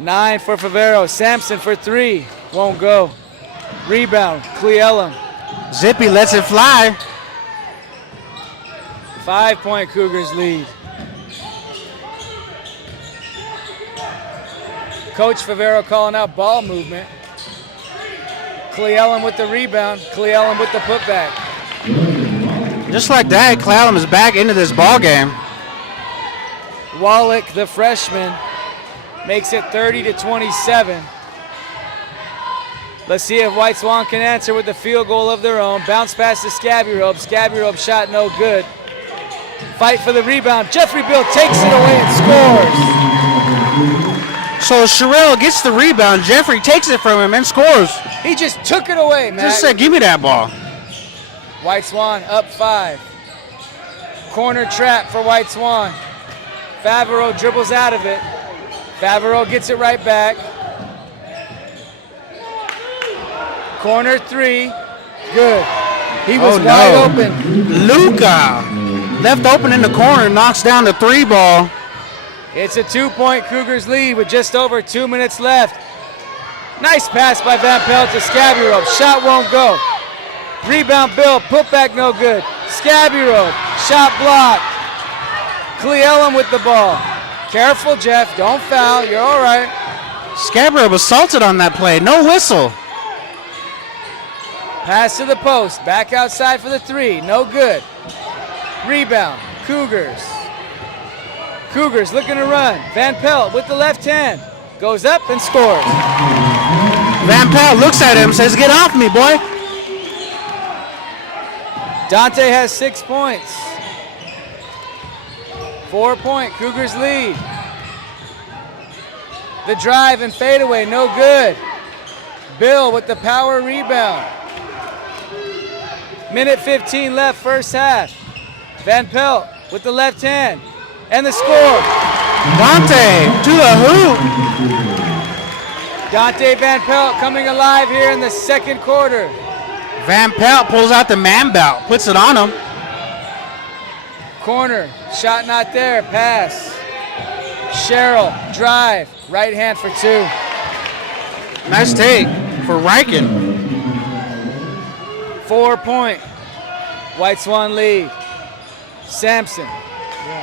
9 for Favreau. Sampson for 3. Won't go. Rebound. Cle Elum. Zippy lets it fly. 5-point Cougars lead. Coach Favreau calling out ball movement. Cle Elum with the rebound. Cle Elum with the putback. Just like that, Cle Elum is back into this ball game. Wallach, the freshman, makes it 30-27. Let's see if White Swan can answer with a field goal of their own. Bounce pass to Scabby-Rope. Scabby-Rope shot no good. Fight for the rebound. Jeffrey Bill takes it away and scores. So Sherrill gets the rebound. Jeffrey takes it from him and scores. He just took it away, man. Just said, give me that ball. White Swan up 5. Corner trap for White Swan. Favreau dribbles out of it. Favreau gets it right back. Corner 3. Good. He was wide open. Luca left open in the corner, knocks down the 3 ball. It's a 2-point Cougars lead with just over 2 minutes left. Nice pass by Van Pelt to Scaburo. Shot won't go. Rebound Bill, put back no good. Scaburo, shot blocked. Elum with the ball. Careful, Jeff, don't foul, you're all right. Scaburo assaulted on that play, no whistle. Pass to the post, back outside for the 3, no good. Rebound, Cougars. Cougars looking to run. Van Pelt with the left hand. Goes up and scores. Van Pelt looks at him, says, "Get off me, boy." Dante has 6 points. 4-point Cougars lead. The drive and fadeaway, no good. Bill with the power rebound. Minute 15 left, first half. Van Pelt with the left hand. And the score. Dante to the hoop. Dante Van Pelt coming alive here in the second quarter. Van Pelt pulls out the man belt, puts it on him. Corner, shot not there, pass. Sherrill, drive, right hand for 2. Nice take for Riken. 4-point. White Swan lead. Sampson.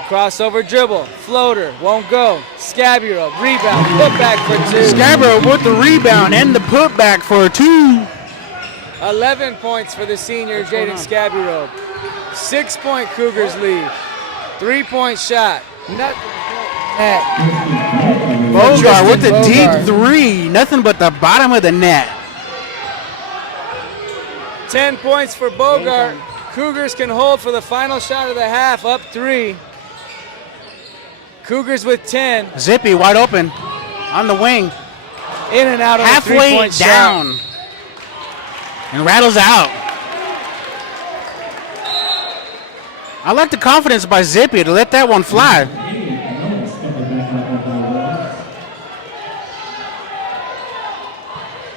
Crossover dribble. Floater. Won't go. Scaburo. Rebound. Putback for 2. Scaburo with the rebound and the putback for 2. 11 points for the senior Jaden Scaburo. 6-point Cougars lead. 3-point shot. Net. Bogart with the deep 3. Nothing but the bottom of the net. 10 points for Bogart. Cougars can hold for the final shot of the half, up 3. Cougars with 10. Zippy wide open on the wing. In and out of halfway the 3-point down. shot. And rattles out. I like the confidence by Zippy to let that one fly.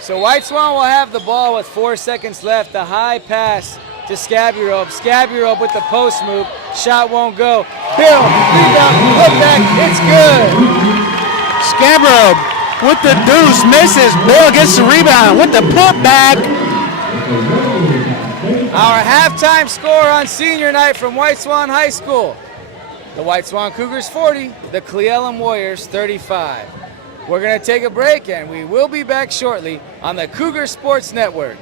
So White Swan will have the ball with 4 seconds left. The high pass to Scaburo. Scaburo with the post move. Shot won't go. Bill, rebound, put back, it's good. Scaburo with the deuce, misses. Bill gets the rebound with the putback. Our halftime score on senior night from White Swan High School. The White Swan Cougars 40, the Elum Warriors 35. We're going to take a break and we will be back shortly on the Cougar Sports Network.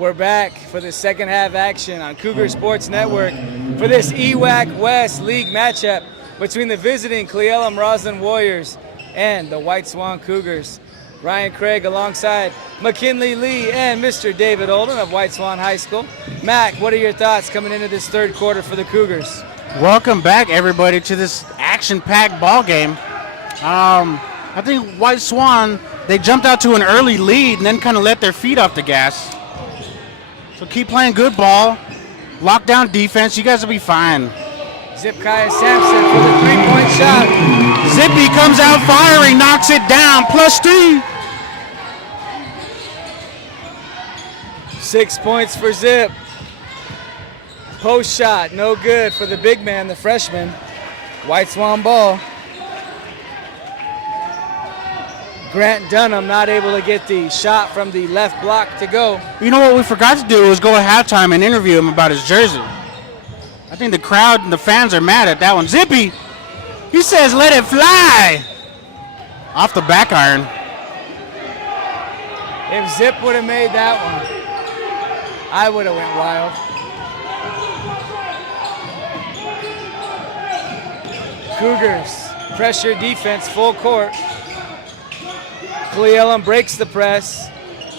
We're back for the second half action on Cougar Sports Network for this EWAC West League matchup between the visiting Elum-Roslyn Warriors and the White Swan Cougars. Ryan Craig alongside McKinley Lee and Mr. David Olden of White Swan High School. Mac, what are your thoughts coming into this third quarter for the Cougars? Welcome back, everybody, to this action-packed ball game. I think White Swan, they jumped out to an early lead and then kind of let their feet off the gas. So keep playing good ball, lock down defense. You guys will be fine. Zipkaya Sampson for the three-point shot. Zippy comes out firing, knocks it down, +3. 6 points for Zip. Post shot, no good for the big man, the freshman. White Swan ball. Grant Dunham not able to get the shot from the left block to go. You know what we forgot to do was go at halftime and interview him about his jersey. I think the crowd and the fans are mad at that one. Zippy, he says let it fly. Off the back iron. If Zip would have made that one, I would have went wild. Cougars, pressure defense, full court. Elum breaks the press.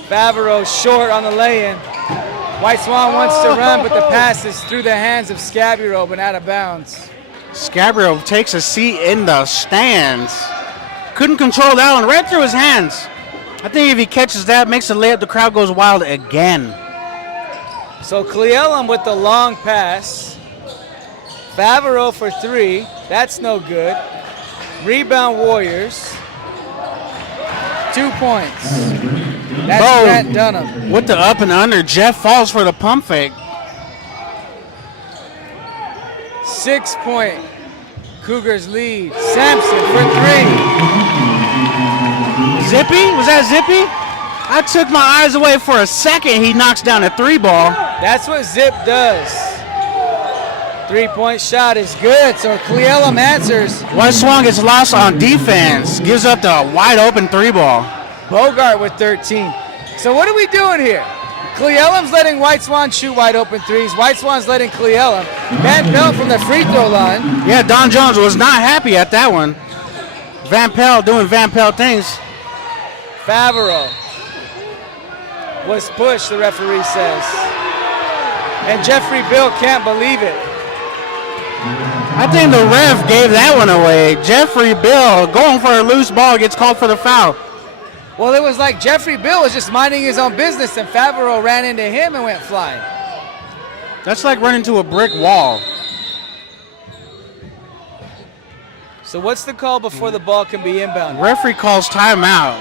Favreau short on the lay-in. White Swan wants to run, but the pass is through the hands of Scaburo, but out of bounds. Scaburo takes a seat in the stands. Couldn't control that one, right through his hands. I think if he catches that, makes a layup, the crowd goes wild again. So Elum with the long pass. Favreau for three. That's no good. Rebound Warriors. 2 points. That's Grant Dunham. With the up and under, Jeff falls for the pump fake. 6 point. Cougars lead. Sampson for three. Zippy? Was that Zippy? I took my eyes away for a second. He knocks down a 3-ball. That's what Zip does. 3-point shot is good, so Elum answers. White Swan gets lost on defense. Gives up the wide open 3-ball. Bogart with 13. So what are we doing here? Elum's letting White Swan shoot wide open threes. White Swan's letting Elum. Van Pelt from the free throw line. Yeah, Don Jones was not happy at that one. Van Pelt doing Van Pelt things. Favreau was pushed, the referee says. And Jeffrey Bill can't believe it. I think the ref gave that one away. Jeffrey Bill going for a loose ball gets called for the foul. Well, it was like Jeffrey Bill was just minding his own business and Favreau ran into him and went flying. That's like running into a brick wall. So what's the call before the ball can be inbound? Referee calls timeout.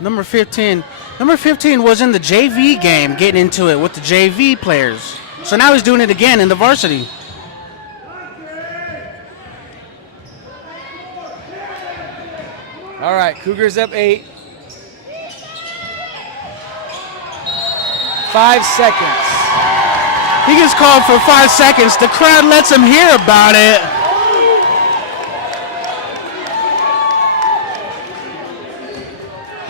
Number 15. Number 15 was in the JV game getting into it with the JV players. So now he's doing it again in the varsity. All right, Cougars up 8. 5 seconds. He gets called for 5 seconds. The crowd lets him hear about it.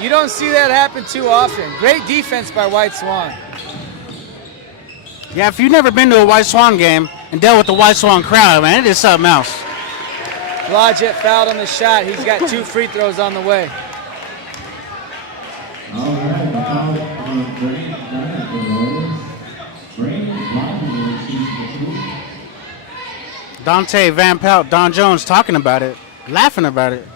You don't see that happen too often. Great defense by White Swan. Yeah, if you've never been to a White Swan game and dealt with the White Swan crowd, man, it is something else. Blodgett fouled on the shot. He's got 2 free throws on the way. All right, now Brain Bryant for the Warriors. Brain Bryant will receive the two. Dante Van Pelt, Don Jones talking about it, laughing about it.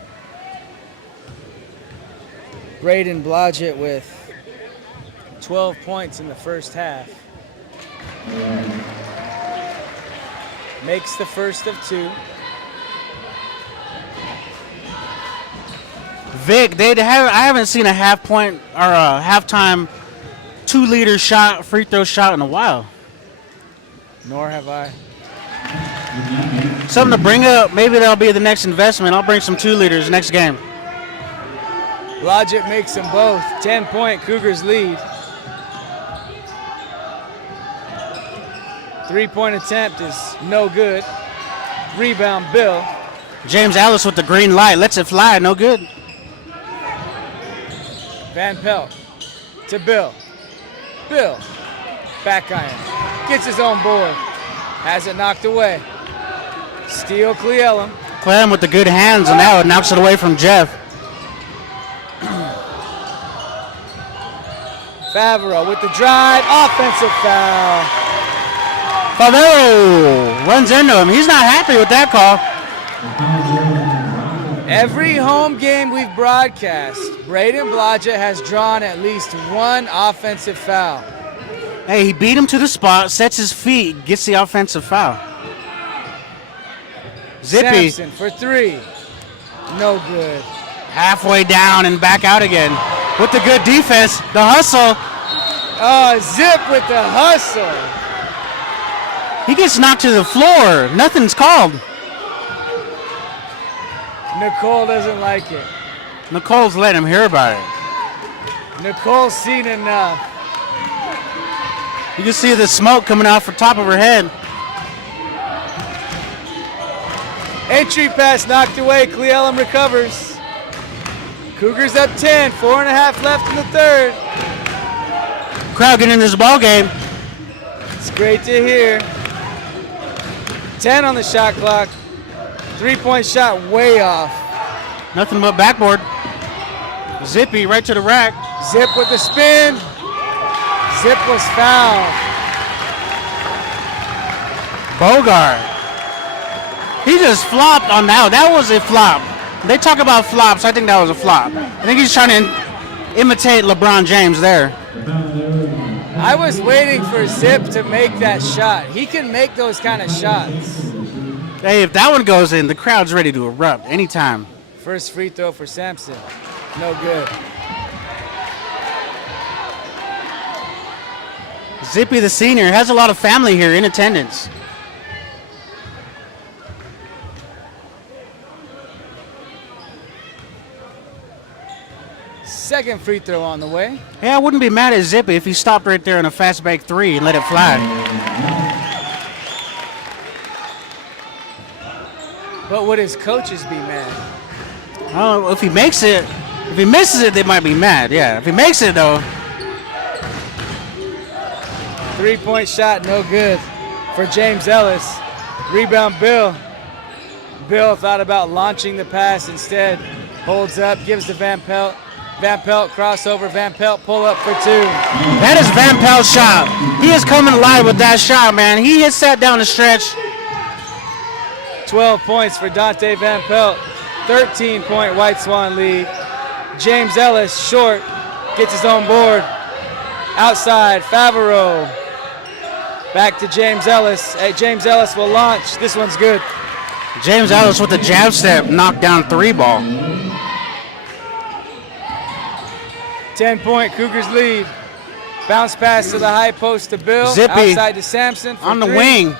Braden Blodgett with 12 points in the first half. Makes the first of 2. Vic, I haven't seen a half-point or a halftime 2-liter shot, free throw shot in a while. Nor have I. Something to bring up. Maybe that'll be the next investment. I'll bring some 2-liters next game. Blodgett makes them both. 10-point Cougars lead. 3-point attempt is no good. Rebound Bill. James Ellis with the green light. Lets it fly. No good. Van Pelt to Bill. Bill, back iron. Gets his own board. Has it knocked away. Steal Cle-Elum. Clem with the good hands, and now it knocks it away from Jeff. Favreau with the drive. Offensive foul. Favreau runs into him. He's not happy with that call. Every home game we've broadcast, Braden Blodgett has drawn at least one offensive foul. Hey, he beat him to the spot, sets his feet, gets the offensive foul. Zippy. Sampson for three. No good. Halfway down and back out again. With the good defense, the hustle. Oh, Zip with the hustle. He gets knocked to the floor. Nothing's called. Nicole doesn't like it. Nicole's letting him hear about it. Nicole's seen enough. You can see the smoke coming out from top of her head. Entry pass knocked away. Cle-Elum recovers. Cougars up 10. 4.5 left in the third. Crowd getting in this ball game. It's great to hear. 10 on the shot clock. 3-point shot way off. Nothing but backboard. Zippy right to the rack. Zip with the spin. Zip was fouled. Bogart. He just flopped on that. That was a flop. They talk about flops. I think that was a flop. I think he's trying to imitate LeBron James there. I was waiting for Zip to make that shot. He can make those kind of shots. Hey, if that one goes in, the crowd's ready to erupt anytime. First free throw for Sampson. No good. Zippy, the senior, has a lot of family here in attendance. Second free throw on the way. Yeah, I wouldn't be mad at Zippy if he stopped right there on a fast break three and let it fly. But would his coaches be mad? Oh, if he makes it, if he misses it, they might be mad. Yeah, if he makes it though. 3-point shot, no good for James Ellis. Rebound, Bill. Bill thought about launching the pass instead. Holds up, gives to Van Pelt. Van Pelt crossover. Van Pelt pull up for two. That is Van Pelt's shot. He is coming alive with that shot, man. He hits that down the stretch. 12 points for Dante Van Pelt. 13-point White Swan lead. James Ellis short, gets his own board. Outside, Favreau. Back to James Ellis. Hey, James Ellis will launch. This one's good. James Ellis with the jab step, knocked down three ball. 10-point Cougars lead. Bounce pass to the high post to Bill. Zippy. Outside to Sampson for On the three. wing.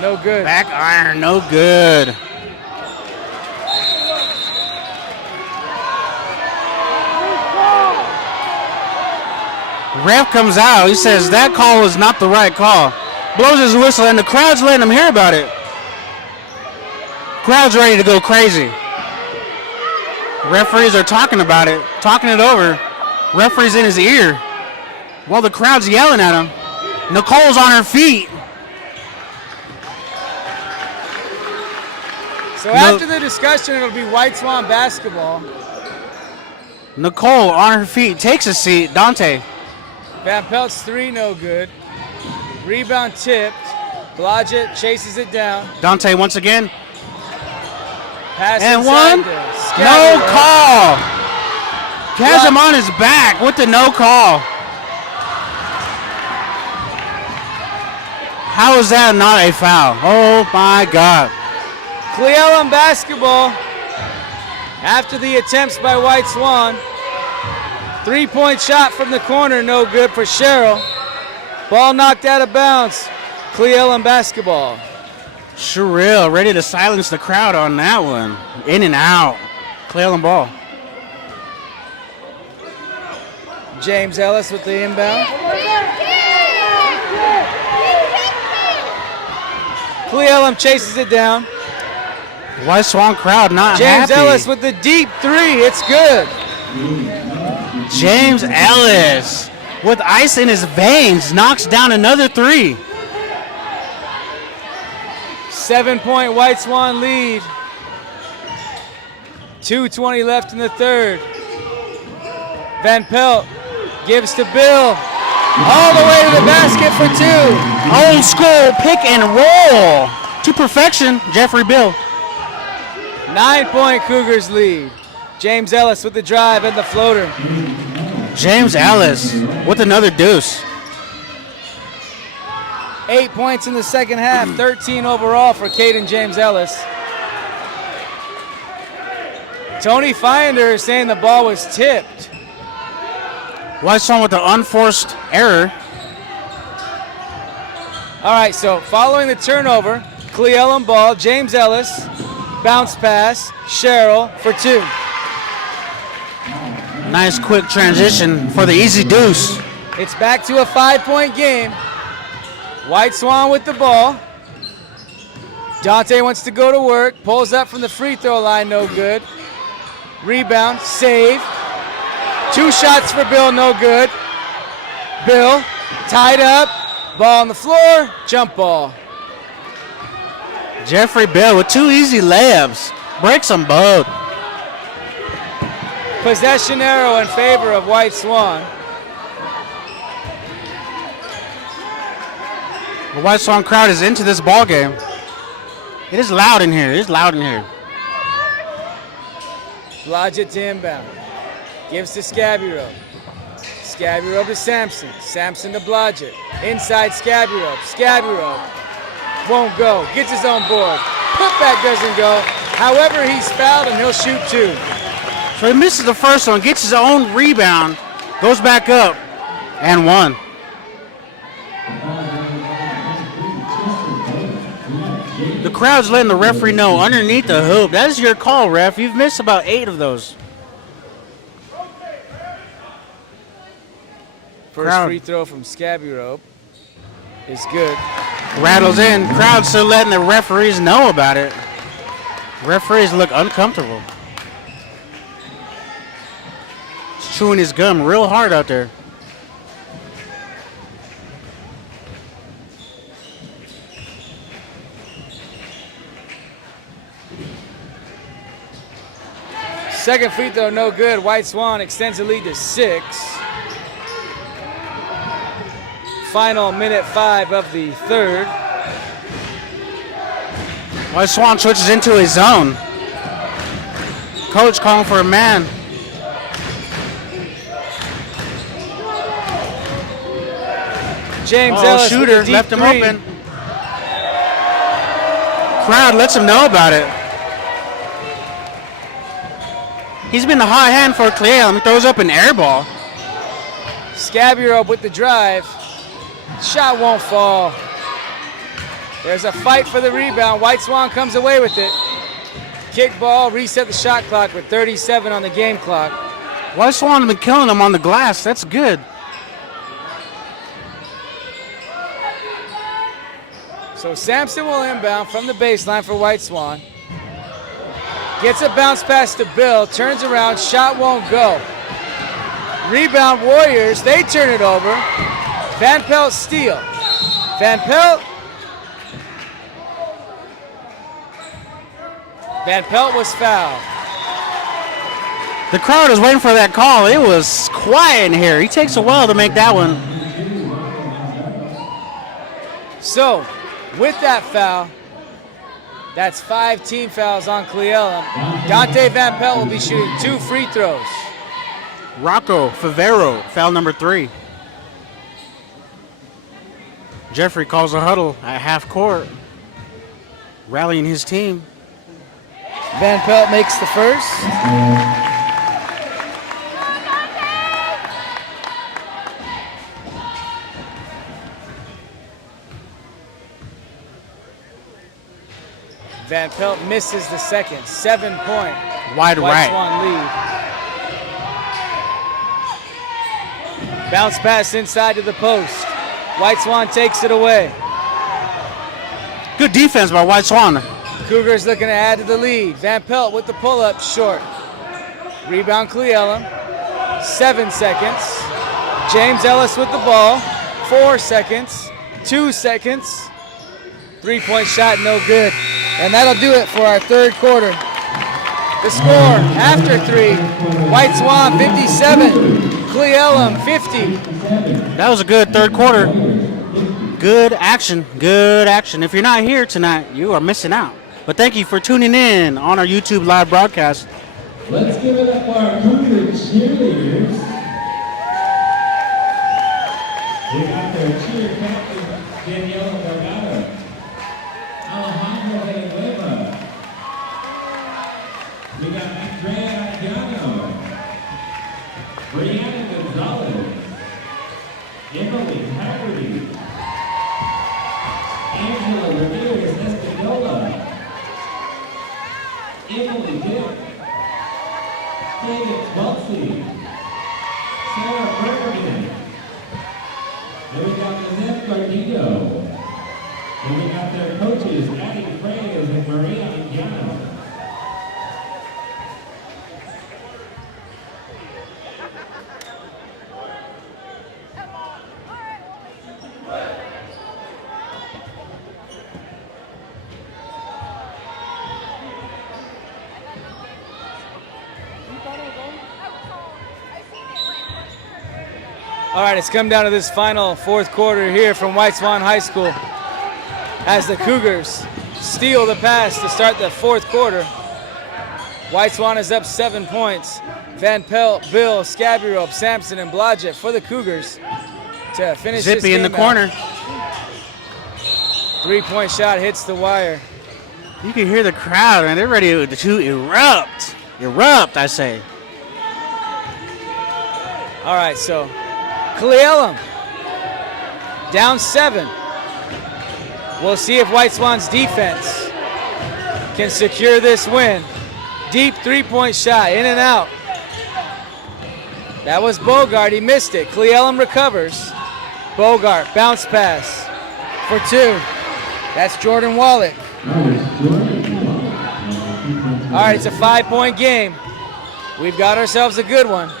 No good. Back iron, no good. Ref comes out. He says that call was not the right call. Blows his whistle, and the crowd's letting him hear about it. Crowd's ready to go crazy. Referees are talking about it, talking it over. Referee's in his ear while the crowd's yelling at him. Nicole's on her feet. So after the discussion, it'll be White Swan basketball. Nicole on her feet, takes a seat. Dante. Van Pelt's three, no good. Rebound tipped. Blodgett chases it down. Dante once again. Pass And inside one. to No Scatterway. call. Has him on his back with the no call. How is that not a foul? Oh my God. Cle-Elum basketball. After the attempts by White Swan. 3-point shot from the corner, no good for Sherrill. Ball knocked out of bounds. Cle-Elum basketball. Sherrill ready to silence the crowd on that one. In and out. Cle-Elum ball. James Ellis with the inbound. Cle-Elum chases it down. White Swan crowd not James happy. Ellis with the deep three. It's good. James Ellis, with ice in his veins, knocks down another 3. 7-point White Swan lead. 2:20 left in the third. Van Pelt gives to Bill. All the way to the basket for 2. Old school pick and roll to perfection, Jeffrey Bill. 9-point Cougars lead. James Ellis with the drive and the floater. James Ellis with another deuce. 8 points in the second half, 13 overall for Caden James Ellis. Tony Finder is saying the ball was tipped. White Swan with the unforced error. All right, so following the turnover, Cleellum ball, James Ellis, bounce pass, Sherrill for 2. Nice quick transition for the easy deuce. It's back to a 5-point game. White Swan with the ball. Dante wants to go to work, pulls up from the free throw line, no good. Rebound, save. 2 shots for Bill, no good. Bill, tied up, ball on the floor, jump ball. Jeffrey Bill with 2 easy layups. Breaks them both. Possession arrow in favor of White Swan. The White Swan crowd is into this ball game. It is loud in here. It is loud in here. Blodgett to inbound. Gives to Scabby Rope. Scabby Rope to Sampson. Sampson to Blodgett. Inside Scabby Rope. Scabby Rope. Won't go. Gets his own board. Putback doesn't go. However, he's fouled and he'll shoot 2. So he misses the first one, gets his own rebound, goes back up, and 1. The crowd's letting the referee know underneath the hoop. That is your call, ref. You've missed about 8 of those. First free throw from Scabby Rope is good. Rattles in. Crowd's still letting the referees know about it. Referees look uncomfortable. He's chewing his gum real hard out there. Second free throw, no good. White Swan extends the lead to 6. Final minute 5 of the third. White Swan switches into his zone. Coach calling for a man. James Ellis shooter with a deep left him 3. open. Crowd lets him know about it. He's been the hot hand for Cleellum. He throws up an air ball. Scabby Rope with the drive. Shot won't fall. There's a fight for the rebound. White Swan comes away with it. Kick ball, reset the shot clock with 37 on the game clock. White Swan has been killing him on the glass. That's good. So Sampson will inbound from the baseline for White Swan. Gets a bounce pass to Bill, turns around, shot won't go. Rebound Warriors, they turn it over. Van Pelt steal. Van Pelt was fouled. The crowd is waiting for that call. It was quiet in here. He takes a while to make that one. So, with that foul, that's 5 team fouls on Cleellum. Dante Van Pelt will be shooting 2 free throws. Rocco Favero, foul number 3. Jeffrey calls a huddle at half court, rallying his team. Van Pelt makes the first. Van Pelt misses the second. 7-point. Wide right. Swan lead. Bounce pass inside to the post. White Swan takes it away. Good defense by White Swan. Cougars looking to add to the lead. Van Pelt with the pull-up, short. Rebound Cleellum. 7 seconds. James Ellis with the ball, 4 seconds, 2 seconds. 3-point shot, no good. And that'll do it for our third quarter. The score after 3, White Swan 57, Cle Elum 50. That was a good third quarter. Good action, good action. If you're not here tonight, you are missing out. But thank you for tuning in on our YouTube live broadcast. Let's give it up for our Cougar cheerleaders. We got their cheer captain, Daniela Delgado, Alejandro Villanueva. We got Andrea Arellano, Brianna Gonzalez, Emily Haggerty, Angela Ramirez Escadola, Emily Dick, David Welty, Sarah Bergen. Then we got Lynette Gardino. Then we got their coaches, Addie Fraze and Maria Indiano. All right, it's come down to this final fourth quarter here from White Swan High School as the Cougars steal the pass to start the fourth quarter. White Swan is up 7 points. Van Pelt, Bill, Scabbyrope, Sampson, and Blodgett for the Cougars to finish this Zippy in the game corner. out. 3-point shot hits the wire. You can hear the crowd, and they're ready to erupt. Erupt, I say. All right, so Cle Elum down 7. We'll see if White Swan's defense can secure this win. Deep 3-point shot, in and out. That was Bogart, he missed it. Cle Elum recovers. Bogart, bounce pass for 2. That's Jordan Wallach. All right, it's a 5-point game. We've got ourselves a good one.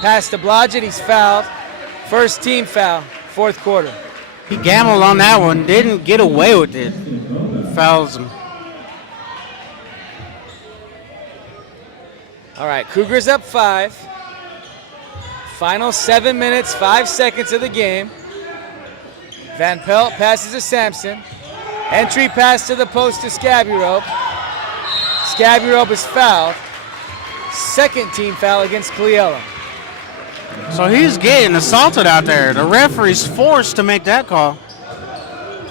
Pass to Blodgett, he's fouled. First team foul, fourth quarter. He gambled on that one, didn't get away with it. Fouls him. All right, Cougars up 5. Final 7 minutes, 5 seconds of the game. Van Pelt passes to Sampson. Entry pass to the post to Scabbyrope. Scabbyrope is fouled. Second team foul against Cle Elum. So he's getting assaulted out there. The referee's forced to make that call.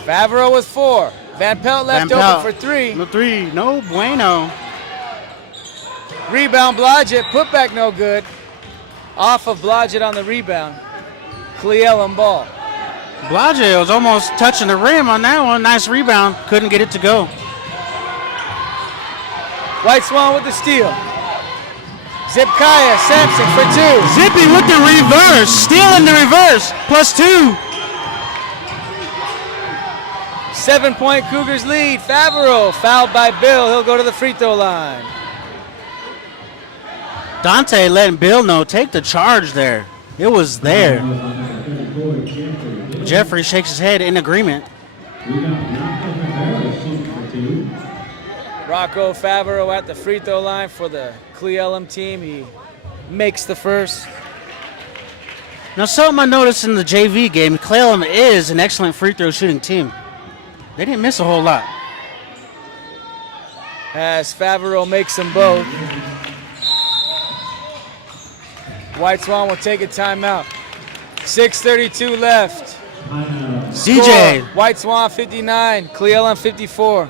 Favreau with 4. Van Pelt left Van Pelt. open for 3. No 3, no bueno. Rebound Blodgett, put back no good. Off of Blodgett on the rebound. Cle Elum ball. Blodgett was almost touching the rim on that one. Nice rebound. Couldn't get it to go. White Swan with the steal. Zipkaya, Sampson for 2. Zippy with the reverse. Stealing the reverse. +2. 7-point Cougars lead. Favreau fouled by Bill. He'll go to the free throw line. Dante letting Bill know, take the charge there. It was there. Jeffrey shakes his head in agreement. Rocco Favreau at the free throw line for the Cle Elum team. He makes the first. Now, something I noticed in the JV game, Cle Elum is an excellent free throw shooting team. They didn't miss a whole lot. As Favreau makes them both. White Swan will take a timeout. 6:32 left. DJ Score, White Swan 59, Cle Elum 54.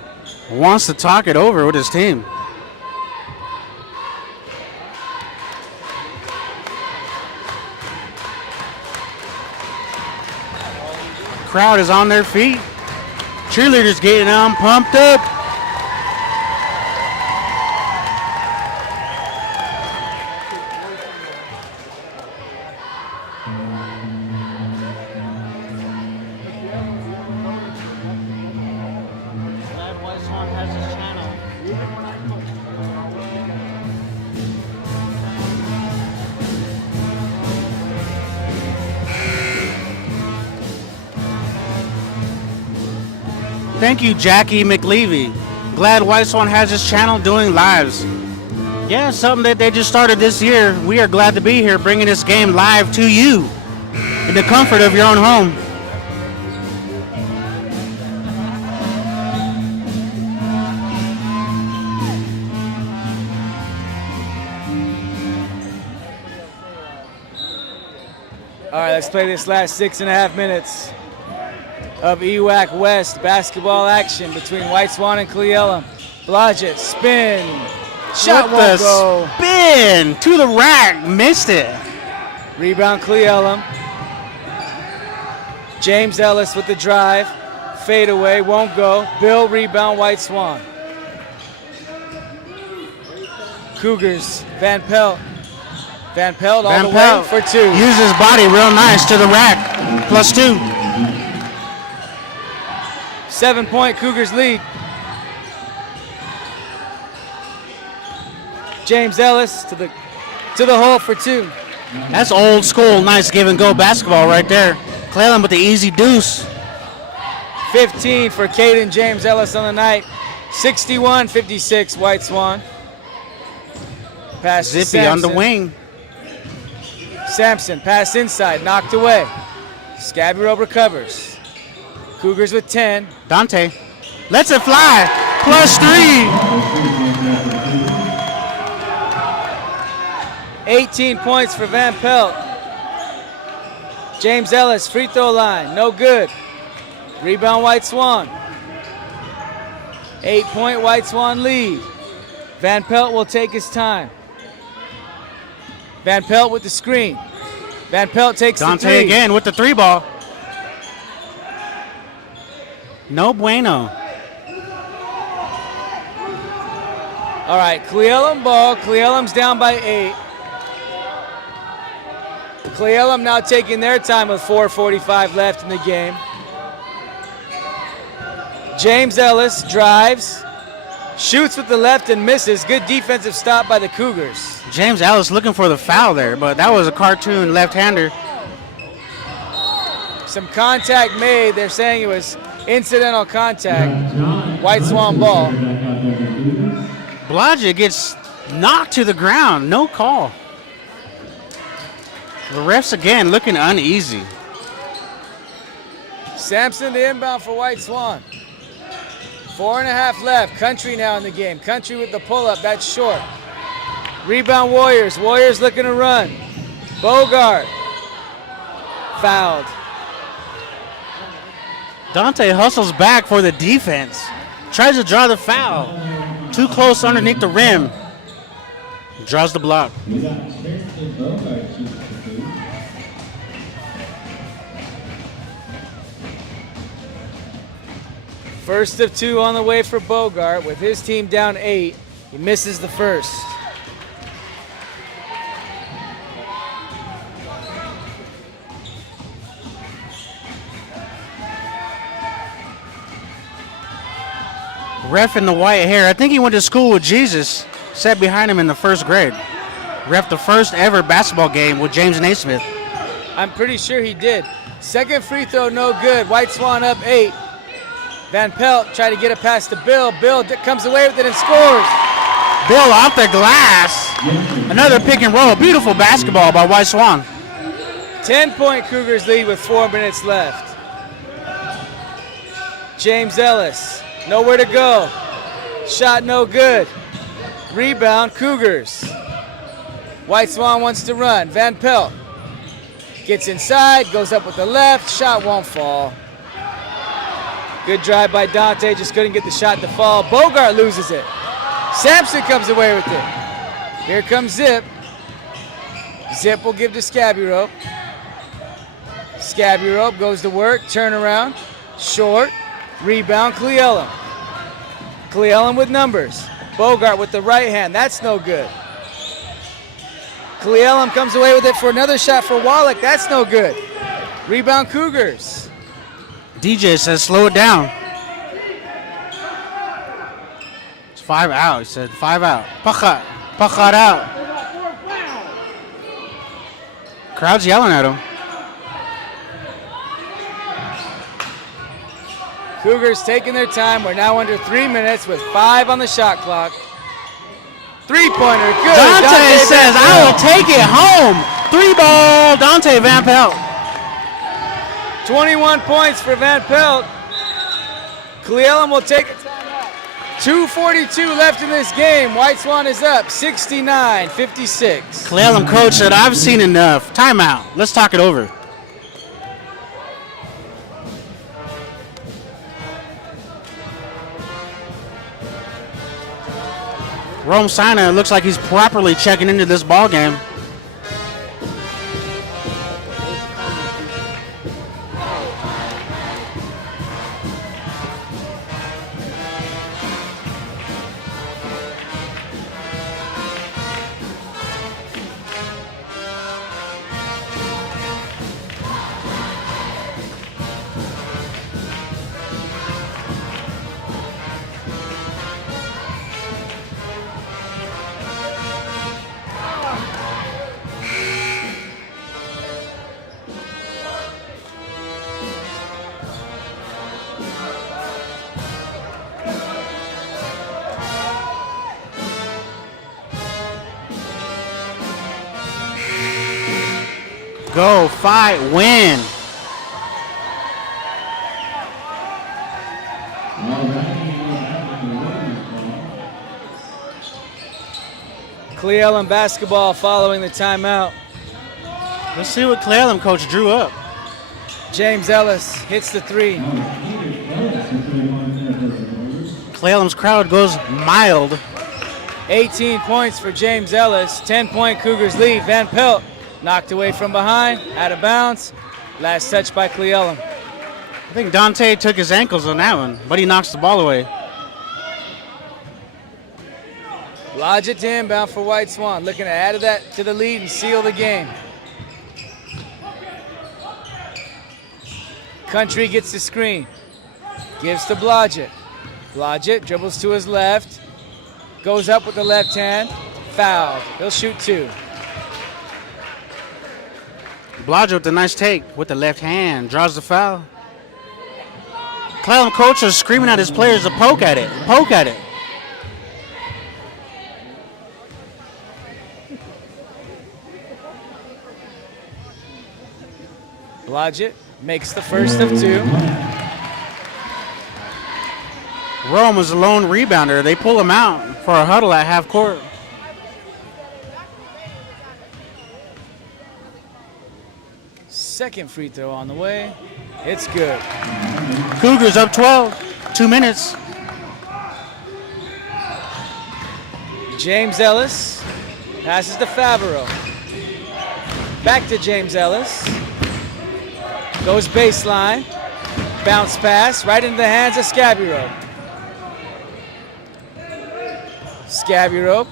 wants to talk it over with his team. Crowd is on their feet. Cheerleaders getting on, pumped up. Thank you, Jackie McLevy. Glad White Swan has his channel doing lives. Yeah, something that they just started this year. We are glad to be here bringing this game live to you in the comfort of your own home. All right, let's play this last 6.5 minutes of EWAC West basketball action between White Swan and Cle Elum. Blodgett, spin, shot won't go. Spin to the rack, missed it. Rebound Cle Elum. James Ellis with the drive, fade away, won't go. Bill rebound White Swan. Cougars, Van Pelt. Van Pelt all the way for two. Uses his body real nice to the rack. +2. 7-point Cougars lead. James Ellis to the hole for two. That's old school, nice give and go basketball right there. Cle Elum with the easy deuce. 15 for Caden James Ellis on the night. 61-56 White Swan. Pass to Zippy on the wing. Sampson, pass inside, knocked away. Scabby recovers. Cougars with 10. Dante lets it fly. +3. 18 points for Van Pelt. James Ellis, free throw line, no good. Rebound White Swan. 8-point White Swan lead. Van Pelt will take his time. Van Pelt with the screen. Van Pelt takes the three. Dante again with the 3 ball. No bueno. All right, Cle Elum ball. Cle Elum's down by 8. Cle Elum now taking their time with 4:45 left in the game. James Ellis drives, shoots with the left and misses. Good defensive stop by the Cougars. James Ellis looking for the foul there, but that was a cartoon left-hander. Some contact made. They're saying it was incidental contact. White Swan ball. Blodgett gets knocked to the ground. No call. The refs again looking uneasy. Sampson the inbound for White Swan. 4.5 left. Country now in the game. Country with the pull-up. That's short. Rebound Warriors. Warriors looking to run. Bogart. Fouled. Dante hustles back for the defense. Tries to draw the foul. Too close underneath the rim. Draws the block. First of 2 on the way for Bogart. With his team down 8, he misses the first. Ref in the white hair. I think he went to school with Jesus. Sat behind him in the 1st grade. Ref the first ever basketball game with James Naismith. I'm pretty sure he did. Second free throw, no good. White Swan up 8. Van Pelt tried to get it past to Bill. Bill comes away with it and scores. Bill off the glass. Another pick and roll. Beautiful basketball by White Swan. 10-point Cougars lead with 4 minutes left. James Ellis, nowhere to go. Shot no good. Rebound Cougars. White Swan wants to run. Van Pelt gets inside, goes up with the left. Shot won't fall. Good drive by Dante, just couldn't get the shot to fall. Bogart loses it. Sampson comes away with it. Here comes Zip. Zip will give to Scabby Rope. Scabby Rope goes to work, turnaround, short, rebound, Cle Elum. Cle Elum with numbers. Bogart with the right hand, that's no good. Cle Elum comes away with it for another shot for Wallach, that's no good. Rebound Cougars. DJ says slow it down. It's 5 out. He said 5 out. Pakat out. Crowd's yelling at him. Cougars taking their time. We're now under 3 minutes with 5 on the shot clock. Three-pointer, good. Dante says, I will take it home. 3-ball, Dante Van Pelt. 21 points for Van Pelt. Cle Elum will take a timeout. 2:42 left in this game. White Swan is up 69-56. Cle Elum coach said, I've seen enough. Timeout. Let's talk it over. Rome Sina looks like he's properly checking into this ball game. Go, fight, win. Cle Elum basketball following the timeout. Let's see what Cle Elum coach drew up. James Ellis hits the three. Cle Elum's crowd goes mild. 18 points for James Ellis. 10-point Cougars lead. Van Pelt knocked away from behind, out of bounds. Last touch by Cle Elum. I think Dante took his ankles on that one, but he knocks the ball away. Lodge it to inbound for White Swan. Looking to add that to the lead and seal the game. Country gets the screen. Gives to Blodgett. Blodgett dribbles to his left. Goes up with the left hand. Fouled. He'll shoot 2. Blodgett with a nice take with the left hand. Draws the foul. Cle Elum coach is screaming at his players to poke at it. Poke at it. Blodgett makes the first of 2. Rome is a lone rebounder. They pull him out for a huddle at half court. Second free throw on the way. It's good. Cougars up 12. 2 minutes. James Ellis passes to Favreau. Back to James Ellis. Goes baseline. Bounce pass right into the hands of Scaburo. Scaburo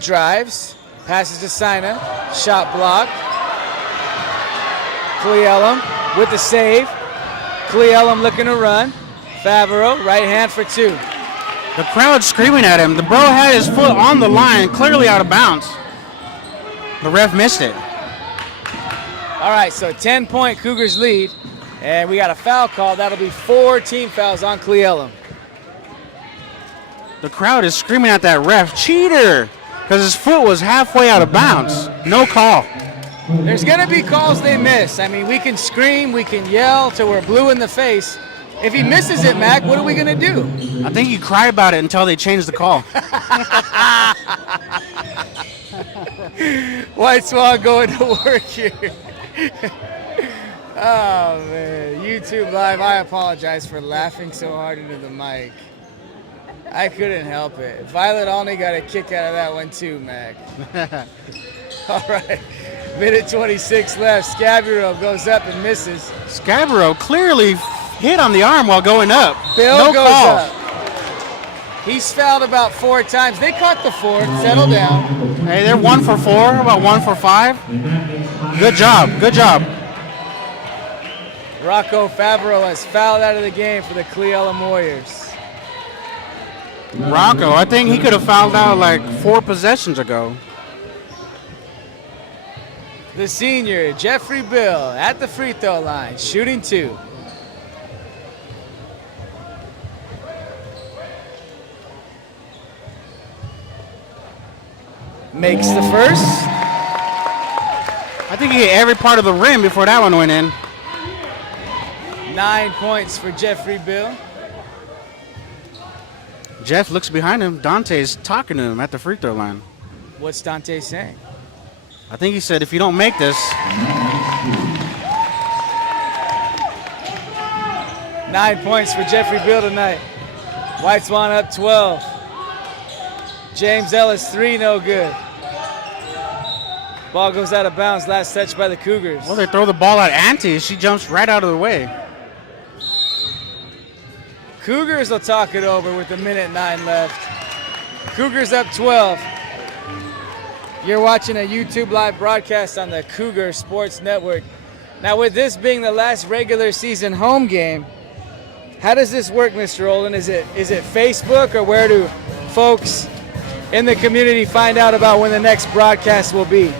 drives. Passes to Sina. Shot blocked. Cle Elum with the save. Cle Elum looking to run. Favreau, right hand for 2. The crowd screaming at him. The bro had his foot on the line, clearly out of bounds. The ref missed it. All right, so 10-point Cougars lead, and we got a foul call. That'll be 4 team fouls on Cle Elum. The crowd is screaming at that ref, cheater, because his foot was halfway out of bounds. No call. There's going to be calls they miss. I mean, we can scream, we can yell till we're blue in the face. If he misses it, Mac, what are we going to do? I think you cry about it until they change the call. White Swan going to work here. Oh, man. YouTube Live, I apologize for laughing so hard into the mic. I couldn't help it. Violet Olney got a kick out of that one too, Mac. All right. Minute 26 left. Scaburo goes up and misses. Scaburo clearly hit on the arm while going up. Bill no goes call. up. He's fouled about 4 times. They caught the 4th. Settle down. Hey, they're 1 for 4, about 1 for 5. Good job. Good job. Rocco Favreau has fouled out of the game for the Cle Elum Warriors. Rocco, I think he could have fouled out like 4 possessions ago. The senior, Jeffrey Bill, at the free throw line, shooting 2. makes the first. I think he hit every part of the rim before that one went in. 9 points for Jeffrey Bill. Jeff looks behind him. Dante's talking to him at the free throw line. What's Dante saying? I think he said, if you don't make this, 9 points for Jeffrey Bill tonight. White Swan up 12. James Ellis, 3, no good. Ball goes out of bounds, last touch by the Cougars. well, they throw the ball at Auntie. She jumps right out of the way. Cougars will talk it over with 1:09 left. Cougars up 12. You're watching a YouTube live broadcast on the Cougar Sports Network. Now, with this being the last regular season home game, how does this work, Mr. Olden? Is it Facebook, or where do folks in the community find out about when the next broadcast will be?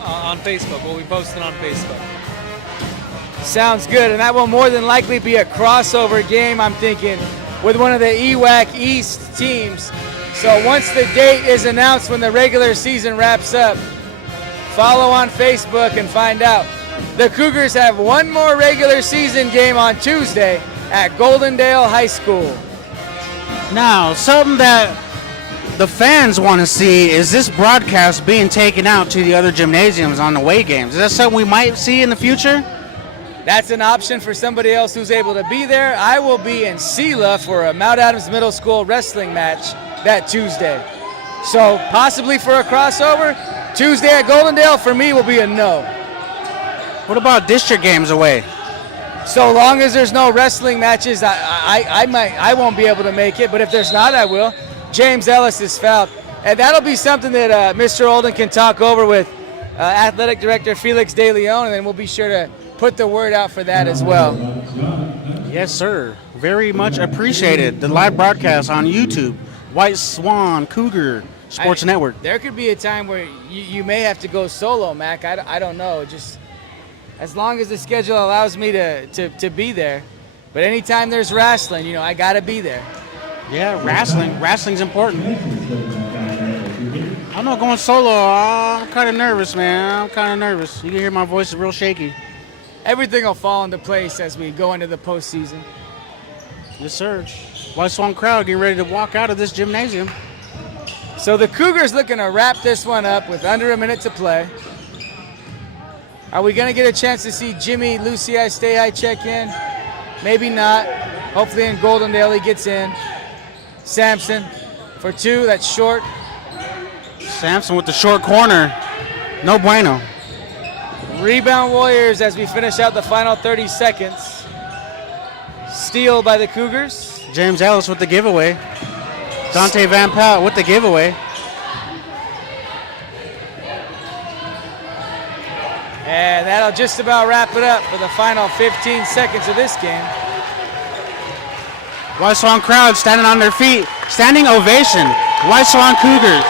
On Facebook. We'll be posting on Facebook. Sounds good, and that will more than likely be a crossover game, I'm thinking, with one of the EWAC East teams. So once the date is announced when the regular season wraps up, follow on Facebook and find out. The Cougars have one more regular season game on Tuesday at Goldendale High School. Now, something that the fans want to see is this broadcast being taken out to the other gymnasiums on away games. Is that something we might see in the future? That's an option for somebody else who's able to be there. I will be in Sela for a Mount Adams Middle School wrestling match that Tuesday. So possibly for a crossover, Tuesday at Goldendale for me will be a no. What about district games away? So long as there's no wrestling matches, I won't be able to make it, but if there's not, I will. James Ellis is fouled. And that'll be something that Mr. Olden can talk over with Athletic Director Felix De Leon, and then we'll be sure to put the word out for that as well. Yes, sir. Very much appreciated. The live broadcast on YouTube, White Swan Cougar Sports Network. There could be a time where you may have to go solo, Mac. I don't know. Just as long as the schedule allows me to be there. But anytime there's wrestling, I got to be there. Yeah, wrestling. Wrestling's important. I'm not going solo. I'm kind of nervous, man. I'm kind of nervous. You can hear my voice is real shaky. Everything will fall into place as we go into the postseason. Yes, sir. White Swan crowd getting ready to walk out of this gymnasium. So the Cougars looking to wrap this one up with under a minute to play. Are we going to get a chance to see Jimmy Lucii Stay High check in? Maybe not. Hopefully in Goldendale he gets in. Sampson for 2, that's short. Sampson with the short corner. No bueno. Rebound Warriors as we finish out the final 30 seconds. Steal by the Cougars. James Ellis with the giveaway. Dante Van Pelt with the giveaway. And that'll just about wrap it up for the final 15 seconds of this game. White Swan crowd standing on their feet. Standing ovation. White Swan Cougars.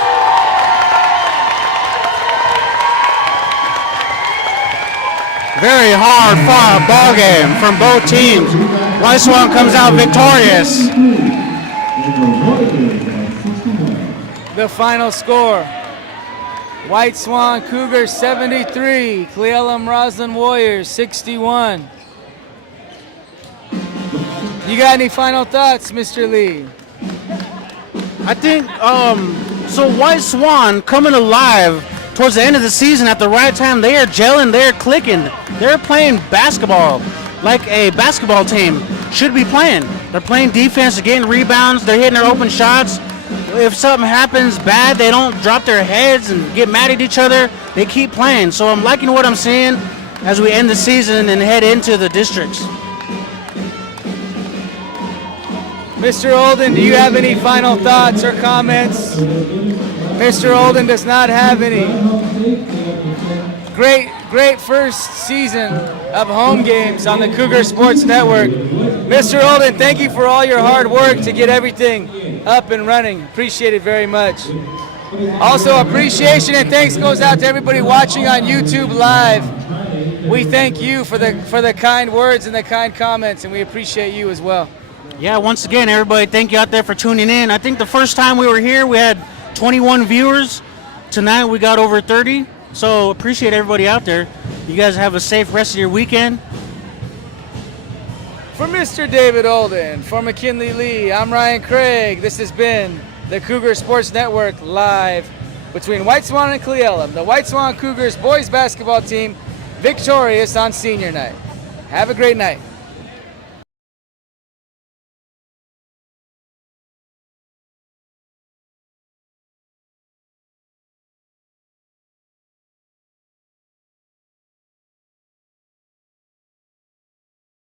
Very hard fought ball game from both teams. White Swan comes out victorious. The final score. White Swan Cougars 73, Elum-Roslyn Warriors 61. You got any final thoughts, Mr. Lee? I think, so White Swan coming alive towards the end of the season at the right time. They are gelling, they're clicking. They're playing basketball like a basketball team should be playing. They're playing defense, they're getting rebounds, they're hitting their open shots. If something happens bad, they don't drop their heads and get mad at each other. They keep playing. So I'm liking what I'm seeing as we end the season and head into the districts. Mr. Olden, do you have any final thoughts or comments? Mr. Olden does not have any. Great first season of home games on the Cougar Sports Network. Mr. Olden, thank you for all your hard work to get everything up and running. Appreciate it very much. Also, appreciation and thanks goes out to everybody watching on YouTube Live. We thank you for the kind words and the kind comments, and we appreciate you as well. Yeah, once again, everybody, thank you out there for tuning in. I think the first time we were here, we had 21 viewers. tonight we got over 30. So appreciate everybody out there. You guys have a safe rest of your weekend. For Mr. David Olden, for McKinley Lee, I'm Ryan Craig. This has been the Cougar Sports Network live between White Swan and Cle Elum. The White Swan Cougars boys basketball team victorious on senior night. Have a great night.